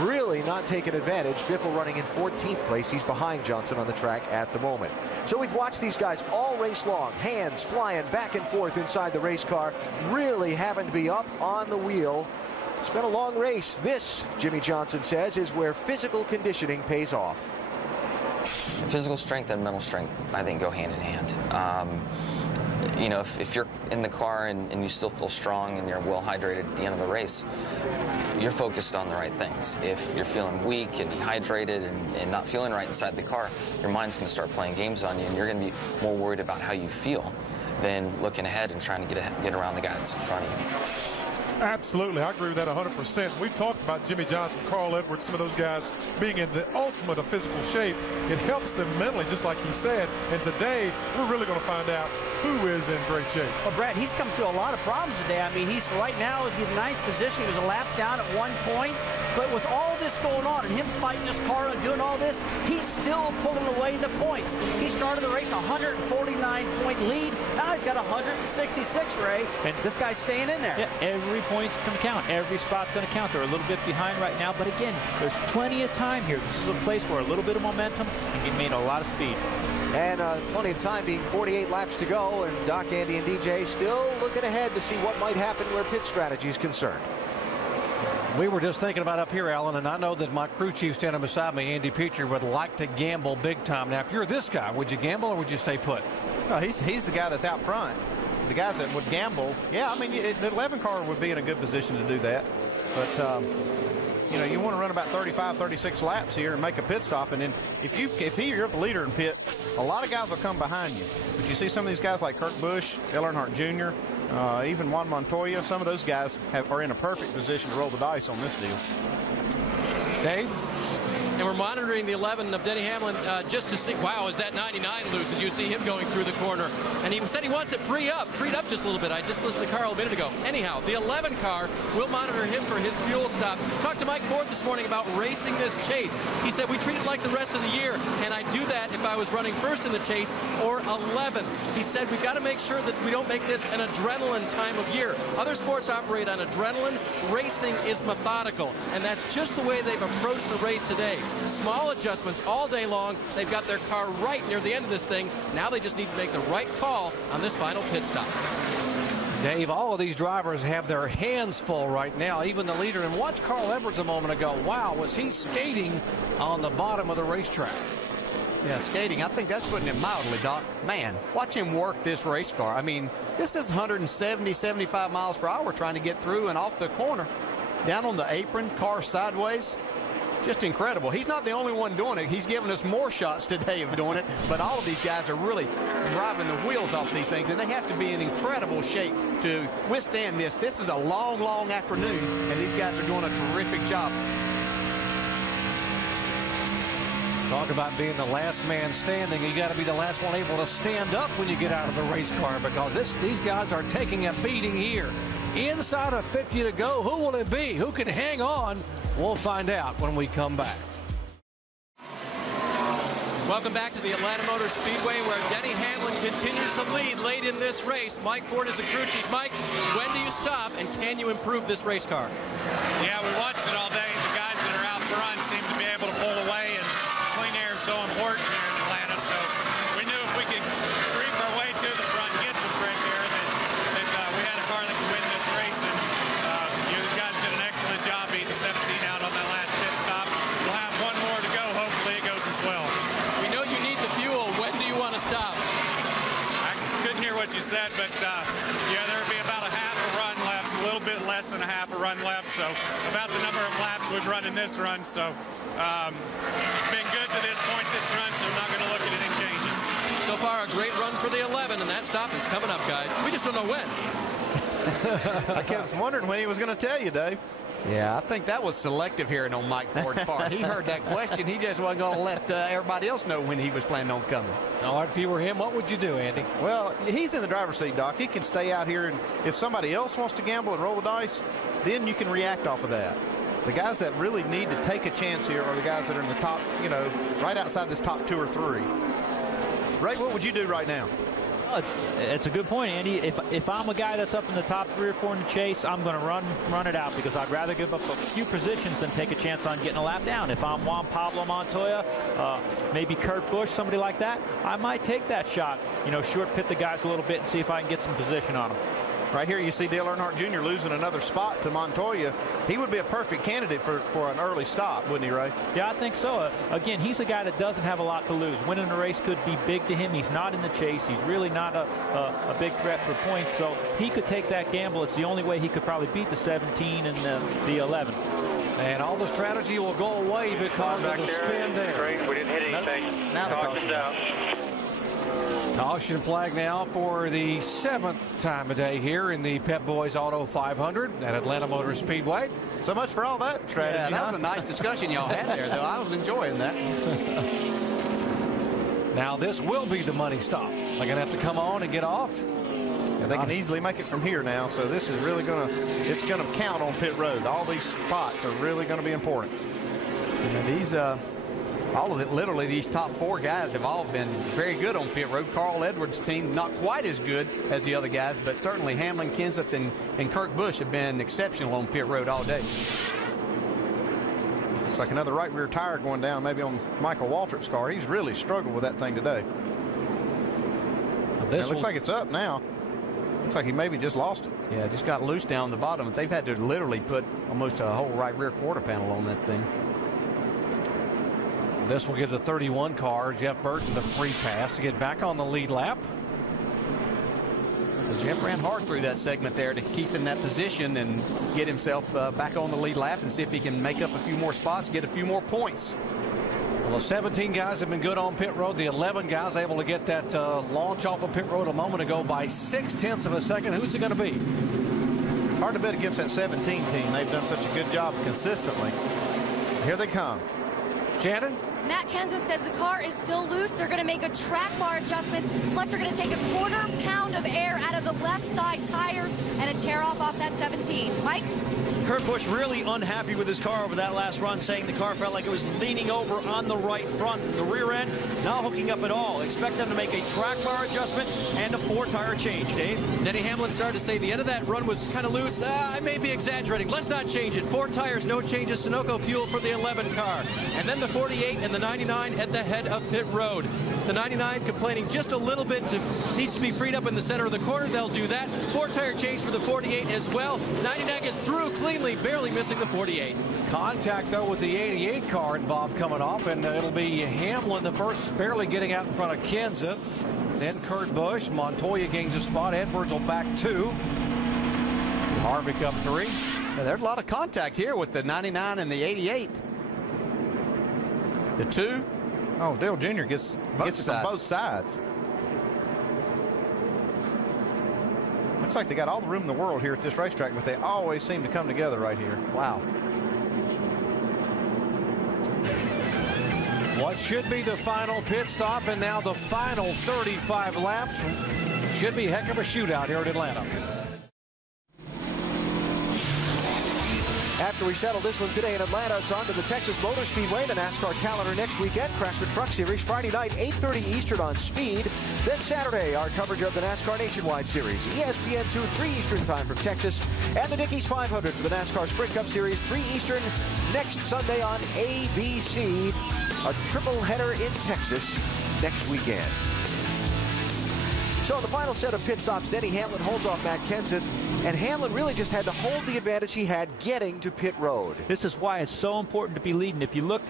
really not taking advantage. Biffle running in 14th place. He's behind Johnson on the track at the moment. So we've watched these guys all race long, hands flying back and forth inside the race car, really having to be up on the wheel. It's been a long race. This, Jimmy Johnson says, is where physical conditioning pays off. Physical strength and mental strength, I think, go hand in hand. You know, if you're in the car and you still feel strong and you're well hydrated at the end of the race, you're focused on the right things. If you're feeling weak and dehydrated and not feeling right inside the car, your mind's going to start playing games on you, and you're going to be more worried about how you feel than looking ahead and trying to get around the guy that's in front of you. Absolutely. I agree with that 100%. We've talked about Jimmy Johnson, Carl Edwards, some of those guys being in the ultimate of physical shape. It helps them mentally, just like he said. And today, we're really going to find out who is in great shape. Well, Brad, he's come through a lot of problems today. I mean, he's right now is in 9th position. He was a lap down at one point. But with all this going on and him fighting his car and doing all this, he's still pulling away into points. He started the race 149-point lead. Now he's got 166, Ray. And this guy's staying in there. Yeah, every point's going to count. Every spot's going to count. They're a little bit behind right now. But again, there's plenty of time here. This is a place where a little bit of momentum can get made a lot of speed. And plenty of time, being 48 laps to go, and Doc, Andy, and DJ still looking ahead to see what might happen where pit strategy is concerned. We were just thinking about up here, Alan, and I know that my crew chief standing beside me, Andy Peacher, would like to gamble big time. Now, if you're this guy, would you gamble or would you stay put? No, he's the guy that's out front. The guys that would gamble, yeah, I mean, the 11 car would be in a good position to do that. But, you know, you want to run about 35, 36 laps here and make a pit stop. And then if you're the leader in pit, a lot of guys will come behind you. But you see some of these guys like Kurt Busch, Dale Earnhardt Jr., even Juan Montoya, some of those guys are in a perfect position to roll the dice on this deal. Dave? And we're monitoring the 11 of Denny Hamlin just to see, wow, is that 99 loose? As you see him going through the corner. And he said he wants it freed up just a little bit. I just listened to Carl a minute ago. Anyhow, the 11 car, will monitor him for his fuel stop. Talked to Mike Ford this morning about racing this chase. He said, we treat it like the rest of the year, and I do that if I was running first in the chase or 11. He said, we've got to make sure that we don't make this an adrenaline time of year. Other sports operate on adrenaline. Racing is methodical, and that's just the way they've approached the race today. Small adjustments all day long. They've got their car right near the end of this thing. Now they just need to make the right call on this final pit stop. Dave, all of these drivers have their hands full right now, even the leader. And watch Carl Edwards a moment ago. Wow, was he skating on the bottom of the racetrack? Yeah, skating. I think that's putting it mildly, Doc. Man, watch him work this race car. I mean, this is 170, 75 miles per hour trying to get through and off the corner. Down on the apron, car sideways. Just incredible. He's not the only one doing it. He's given us more shots today of doing it, but all of these guys are really driving the wheels off these things, and they have to be in incredible shape to withstand this. This is a long, long afternoon, and these guys are doing a terrific job. Talk about being the last man standing. You got to be the last one able to stand up when you get out of the race car, because these guys are taking a beating here. Inside of 50 to go. Who will it be? Who can hang on? We'll find out when we come back. Welcome back to the Atlanta Motor Speedway, where Denny Hamlin continues to lead late in this race. Mike Ford is a crew chief. Mike, when do you stop, and can you improve this race car? Yeah, we watched it all day. The guys that are out front seem to be able to pull away, and clean air is so important here in Atlanta. So we knew if we could creep our way to the front and get some fresh air, that we had a car that could win this race. And these guys did an excellent job beating the 17 out on that last pit stop. We'll have one more to go. Hopefully it goes as well. We know you need the fuel. When do you want to stop? I couldn't hear what you said, but yeah, there would be about a half a run left, a little bit less than a half a run left. So about the number of laps we've run in this run. So it's been good to this point, this run, so I'm not going to look at any changes. So far, a great run for the 11, and that stop is coming up, guys. We just don't know when. I kept wondering when he was going to tell you, Dave. Yeah, I think that was selective hearing on Mike Ford's part. He heard that question. He just wasn't going to let everybody else know when he was planning on coming. All right, if you were him, what would you do, Andy? Well, he's in the driver's seat, Doc. He can stay out here, and if somebody else wants to gamble and roll the dice, then you can react off of that. The guys that really need to take a chance here are the guys that are in the top, right outside this top 2 or 3. Ray, what would you do right now? It's a good point, Andy. If I'm a guy that's up in the top 3 or 4 in the chase, I'm going to run it out, because I'd rather give up a few positions than take a chance on getting a lap down. If I'm Juan Pablo Montoya, maybe Kurt Busch, somebody like that, I might take that shot. Short pit the guys a little bit and see if I can get some position on them. Right here you see Dale Earnhardt Jr. losing another spot to Montoya. He would be a perfect candidate for an early stop, wouldn't he, Ray? Yeah, I think so. Again, he's a guy that doesn't have a lot to lose. Winning a race could be big to him. He's not in the chase. He's really not a big threat for points, so he could take that gamble. It's the only way he could probably beat the 17 and the 11. And all the strategy will go away because of the spin there. Great. We didn't hit anything. Now caution's out. Caution flag now for the 7th time a day here in the Pep Boys Auto 500 at Atlanta Motor Speedway. So much for all that strategy. Yeah, that was a nice discussion y'all had there, though. I was enjoying that. Now this will be the money stop. They're going to have to come on and get off. Yeah, they can easily make it from here now, so this is really going to count on pit road. All these spots are really going to be important. Literally these top 4 guys have all been very good on pit road. Carl Edwards' team not quite as good as the other guys, but certainly Hamlin, Kenseth, and Kurt Busch have been exceptional on pit road all day. Looks like another right rear tire going down maybe on Michael Waltrip's car. He's really struggled with that thing today. It looks like it's up now. Looks like he maybe just lost it. Yeah, just got loose down the bottom. They've had to literally put almost a whole right rear quarter panel on that thing. This will give the 31 car, Jeff Burton, the free pass to get back on the lead lap. Jeff ran hard through that segment there to keep in that position and get himself back on the lead lap and see if he can make up a few more spots, get a few more points. Well, the 17 guys have been good on pit road. The 11 guys able to get that launch off of pit road a moment ago by 0.6 of a second. Who's it going to be? Hard to bet against that 17 team. They've done such a good job consistently. Here they come. Shannon? Matt Kenseth says the car is still loose. They're going to make a track bar adjustment. Plus, they're going to take a quarter pound of air out of the left side tires and a tear off that 17. Mike? Kurt Busch really unhappy with his car over that last run, saying the car felt like it was leaning over on the right front. The rear end not hooking up at all. Expect them to make a track bar adjustment and a 4-tire change. Dave? Denny Hamlin started to say the end of that run was kind of loose. I may be exaggerating. Let's not change it. 4 tires, no changes. Sunoco fuel for the 11 car. And then the 48 and the 99 at the head of pit road. The 99 complaining just a little bit, needs to be freed up in the center of the corner. They'll do that. 4-tire change for the 48 as well. 99 gets through cleanly, barely missing the 48. Contact, though, with the 88 car involved coming off, and it'll be Hamlin the first, barely getting out in front of Kenseth. Then Kurt Busch. Montoya gains a spot. Edwards will back 2. Harvick up 3. Yeah, there's a lot of contact here with the 99 and the 88. The 2. Oh, Dale Jr. gets it on both sides. Looks like they got all the room in the world here at this racetrack, but they always seem to come together right here. Wow. What should be the final pit stop, and now the final 35 laps. Should be a heck of a shootout here at Atlanta. After we settle this one today in Atlanta, it's on to the Texas Motor Speedway, the NASCAR calendar next weekend. Craftsman Truck Series Friday night, 8:30 Eastern on Speed. Then Saturday, our coverage of the NASCAR Nationwide Series. ESPN 2, 3 Eastern time from Texas. And the Dickies 500 for the NASCAR Sprint Cup Series, 3 Eastern next Sunday on ABC. A triple header in Texas next weekend. So the final set of pit stops, Denny Hamlin holds off Matt Kenseth, and Hamlin really just had to hold the advantage he had getting to pit road. This is why it's so important to be leading. If you look,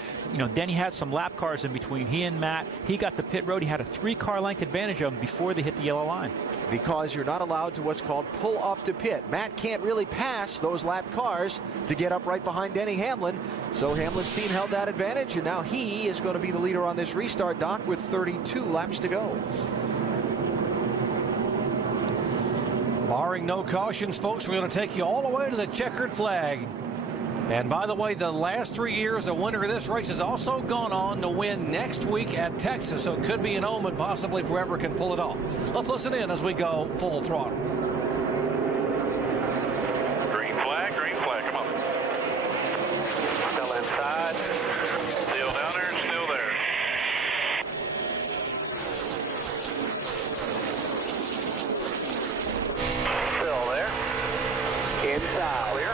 Denny had some lap cars in between he and Matt. He got the pit road. He had a 3-car length advantage of him before they hit the yellow line. Because you're not allowed to what's called pull up to pit. Matt can't really pass those lap cars to get up right behind Denny Hamlin. So Hamlin's team held that advantage, and now he is going to be the leader on this restart, Doc, with 32 laps to go. Barring no cautions, folks, we're going to take you all the way to the checkered flag. And by the way, the last 3 years, the winner of this race has also gone on to win next week at Texas. So it could be an omen, possibly, if whoever can pull it off. Let's listen in as we go full throttle. Green flag, come on. Still inside. Still down there, still there. Still there. Inside. Clear.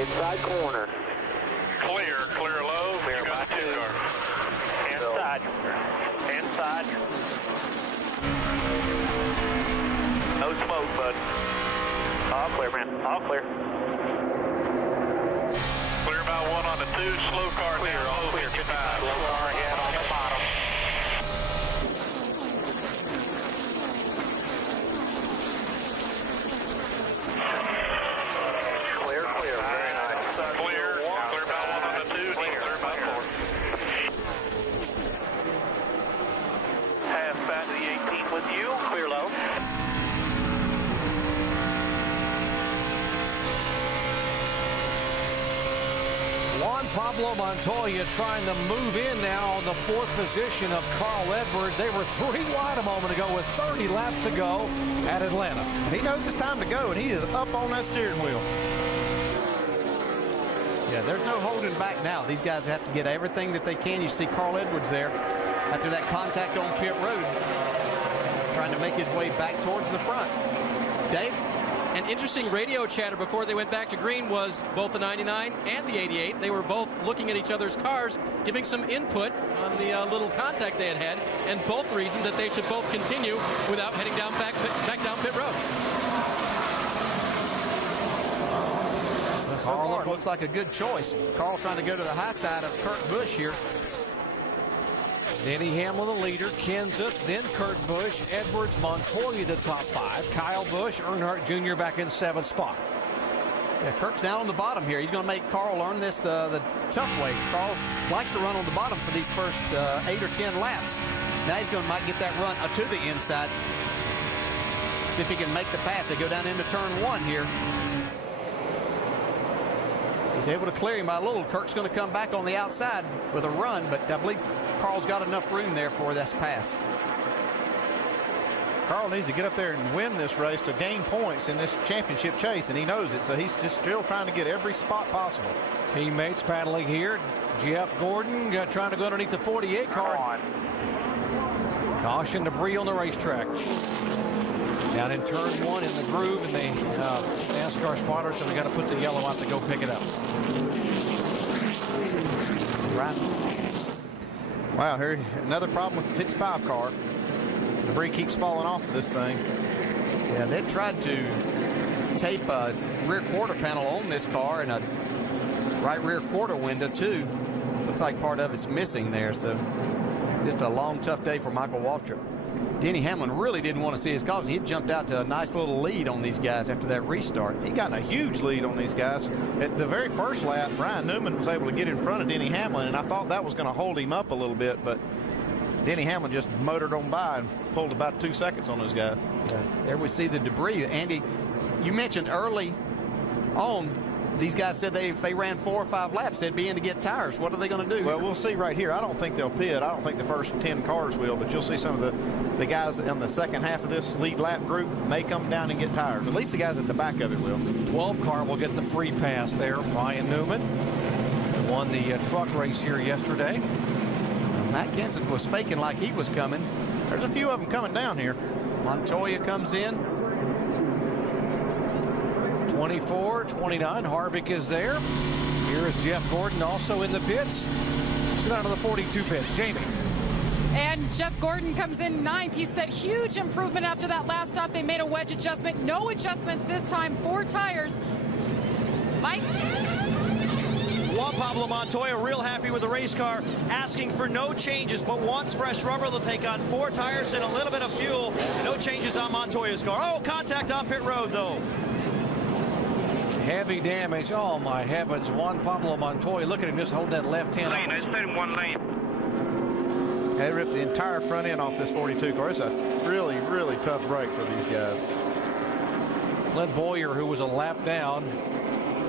Inside corner. Clear low. Clear you got the 2 car. Inside. Inside. No smoke, bud. All clear, man. All clear. Clear about 1 on the 2. Slow car clear. All clear. 55. Slow car ahead on the bottom. Clear. Very nice. Clear about 1 on the 2. Clear about 4. Pass back to the 18 with you. Clear low. Juan Pablo Montoya trying to move in now on the 4th position of Carl Edwards. They were 3 wide a moment ago with 30 laps to go at Atlanta. He knows it's time to go, and he is up on that steering wheel. Yeah, there's no holding back now. These guys have to get everything that they can. You see Carl Edwards there after that contact on pit road, trying to make his way back towards the front. Dave? And interesting radio chatter before they went back to green was both the 99 and the 88. They were both looking at each other's cars, giving some input on the little contact they had, and both reasoned that they should both continue without heading down back down pit road. So far, it looks like a good choice. Carl trying to go to the high side of Kurt Busch here. Denny Hamlin, the leader. Kenseth, then Kurt Busch. Edwards, Montoya, the top 5. Kyle Busch, Earnhardt Jr. back in 7th spot. Yeah, Kirk's down on the bottom here. He's going to make Carl learn this the tough way. Carl likes to run on the bottom for these first 8 or 10 laps. Now he's going to might get that run to the inside. See if he can make the pass. They go down into turn 1 here. He's able to clear him by a little. Kirk's going to come back on the outside with a run, but I believe Carl's got enough room there for this pass. Carl needs to get up there and win this race to gain points in this championship chase, and he knows it, so he's just still trying to get every spot possible. Teammates battling here. Jeff Gordon trying to go underneath the 48 car. Caution debris on the racetrack. Down in turn 1 in the groove, and the NASCAR spotters, so we got to put the yellow out to go pick it up. Right. Wow, here another problem with the 55 car. Debris keeps falling off of this thing. Yeah, they tried to tape a rear quarter panel on this car and a right rear quarter window too. Looks like part of it's missing there, so just a long, tough day for Michael Waltrip. Denny Hamlin really didn't want to see his cause. He had jumped out to a nice little lead on these guys after that restart. He got a huge lead on these guys. At the very first lap, Ryan Newman was able to get in front of Denny Hamlin, and I thought that was going to hold him up a little bit, but Denny Hamlin just motored on by and pulled about 2 seconds on those guys. Yeah, there we see the debris. Andy, you mentioned early on, these guys said if they ran 4 or 5 laps, they'd be in to get tires. What are they going to do? Well, we'll see right here. I don't think they'll pit. I don't think the first 10 cars will, but you'll see some of the guys in the second half of this lead lap group may come down and get tires. At least the guys at the back of it will. 12 car will get the free pass there. Ryan Newman won the truck race here yesterday. Matt Kenseth was faking like he was coming. There's a few of them coming down here. Montoya comes in. 24, 29, Harvick is there. Here is Jeff Gordon also in the pits. Let's go down to the 42 pits. Jamie. And Jeff Gordon comes in 9th. He said huge improvement after that last stop. They made a wedge adjustment. No adjustments this time. 4 tires. Mike? Juan Pablo Montoya real happy with the race car, asking for no changes, but wants fresh rubber. They'll take on 4 tires and a little bit of fuel. No changes on Montoya's car. Oh, contact on pit road, though. Heavy damage. Oh, my heavens. Juan Pablo Montoya. Look at him just hold that left hand. Lane, I stayed in 1 lane. They ripped the entire front end off this 42 car. It's a really, really tough break for these guys. Clint Boyer, who was a lap down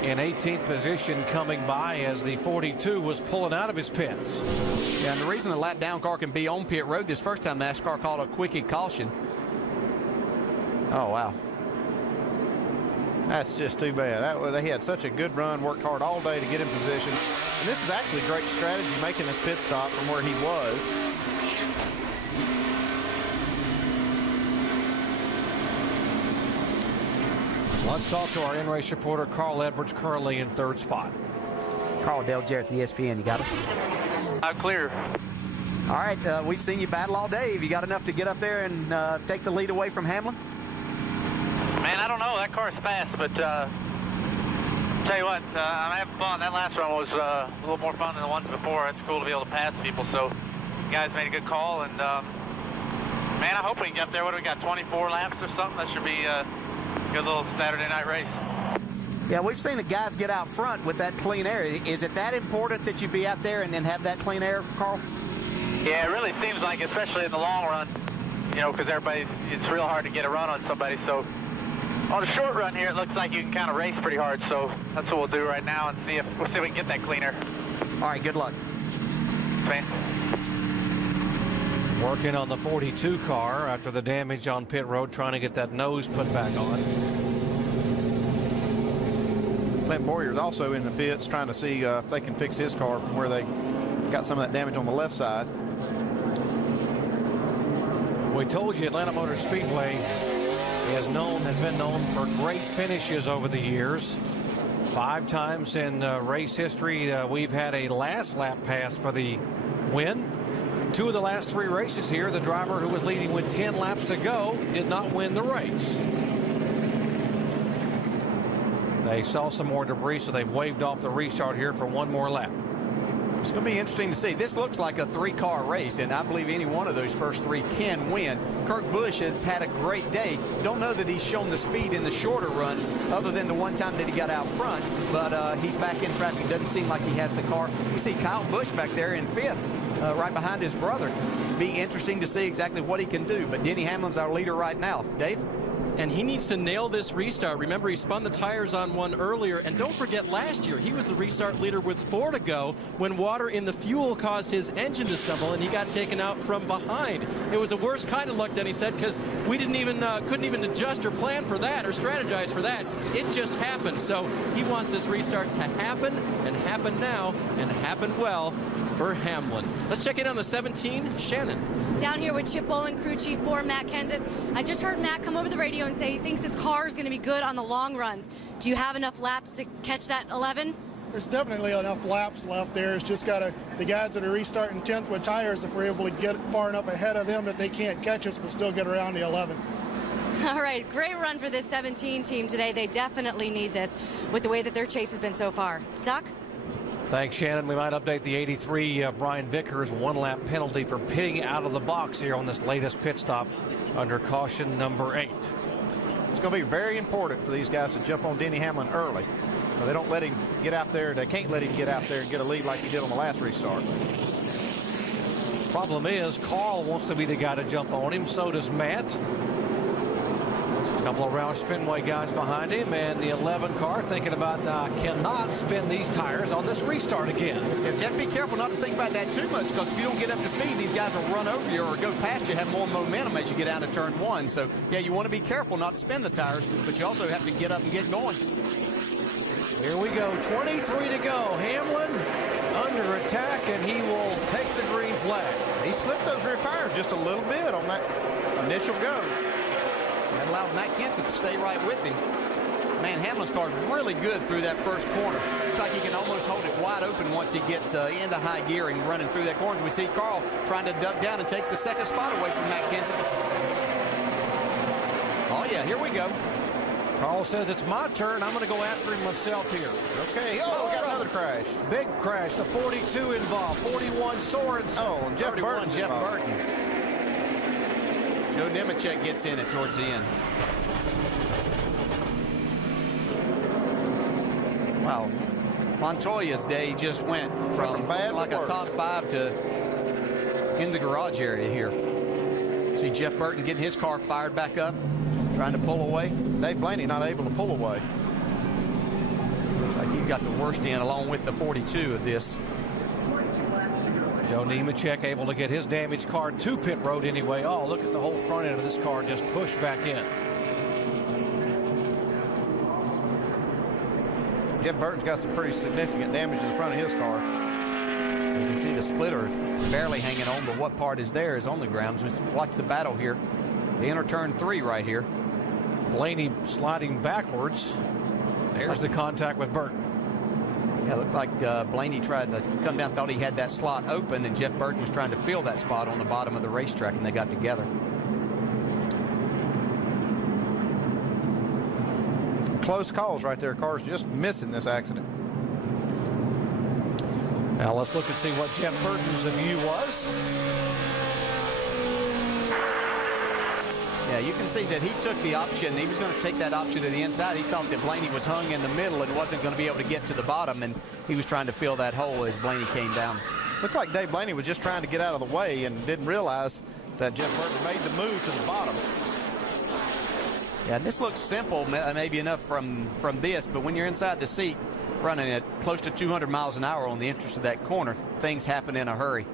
in 18th position, coming by as the 42 was pulling out of his pits. Yeah, and the reason the lap down car can be on pit road this first time, NASCAR called a quickie caution. Oh, wow. That's just too bad. They had such a good run, worked hard all day to get in position. And this is actually great strategy, making this pit stop from where he was. Let's talk to our in-race reporter, Carl Edwards, currently in 3rd spot. Carl, Dale Jarrett, the ESPN. You got it? I'm clear. All right, we've seen you battle all day. Have you got enough to get up there and take the lead away from Hamlin? Man, I don't know. That car's fast, but tell you what, I'm having fun. That last run was a little more fun than the ones before. It's cool to be able to pass people. So you guys made a good call, and man, I hope we can get up there. What do we got, 24 laps or something? That should be a good little Saturday night race. Yeah, we've seen the guys get out front with that clean air. Is it that important that you be out there and then have that clean air, Carl? Yeah, it really seems like, especially in the long run, you know, because it's real hard to get a run on somebody. So on the short run here, it looks like you can kind of race pretty hard. So that's what we'll do right now and we'll see if we can get that clean air. All right, good luck. Thanks. Working on the 42 car after the damage on pit road, trying to get that nose put back on. Clint Boyer's also in the pits trying to see if they can fix his car from where they got some of that damage on the left side. We told you Atlanta Motor Speedway He has been known for great finishes over the years. 5 times in race history, we've had a last lap pass for the win. 2 of the last 3 races here, the driver who was leading with 10 laps to go did not win the race. They saw some more debris, so they've waved off the restart here for 1 more lap. It's going to be interesting to see. This looks like a 3-car race, and I believe any one of those first 3 can win. Kurt Busch has had a great day. Don't know that he's shown the speed in the shorter runs other than the one time that he got out front, but he's back in traffic. Doesn't seem like he has the car. We see Kyle Busch back there in 5th, right behind his brother. Be interesting to see exactly what he can do, but Denny Hamlin's our leader right now. Dave? And he needs to nail this restart. Remember, he spun the tires on one earlier. And don't forget, last year, he was the restart leader with 4 to go when water in the fuel caused his engine to stumble, and he got taken out from behind. It was the worst kind of luck, Denny said, because we couldn't even adjust or plan for that or strategize for that. It just happened. So he wants this restart to happen and happen now and happen well for Hamlin. Let's check in on the 17, Shannon. Down here with Chip Bowling, crew chief for Matt Kenseth. I just heard Matt come over the radio and say he thinks this car is going to be good on the long runs. Do you have enough laps to catch that 11? There's definitely enough laps left there. It's just got the guys that are restarting 10th with tires, if we're able to get far enough ahead of them that they can't catch us but still get around the 11. All right, great run for this 17 team today. They definitely need this with the way that their chase has been so far. Doc? Thanks, Shannon. We might update the 83 Brian Vickers 1-lap penalty for pitting out of the box here on this latest pit stop under caution number 8. It's going to be very important for these guys to jump on Denny Hamlin early. So they don't let him get out there. They can't let him get out there and get a lead like he did on the last restart. Problem is, Carl wants to be the guy to jump on him. So does Matt. A couple of Roush Fenway guys behind him, and the 11 car thinking about cannot spin these tires on this restart again. You have to be careful not to think about that too much, because if you don't get up to speed, these guys will run over you or go past you, have more momentum as you get out of turn 1. So, yeah, you want to be careful not to spin the tires, but you also have to get up and get going. Here we go, 23 to go. Hamlin under attack, and he will take the green flag. He slipped those rear tires just a little bit on that initial go. That allowed Matt Kenseth to stay right with him. Man, Hamlin's car is really good through that first corner. Looks like he can almost hold it wide open once he gets into high gear and running through that corner. We see Carl trying to duck down and take the second spot away from Matt Kenseth. Oh, yeah, here we go. Carl says it's my turn. I'm going to go after him myself here. Okay. Oh, we got another crash. Big crash. The 42 involved. 41 Sorensen. Oh, and Jeff Burton. Jeff Burton. Joe Nemechek gets in it towards the end. Wow. Montoya's day just went from bad like a top 5 to in the garage area here. See Jeff Burton getting his car fired back up, trying to pull away. Dave Blaney not able to pull away. Looks like he got the worst in along with the 42 of this. Joe Nemechek able to get his damaged car to pit road anyway. Oh, look at the whole front end of this car just pushed back in. Jeff Burton's got some pretty significant damage in the front of his car. You can see the splitter barely hanging on, but what part is there is on the ground. So watch the battle here. They enter turn 3 right here. Blaney sliding backwards. There's the contact with Burton. Yeah, it looked like Blaney tried to come down, thought he had that slot open, and Jeff Burton was trying to fill that spot on the bottom of the racetrack, and they got together. Close calls right there. Cars just missing this accident. Now let's look and see what Jeff Burton's view was. Yeah, you can see that he took the option. He was going to take that option to the inside. He thought that Blaney was hung in the middle and wasn't going to be able to get to the bottom, and he was trying to fill that hole as Blaney came down. Looked like Dave Blaney was just trying to get out of the way and didn't realize that Jeff Burton made the move to the bottom. Yeah, and this looks simple, maybe enough from this, but when you're inside the seat running at close to 200 miles an hour on the entrance of that corner, things happen in a hurry.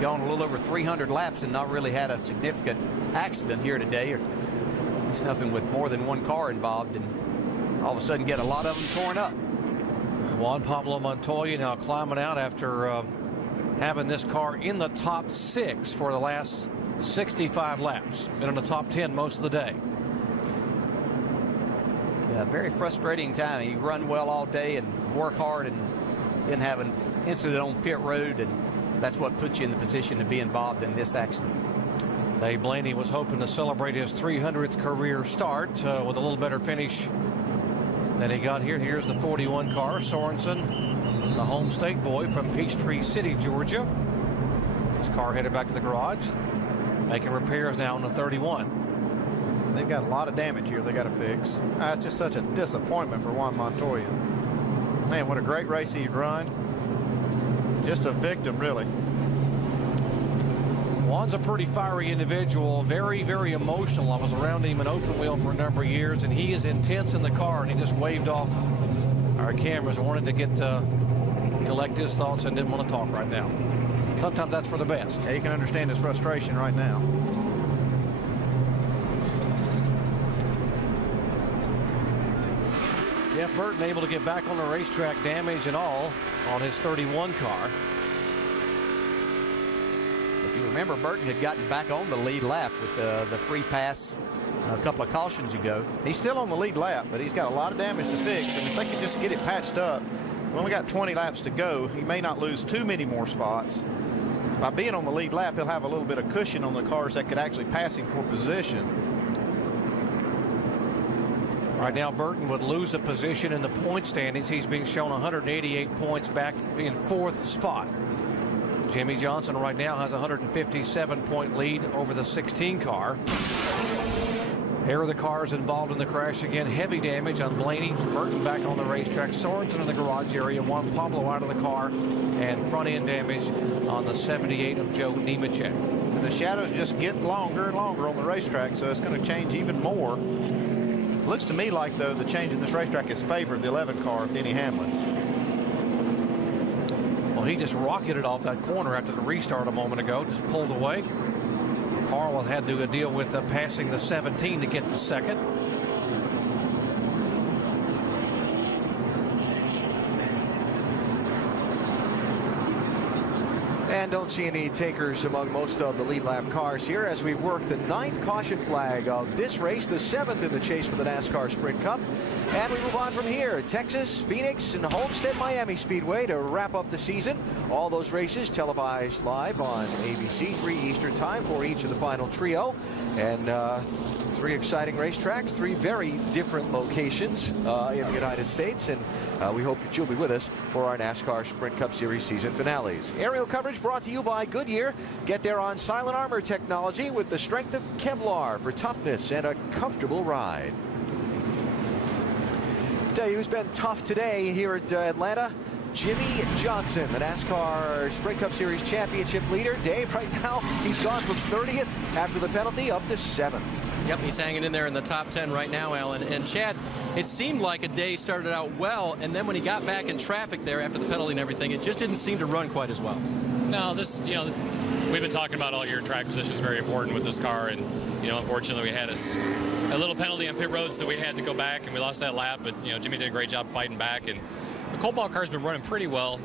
Gone a little over 300 laps and not really had a significant accident here today, or at least nothing with more than one car involved, and all of a sudden get a lot of them torn up. Juan Pablo Montoya now climbing out after having this car in the top 6 for the last 65 laps. Been in the top 10 most of the day. Yeah, very frustrating time. You run well all day and work hard and then have an incident on pit road, and that's what puts you in the position to be involved in this accident. Dave Blaney was hoping to celebrate his 300th career start with a little better finish than he got here. Here's the 41 car, Sorensen, the home state boy from Peachtree City, Georgia. His car headed back to the garage, making repairs now on the 31. They've got a lot of damage here they got to fix. It's just such a disappointment for Juan Montoya. Man, what a great race he'd run. Just a victim, really. Juan's a pretty fiery individual, very, very emotional. I was around him in open wheel for a number of years, and he is intense in the car, and he just waved off our cameras, wanted to get collect his thoughts and didn't want to talk right now. Sometimes that's for the best. Yeah, you can understand his frustration right now. Jeff Burton able to get back on the racetrack, damage and all, on his 31 car. If you remember, Burton had gotten back on the lead lap with the free pass a couple of cautions ago. He's still on the lead lap, but he's got a lot of damage to fix, and if they can just get it patched up, we only got 20 laps to go. He may not lose too many more spots. By being on the lead lap, he'll have a little bit of cushion on the cars that could actually pass him for position. Right now, Burton would lose a position in the point standings. He's being shown 188 points, back in 4th spot. Jimmy Johnson right now has a 157-point lead over the 16 car. Here are the cars involved in the crash again. Heavy damage on Blaney. Burton back on the racetrack. Sorensen in the garage area. Juan Pablo out of the car. And front end damage on the 78 of Joe Nemechek. And the shadows just get longer and longer on the racetrack, so it's going to change even more. Looks to me like, though, the change in this racetrack has favored the 11 car of Denny Hamlin. Well, he just rocketed off that corner after the restart a moment ago. Just pulled away. Carl had to deal with passing the 17 to get the second. And don't see any takers among most of the lead lap cars here as we work the 9th caution flag of this race, the 7th in the chase for the NASCAR Sprint Cup. And we move on from here. Texas, Phoenix, and Homestead Miami Speedway to wrap up the season. All those races televised live on ABC, 3 Eastern time for each of the final trio. And 3 exciting racetracks, 3 very different locations in the United States, and we hope that you'll be with us for our NASCAR Sprint Cup Series season finales. Aerial coverage brought to you by Goodyear. Get there on silent armor technology with the strength of Kevlar for toughness and a comfortable ride. Tell you who's been tough today here at Atlanta. Jimmy Johnson, the NASCAR Sprint Cup Series championship leader. Dave, right now, he's gone from 30th after the penalty up to 7th. Yep, he's hanging in there in the top 10 right now, Alan. And Chad, it seemed like a day started out well, and then when he got back in traffic there after the penalty and everything, it just didn't seem to run quite as well. No, we've been talking about all year, track position is very important with this car, and unfortunately we had a little penalty on pit road, so we had to go back and we lost that lap. But Jimmy did a great job fighting back, and the Cobalt car's been running pretty well.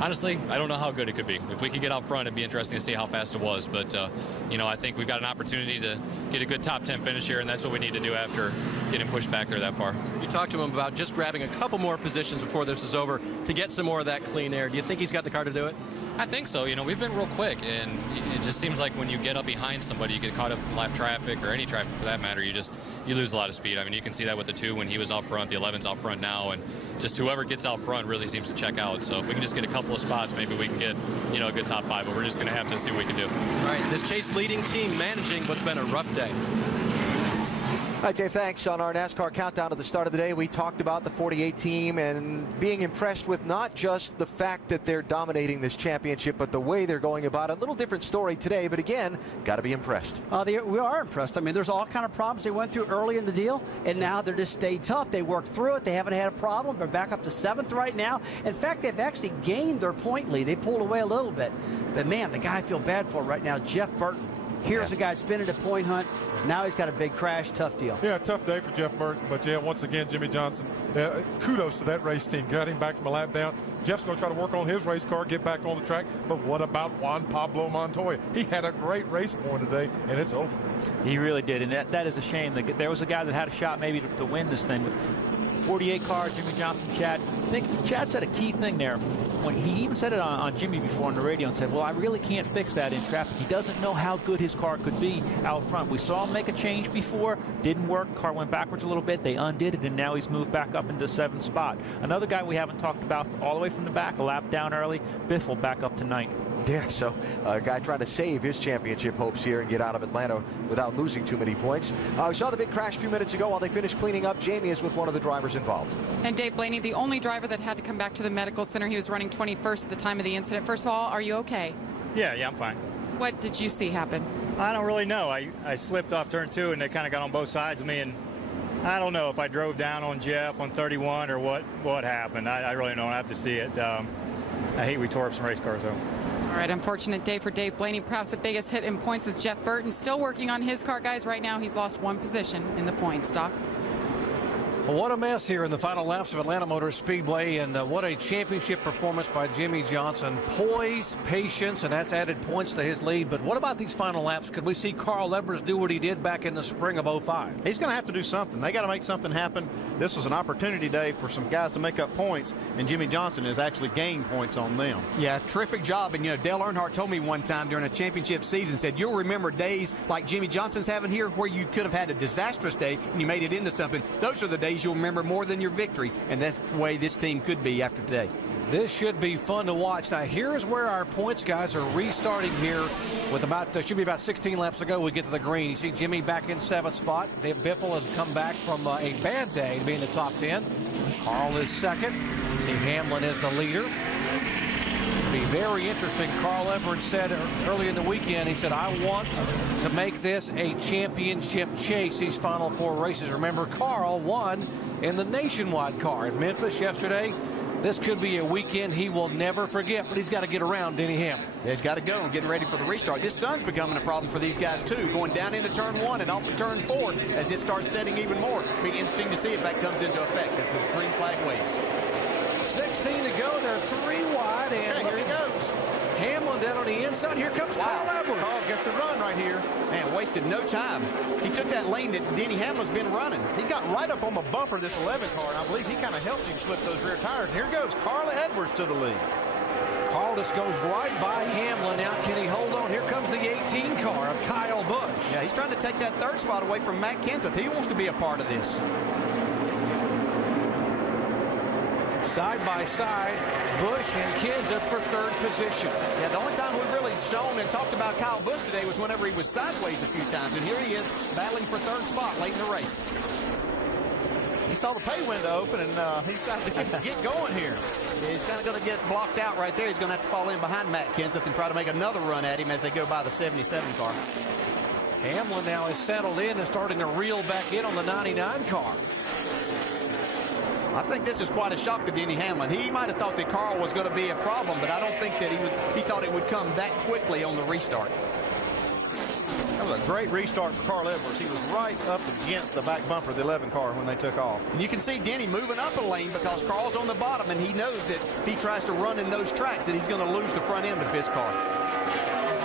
Honestly, I don't know how good it could be. If we could get out front, it'd be interesting to see how fast it was. But, I think we've got an opportunity to get a good top 10 finish here, and that's what we need to do after getting pushed back there that far. You talked to him about just grabbing a couple more positions before this is over to get some more of that clean air. Do you think he's got the car to do it? I think so. We've been real quick, and it just seems like when you get up behind somebody, you get caught up in lap traffic or any traffic for that matter, you lose a lot of speed. I mean, you can see that with the 2 when he was out front, the 11's out front now, and just whoever gets out front really seems to check out. So if we can just get a couple of spots, maybe we can get, a good top 5, but we're just going to have to see what we can do. All right, this Chase leading team managing what's been a rough day. All right, Dave, thanks. On our NASCAR countdown at the start of the day, we talked about the 48 team and being impressed with not just the fact that they're dominating this championship, but the way they're going about it. A little different story today, but again, got to be impressed. We are impressed. I mean, there's all kind of problems they went through early in the deal, and now they're just stayed tough. They worked through it. They haven't had a problem. They're back up to 7th right now. In fact, they've actually gained their point lead. They pulled away a little bit. But, man, the guy I feel bad for right now, Jeff Burton. Here's a guy that's been in a point hunt. Now he's got a big crash. Tough deal. Yeah, tough day for Jeff Burton. But, yeah, once again, Jimmy Johnson, kudos to that race team. Got him back from a lap down. Jeff's going to try to work on his race car, get back on the track. But what about Juan Pablo Montoya? He had a great race going today, and it's over. He really did, and that is a shame. There was a guy that had a shot maybe to win this thing. But 48 cars, Jimmy Johnson, Chad. I think Chad said a key thing there. When he even said it on Jimmy before on the radio and said, well, I really can't fix that in traffic. He doesn't know how good his car could be out front. We saw him make a change before. Didn't work. Car went backwards a little bit. They undid it, and now he's moved back up into the 7th spot. Another guy we haven't talked about all the way from the back, a lap down early, Biffle back up to 9th. Yeah, so a guy trying to save his championship hopes here and get out of Atlanta without losing too many points. We saw the big crash a few minutes ago while they finished cleaning up. Jamie is with one of the drivers involved. And Dave Blaney, the only driver that had to come back to the medical center. He was running 21st at the time of the incident. First of all, are you okay? Yeah, I'm fine. What did you see happen? I don't really know. I slipped off turn 2, and they kind of got on both sides of me, and I don't know if I drove down on Jeff on 31 or what happened. I really don't have to see it. I hate we tore up some race cars, though. All right, unfortunate day for Dave Blaney. Perhaps the biggest hit in points was Jeff Burton. Still working on his car, guys. Right now, he's lost 1 position in the points. Doc? Well, what a mess here in the final laps of Atlanta Motor Speedway, and what a championship performance by Jimmy Johnson. Poise, patience, and that's added points to his lead. But what about these final laps? Could we see Carl Edwards do what he did back in the spring of '05? He's going to have to do something. They got to make something happen. This was an opportunity day for some guys to make up points, and Jimmy Johnson has actually gained points on them. Yeah, terrific job. And, you know, Dale Earnhardt told me one time during a championship season, said, you'll remember days like Jimmy Johnson's having here where you could have had a disastrous day and you made it into something. Those are the days you'll remember more than your victories, and that's the way this team could be after today. This should be fun to watch. Now, here's where our points guys are restarting here with should be about 16 laps to go. We get to the green. You see Jimmy back in 7th spot. Biffle has come back from a bad day to be in the top 10. Carl is 2nd. You see Hamlin is the leader. It'll be very interesting. Carl Edwards said early in the weekend, he said, I want to make this a championship chase, these final 4 races. Remember, Carl won in the Nationwide car at Memphis yesterday. This could be a weekend he will never forget, but he's got to get around Denny Hamlin. Yeah, he's got to go and getting ready for the restart. This sun's becoming a problem for these guys, too, going down into turn 1 and off of turn 4 as it starts setting even more. It'll be interesting to see if that comes into effect as the green flag waves. 16 to go. They're 3 wide, and here he goes. Hamlin down on the inside. Here comes Carl Edwards. Carl gets the run right here. Man, wasted no time. He took that lane that Denny Hamlin's been running. He got right up on the bumper of this 11 car, and I believe he kind of helped him slip those rear tires. And here goes Carl Edwards to the lead. Carl just goes right by Hamlin. Now, can he hold on? Here comes the 18 car of Kyle Busch. Yeah, he's trying to take that 3rd spot away from Matt Kenseth. He wants to be a part of this. Side by side, Busch and Kenseth for 3rd position. Yeah, the only time we've really shown and talked about Kyle Busch today was whenever he was sideways a few times, and here he is battling for 3rd spot late in the race. He saw the pay window open, and he decided to get going here. Yeah, he's kind of going to get blocked out right there. He's going to have to fall in behind Matt Kenseth and try to make another run at him as they go by the 77 car. Hamlin now is settled in and starting to reel back in on the 99 car. I think this is quite a shock to Denny Hamlin. He might have thought that Carl was going to be a problem, but I don't think that he thought it would come that quickly on the restart. That was a great restart for Carl Edwards. He was right up against the back bumper of the 11 car when they took off. And you can see Denny moving up a lane because Carl's on the bottom, and he knows that if he tries to run in those tracks, that he's going to lose the front end of his car.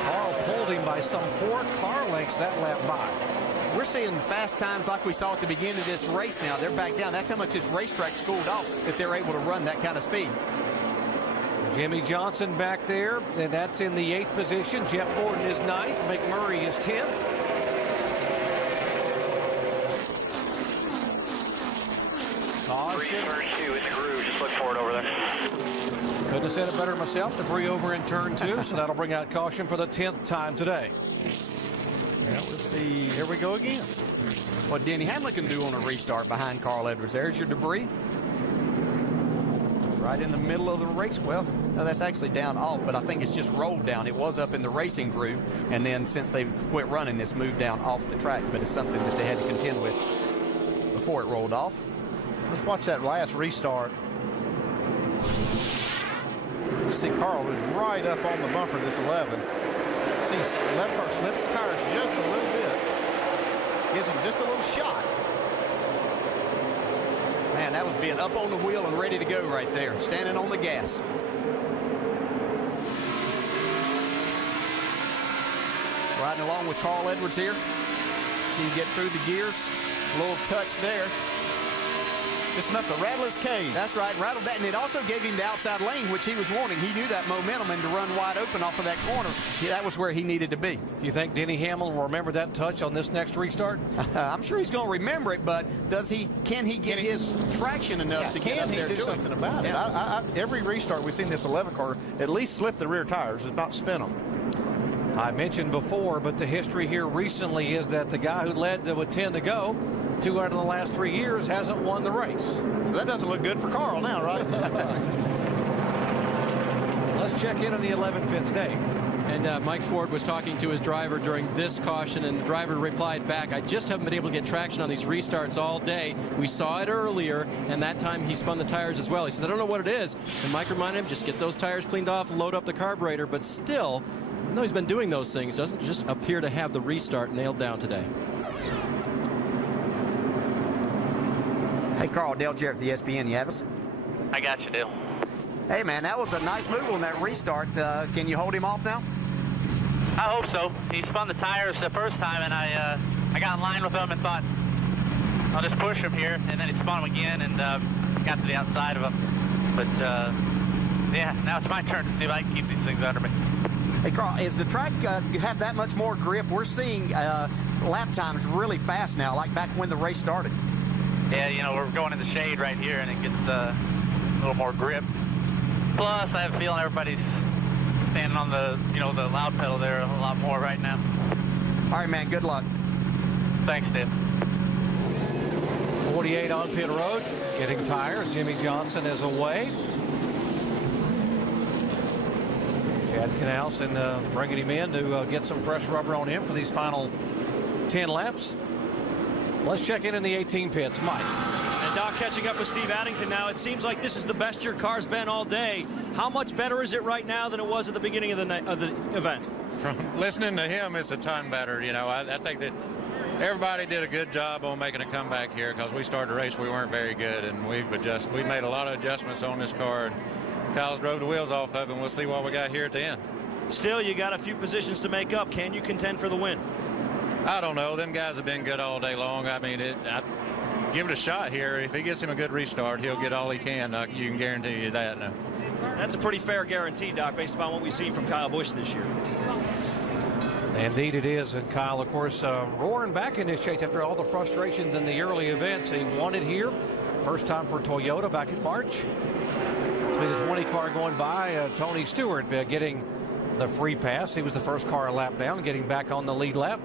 Carl pulled him by some 4 car lengths that lap by. We're seeing fast times like we saw at the beginning of this race now. They're back down. That's how much this racetrack's cooled off if they're able to run that kind of speed. Jimmy Johnson back there, and that's in the 8th position. Jeff Gordon is 9th. McMurray is 10th. Turn 2 in the groove. Just look for it over there. Couldn't have said it better myself. Debris over in turn 2, so that'll bring out caution for the 10th time today. Yeah, let's see. Here we go again. What Denny Hamlin can do on a restart behind Carl Edwards. There's your debris. Right in the middle of the race. Well, no, that's actually down off, but I think it's just rolled down. It was up in the racing groove, and then since they've quit running, it's moved down off the track, but it's something that they had to contend with before it rolled off. Let's watch that last restart. You see Carl was right up on the bumper of this 11. See, left car slips the tires just a little bit. Gives him just a little shot. Man, that was being up on the wheel and ready to go right there, standing on the gas. Riding along with Carl Edwards here. See him get through the gears. A little touch there. Just enough to rattle his cage. That's right, rattled that, and it also gave him the outside lane, which he was wanting. He knew that momentum and to run wide open off of that corner. That was where he needed to be. You think Denny Hamlin will remember that touch on this next restart? I'm sure he's going to remember it, but can he get his traction enough to get up there do something about it? Every restart we've seen this 11 car at least slip the rear tires, if not spin them. I mentioned before, but the history here recently is that the guy who led with 10 to go, 2 out of the last 3 years, hasn't won the race. So that doesn't look good for Carl now, right? Let's check in on the 11 pits, Dave. And Mike Ford was talking to his driver during this caution, and the driver replied back, I just haven't been able to get traction on these restarts all day. We saw it earlier, and that time he spun the tires as well. He says, I don't know what it is. And Mike reminded him, just get those tires cleaned off, load up the carburetor, but still, even though he's been doing those things, doesn't just appear to have the restart nailed down today. Hey, Carl, Dale Jarrett, the ESPN. You have us? I got you, Dale. Hey, man, that was a nice move on that restart. Can you hold him off now? I hope so. He spun the tires the first time, and I got in line with him and thought, I'll just push him here, and then he spun him again and got to the outside of him. But, yeah, now it's my turn to see if I can keep these things under me. Hey, Carl, is the track have that much more grip? We're seeing lap times really fast now, like back when the race started. Yeah, you know, we're going in the shade right here, and it gets a little more grip. Plus, I have a feeling everybody's standing on the, the loud pedal there a lot more right now. All right, man, good luck. Thanks, Dave. 48 on pit road, getting tires. Jimmy Johnson is away. Chad Knaus bringing him in to get some fresh rubber on him for these final 10 laps. Let's check in the 18 pits. Mike. And Doc, catching up with Steve Addington now, it seems like this is the best your car's been all day. How much better is it right now than it was at the beginning of the event? From listening to him, it's a ton better. I think that everybody did a good job on making a comeback here, because we started the race, we weren't very good, and we made a lot of adjustments on this car, and Kyle's drove the wheels off of it, and we'll see what we got here at the end. Still, you got a few positions to make up. Can you contend for the win? I don't know. Them guys have been good all day long. I mean, give it a shot here. If he gets him a good restart, he'll get all he can. You can guarantee you that now. That's a pretty fair guarantee, Doc, based upon what we've seen from Kyle Busch this year. Indeed it is. And Kyle, of course, roaring back in this chase after all the frustrations in the early events. He won it here. First time for Toyota back in March. It's been the 20 car going by. Tony Stewart getting the free pass. He was the first car a lap down, getting back on the lead lap.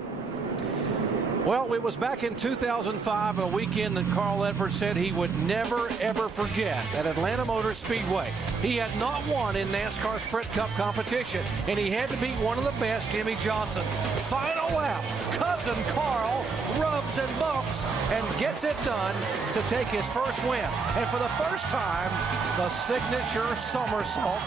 Well, it was back in 2005, a weekend that Carl Edwards said he would never, ever forget at Atlanta Motor Speedway. He had not won in NASCAR Sprint Cup competition, and he had to beat one of the best, Jimmy Johnson. Final lap, cousin Carl rubs and bumps and gets it done to take his first win. And for the first time, the signature somersault.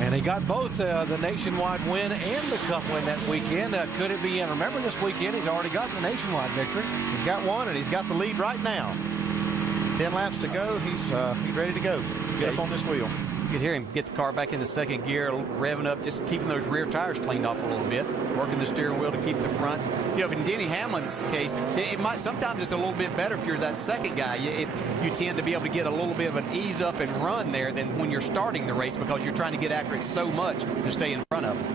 And he got both the nationwide win and the cup win that weekend. Could it be? And remember, this weekend he's already got the nationwide victory. He's got one, and he's got the lead right now. 10 laps to go. He's ready to go. Get up on this wheel. You can hear him get the car back into second gear, revving up, just keeping those rear tires cleaned off a little bit, working the steering wheel to keep the front. In Denny Hamlin's case, it might sometimes it's a little bit better if you're that second guy. You tend to be able to get a little bit of an ease up and run there than when you're starting the race, because you're trying to get after it so much to stay in front of him.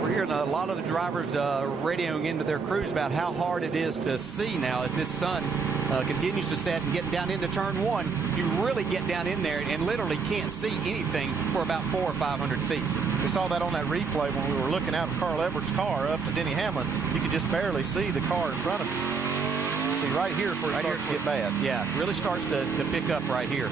We're hearing a lot of the drivers radioing into their crews about how hard it is to see now as this sun continues to set and getting down into turn one. You really get down in there and literally can't see anything for about 400 or 500 feet. We saw that on that replay when we were looking out of Carl Edwards' car up to Denny Hamlin. You could just barely see the car in front of you. See, right here is where it starts to get bad. Yeah, really starts to pick up right here.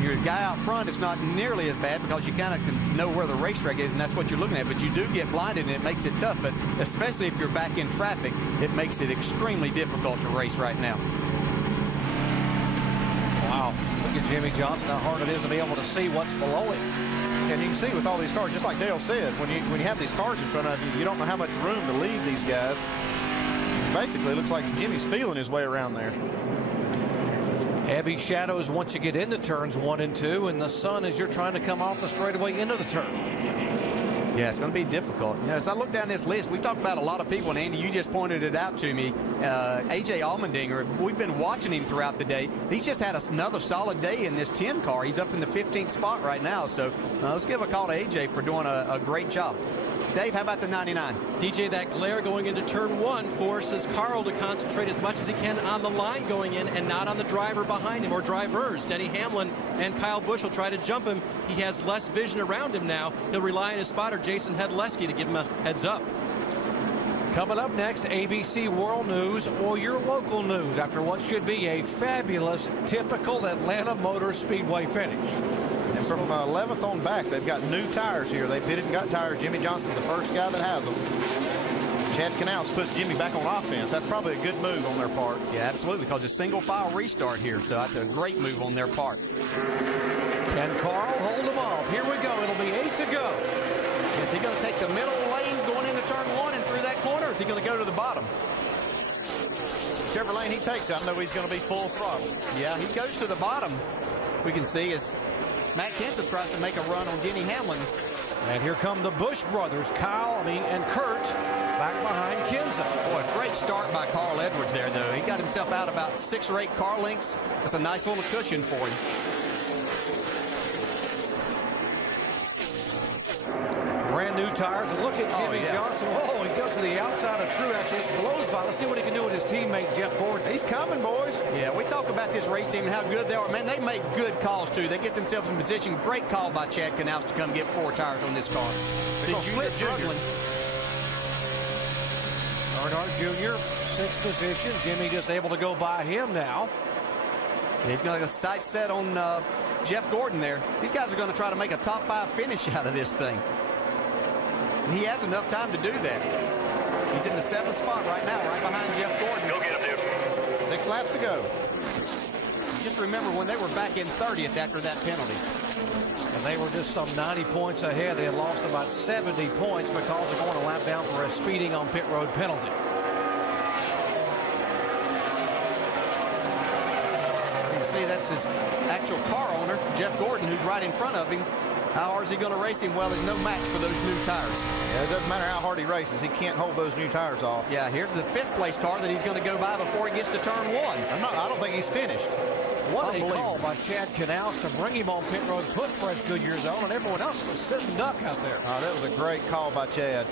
Your guy out front is not nearly as bad because you kind of can know where the racetrack is, and that's what you're looking at. But you do get blinded, and it makes it tough. But especially if you're back in traffic, it makes it extremely difficult to race right now. Wow, look at Jimmy Johnson, how hard it is to be able to see what's below him. And you can see with all these cars, just like Dale said, when you have these cars in front of you, you don't know how much room to leave these guys. Basically, it looks like Jimmy's feeling his way around there. Heavy shadows once you get into turns 1 and 2, and the sun as you're trying to come off the straightaway into the turn. Yeah, it's going to be difficult. You know, as I look down this list, we talked about a lot of people, and Andy, you just pointed it out to me. A.J. Allmendinger, we've been watching him throughout the day. He's just had another solid day in this 10 car. He's up in the 15th spot right now, so let's give a call to A.J. for doing a great job. Dave, how about the 99? DJ, that glare going into turn 1 forces Carl to concentrate as much as he can on the line going in and not on the driver behind him or drivers. Denny Hamlin and Kyle Busch will try to jump him. He has less vision around him now. He'll rely on his spotter, Jason Hedleski, to give him a heads up. Coming up next, ABC World News or your local news after what should be a fabulous, typical Atlanta Motor Speedway finish. And from 11th on back, they've got new tires here. They pitted and got tires. Jimmy Johnson's the first guy that has them. Chad Canals puts Jimmy back on offense. That's probably a good move on their part. Yeah, absolutely, because it's single file restart here, so that's a great move on their part. Can Carl hold them off? Here we go. It'll be 8 to go. Is he going to take the middle lane going into turn 1 and through that corner, or is he going to go to the bottom? Whichever lane he takes, I know he's going to be full throttle. Yeah, he goes to the bottom. We can see as Matt Kenseth tries to make a run on Denny Hamlin. And here come the Busch brothers, Kyle and Kurt, back behind Kenseth. Boy, great start by Carl Edwards there, though. He got himself out about 6 or 8 car lengths. That's a nice little cushion for him. Brand new tires. Look at Jimmy Johnson. Oh, he goes to the outside of Truex. Just blows by. Let's see what he can do with his teammate, Jeff Gordon. He's coming, boys. Yeah, we talk about this race team and how good they are. Man, they make good calls, too. They get themselves in position. Great call by Chad Canals to come get 4 tires on this car. Split struggling. Earnhardt Jr., 6th position. Jimmy just able to go by him now. He's going to sight set on Jeff Gordon there. These guys are going to try to make a top 5 finish out of this thing. And he has enough time to do that. He's in the 7th spot right now, right behind Jeff Gordon. Go get him, dude. 6 laps to go. Just remember when they were back in 30th after that penalty. And they were just some 90 points ahead. They had lost about 70 points because of going a lap down for a speeding on pit road penalty. You can see that's his actual car owner, Jeff Gordon, who's right in front of him. How hard is he going to race him? Well, there's no match for those new tires. Yeah, it doesn't matter how hard he races. He can't hold those new tires off. Yeah, here's the 5th place car that he's going to go by before he gets to turn 1. I don't think he's finished. What a call by Chad Canals to bring him on pit road, put fresh Goodyears on, and everyone else was sitting duck out there. That was a great call by Chad.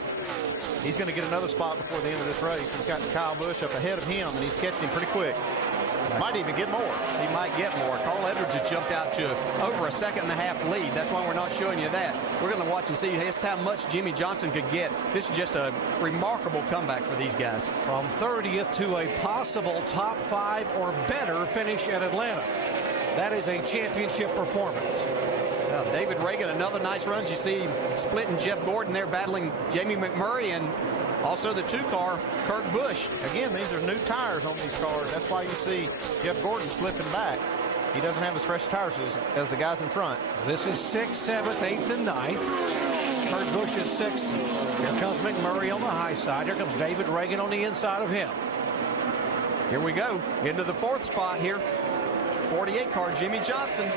He's going to get another spot before the end of this race. He's got Kyle Busch up ahead of him, and he's catching him pretty quick. Might even get more. He might get more. Carl Edwards has jumped out to over a 1.5-second lead. That's why we're not showing you that. We're going to watch and see just how much Jimmy Johnson could get. This is just a remarkable comeback for these guys. From 30th to a possible top 5 or better finish at Atlanta. That is a championship performance. David Reagan, another nice run. You see him splitting Jeff Gordon there, battling Jamie McMurray and also the 2-car, Kurt Busch. Again, these are new tires on these cars. That's why you see Jeff Gordon slipping back. He doesn't have as fresh tires as the guys in front. This is 6th, 7th, 8th, and 9th. Kurt Busch is 6th. Here comes McMurray on the high side. Here comes David Reagan on the inside of him. Here we go. Into the 4th spot here. 48 car, Jimmy Johnson.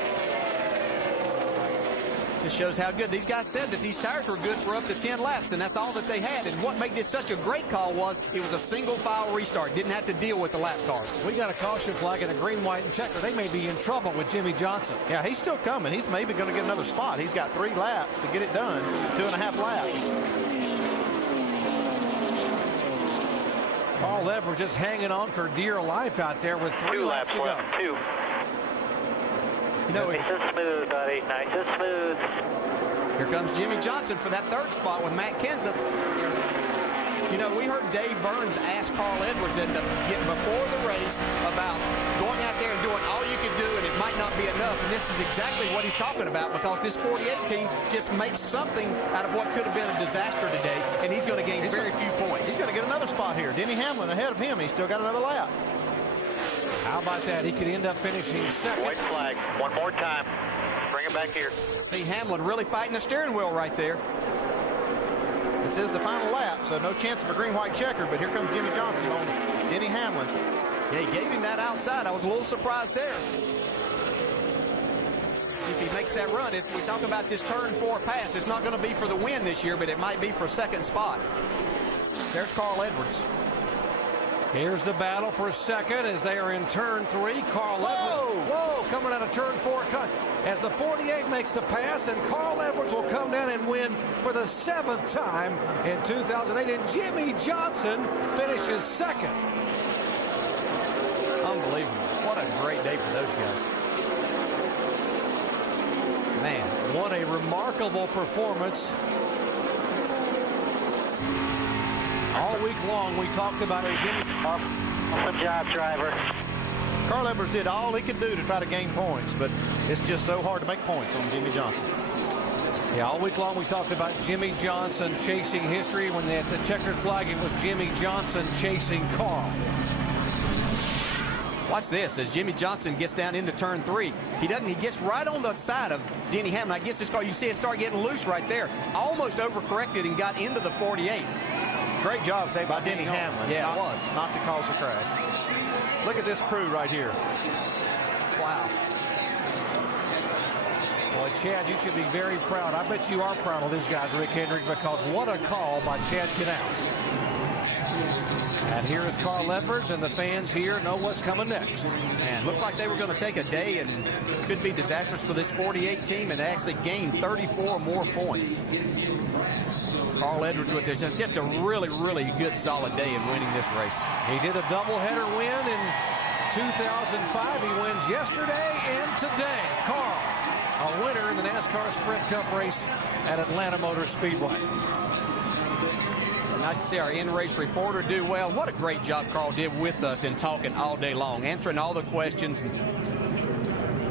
Just shows how good. These guys said that these tires were good for up to 10 laps, and that's all that they had. And what made this such a great call was it was a single file restart. Didn't have to deal with the lap cars. We got a caution flag and a green, white, and checker. They may be in trouble with Jimmy Johnson. Yeah, he's still coming. He's maybe going to get another spot. He's got 3 laps to get it done. 2.5 laps. Carl Edwards just hanging on for dear life out there with 3 laps to go. 2. You know, nice and smooth, buddy. Nice and smooth. Here comes Jimmy Johnson for that 3rd spot with Matt Kenseth. You know, we heard Dave Burns ask Carl Edwards before the race about going out there and doing all you could do, and it might not be enough. And this is exactly what he's talking about, because this 48 team just makes something out of what could have been a disaster today, and he's going to gain very few points. He's going to get another spot here. Denny Hamlin ahead of him. He's still got another lap. How about that? He could end up finishing second. White flag. One more time. Bring it back here. See Hamlin really fighting the steering wheel right there. This is the final lap, so no chance of a green-white checker, but here comes Jimmy Johnson on Denny Hamlin. Yeah, he gave him that outside. I was a little surprised there. If he makes that run, we talk about this turn 4 pass. It's not going to be for the win this year, but it might be for second spot. There's Carl Edwards. Here's the battle for second as they are in turn 3. Carl Edwards, whoa, coming out of turn 4 cut. As the 48 makes the pass, and Carl Edwards will come down and win for the 7th time in 2008. And Jimmy Johnson finishes second. Unbelievable. What a great day for those guys. Man, what a remarkable performance. All week long, we talked about Jimmy. Good job, driver. Carl Edwards did all he could do to try to gain points, but it's just so hard to make points on Jimmy Johnson. Yeah, all week long we talked about Jimmy Johnson chasing history. When they had the checkered flag, it was Jimmy Johnson chasing Carl. Watch this as Jimmy Johnson gets down into turn 3. He gets right on the side of Denny Hamlin. I guess this car, you see it start getting loose right there. Almost overcorrected and got into the 48. Great job saved by Denny Hamlin. Yeah, it was. Not to cause the crash. Look at this crew right here. Wow. Boy, Chad, you should be very proud. I bet you are proud of these guys, Rick Hendrick, because what a call by Chad Knaus. And here is Carl Edwards, and the fans here know what's coming next. Man, looked like they were going to take a day and could be disastrous for this 48 team, and they actually gained 34 more points. Carl Edwards with this. Just a really, really good, solid day in winning this race. He did a doubleheader win in 2005. He wins yesterday and today. Carl, a winner in the NASCAR Sprint Cup race at Atlanta Motor Speedway. Nice to see our in-race reporter do well. What a great job Carl did with us in talking all day long, answering all the questions.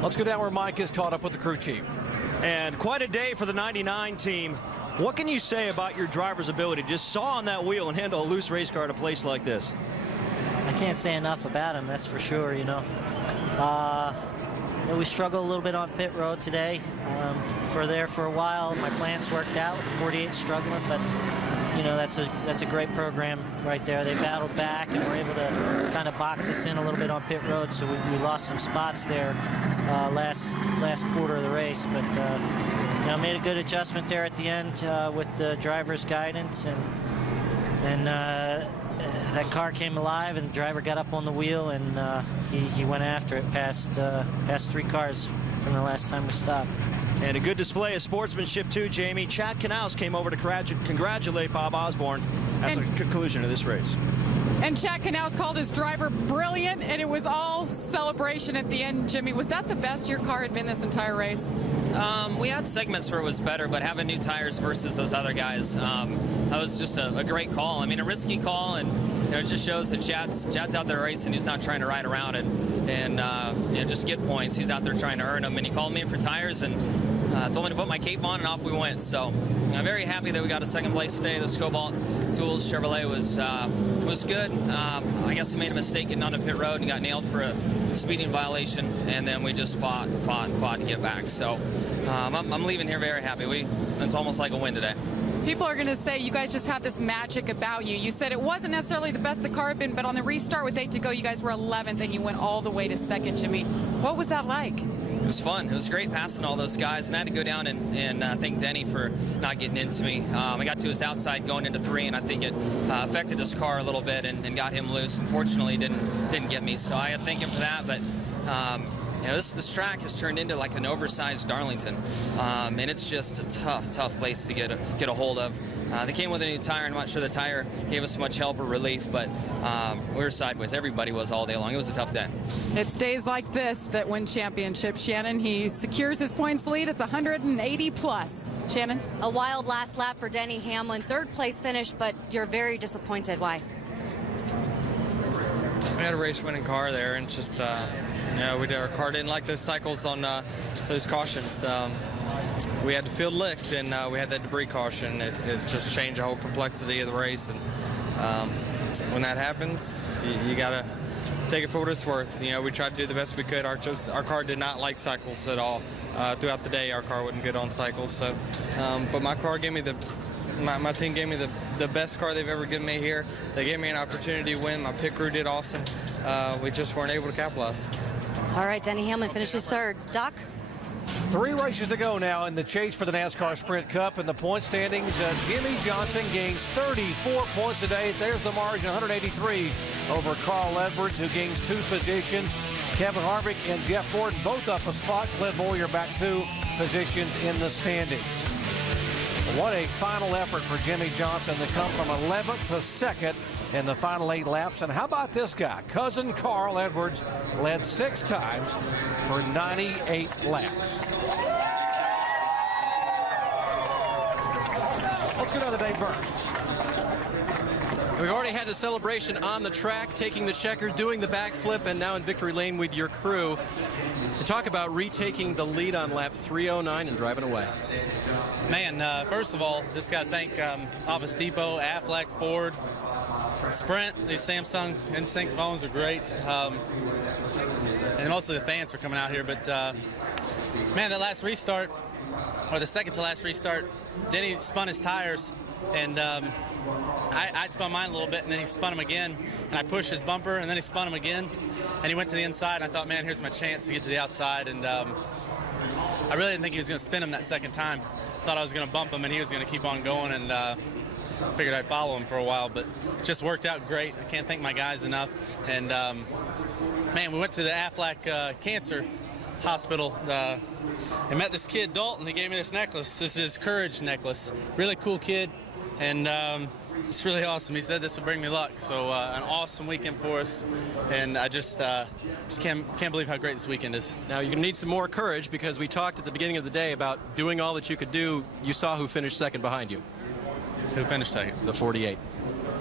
Let's go down where Mike is caught up with the crew chief. And quite a day for the 99 team. What can you say about your driver's ability to just saw on that wheel and handle a loose race car at a place like this? I can't say enough about him, that's for sure, you know. We struggled a little bit on pit road today. For a while, my plans worked out with the 48 struggling, but you know, that's a great program right there. They battled back and were able to kind of box us in a little bit on pit road, so we lost some spots there last quarter of the race, but you know, made a good adjustment there at the end with the driver's guidance, and that car came alive, and the driver got up on the wheel, and he went after it past 3 cars from the last time we stopped. And a good display of sportsmanship, too, Jamie. Chad Knaus came over to congratulate Bob Osborne at the conclusion of this race. And Chad Knaus called his driver brilliant, and it was all celebration at the end. Jimmy, was that the best your car had been this entire race? We had segments where it was better, but having new tires versus those other guys, that was just a great call. I mean, a risky call, and you know, it just shows that Chad's out there racing. He's not trying to ride around and you know, just get points. He's out there trying to earn them. And he called me for tires and told me to put my cape on, and off we went. So I'm very happy that we got a second place today. The Cobalt Tools Chevrolet was good. I guess I made a mistake getting onto pit road and got nailed for a speeding violation, and then we just fought to get back. So I'm leaving here very happy. It's almost like a win today. People are going to say you guys just have this magic about you. You said it wasn't necessarily the best the car had been, but on the restart with 8 to go, you guys were 11th, and you went all the way to 2nd, Jimmy. What was that like? It was fun. It was great passing all those guys, and I had to go down and thank Denny for not getting into me. I got to his outside going into 3, and I think it affected his car a little bit and got him loose. Unfortunately, didn't get me, so I had to thank him for that. But you know, this track has turned into like an oversized Darlington, and it's just a tough place to get a hold of. They came with a new tire. I'm not sure the tire gave us much help or relief, but we were sideways. Everybody was all day long. It was a tough day. It's days like this that win championships. Shannon, he secures his points lead. It's 180 plus. Shannon? A wild last lap for Denny Hamlin. 3rd place finish, but you're very disappointed. Why? We had a race-winning car there, and just, you know, our car didn't like those cycles on those cautions. We had the field licked, and we had that debris caution. It just changed the whole complexity of the race, and when that happens, you got to take it for what it's worth. You know, we tried to do the best we could. Our car did not like cycles at all. Throughout the day, our car wasn't good on cycles. So, but my car gave me my team gave me the best car they've ever given me here. They gave me an opportunity to win. My pit crew did awesome. We just weren't able to capitalize. All right, Denny Hamlin finishes third. Doc? 3 races to go now in the chase for the NASCAR Sprint Cup. In the point standings, Jimmie Johnson gains 34 points today. There's the margin, 183 over Carl Edwards, who gains 2 positions. Kevin Harvick and Jeff Gordon both up a spot. Clint Bowyer back 2 positions in the standings. What a final effort for Jimmie Johnson to come from 11th to 2nd in the final 8 laps. And how about this guy? Cousin Carl Edwards led 6 times for 98 laps. Let's go down to Dave Burns. We've already had the celebration on the track, taking the checker, doing the backflip, and now in victory lane with your crew. To talk about retaking the lead on lap 309 and driving away. Man, first of all, just got to thank Office Depot, Aflac, Ford, Sprint. These Samsung Instinct phones are great. And mostly the fans for coming out here. But, man, that last restart, or the second to last restart, Denny spun his tires, and I spun mine a little bit, and then he spun them again, and I pushed his bumper, and then he spun them again, and he went to the inside, and I thought, man, here's my chance to get to the outside, and I really didn't think he was going to spin him that second time. Thought I was going to bump him, and he was going to keep on going, and figured I'd follow him for a while, but it just worked out great. I can't thank my guys enough, and man, we went to the Aflac Cancer Hospital and met this kid, Dalton. He gave me this necklace. This is his Courage necklace. Really cool kid, and it's really awesome. He said this would bring me luck, so an awesome weekend for us, and I just can't believe how great this weekend is. Now, you're going to need some more courage, because we talked at the beginning of the day about doing all that you could do. You saw who finished second behind you. Who finished second? The 48.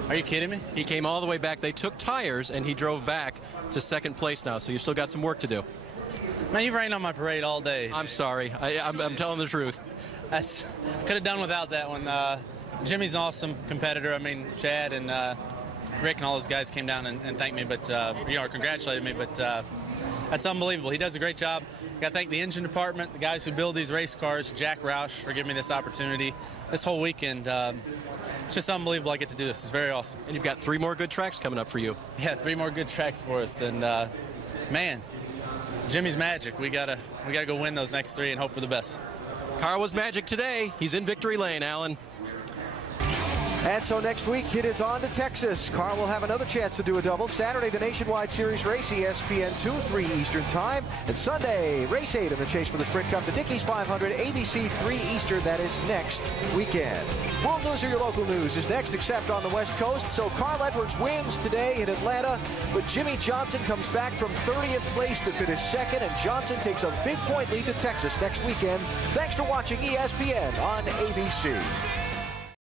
Are you kidding me? He came all the way back. They took tires, and he drove back to second place now, so you've still got some work to do. Man, you've rained on my parade all day. I'm sorry. I'm telling the truth. Could have done without that one. Jimmy's an awesome competitor. I mean, Chad and Rick and all those guys came down and thanked me, but congratulated me. But that's unbelievable. He does a great job. Got to thank the engine department, the guys who build these race cars, Jack Roush, for giving me this opportunity. This whole weekend, it's just unbelievable I get to do this. It's very awesome. And you've got 3 more good tracks coming up for you. Yeah, 3 more good tracks for us. And man, Jimmy's magic. We gotta go win those next 3 and hope for the best. Carl was magic today. He's in victory lane, Alan. And so next week, it is on to Texas. Carl will have another chance to do a double. Saturday, the Nationwide Series race, ESPN 2, 3 Eastern time. And Sunday, race 8 in the chase for the Sprint Cup, the Dickies 500, ABC 3 Eastern. That is next weekend. World News or your local news is next, except on the West Coast. So Carl Edwards wins today in Atlanta, but Jimmie Johnson comes back from 30th place to finish second, and Johnson takes a big point lead to Texas next weekend. Thanks for watching ESPN on ABC.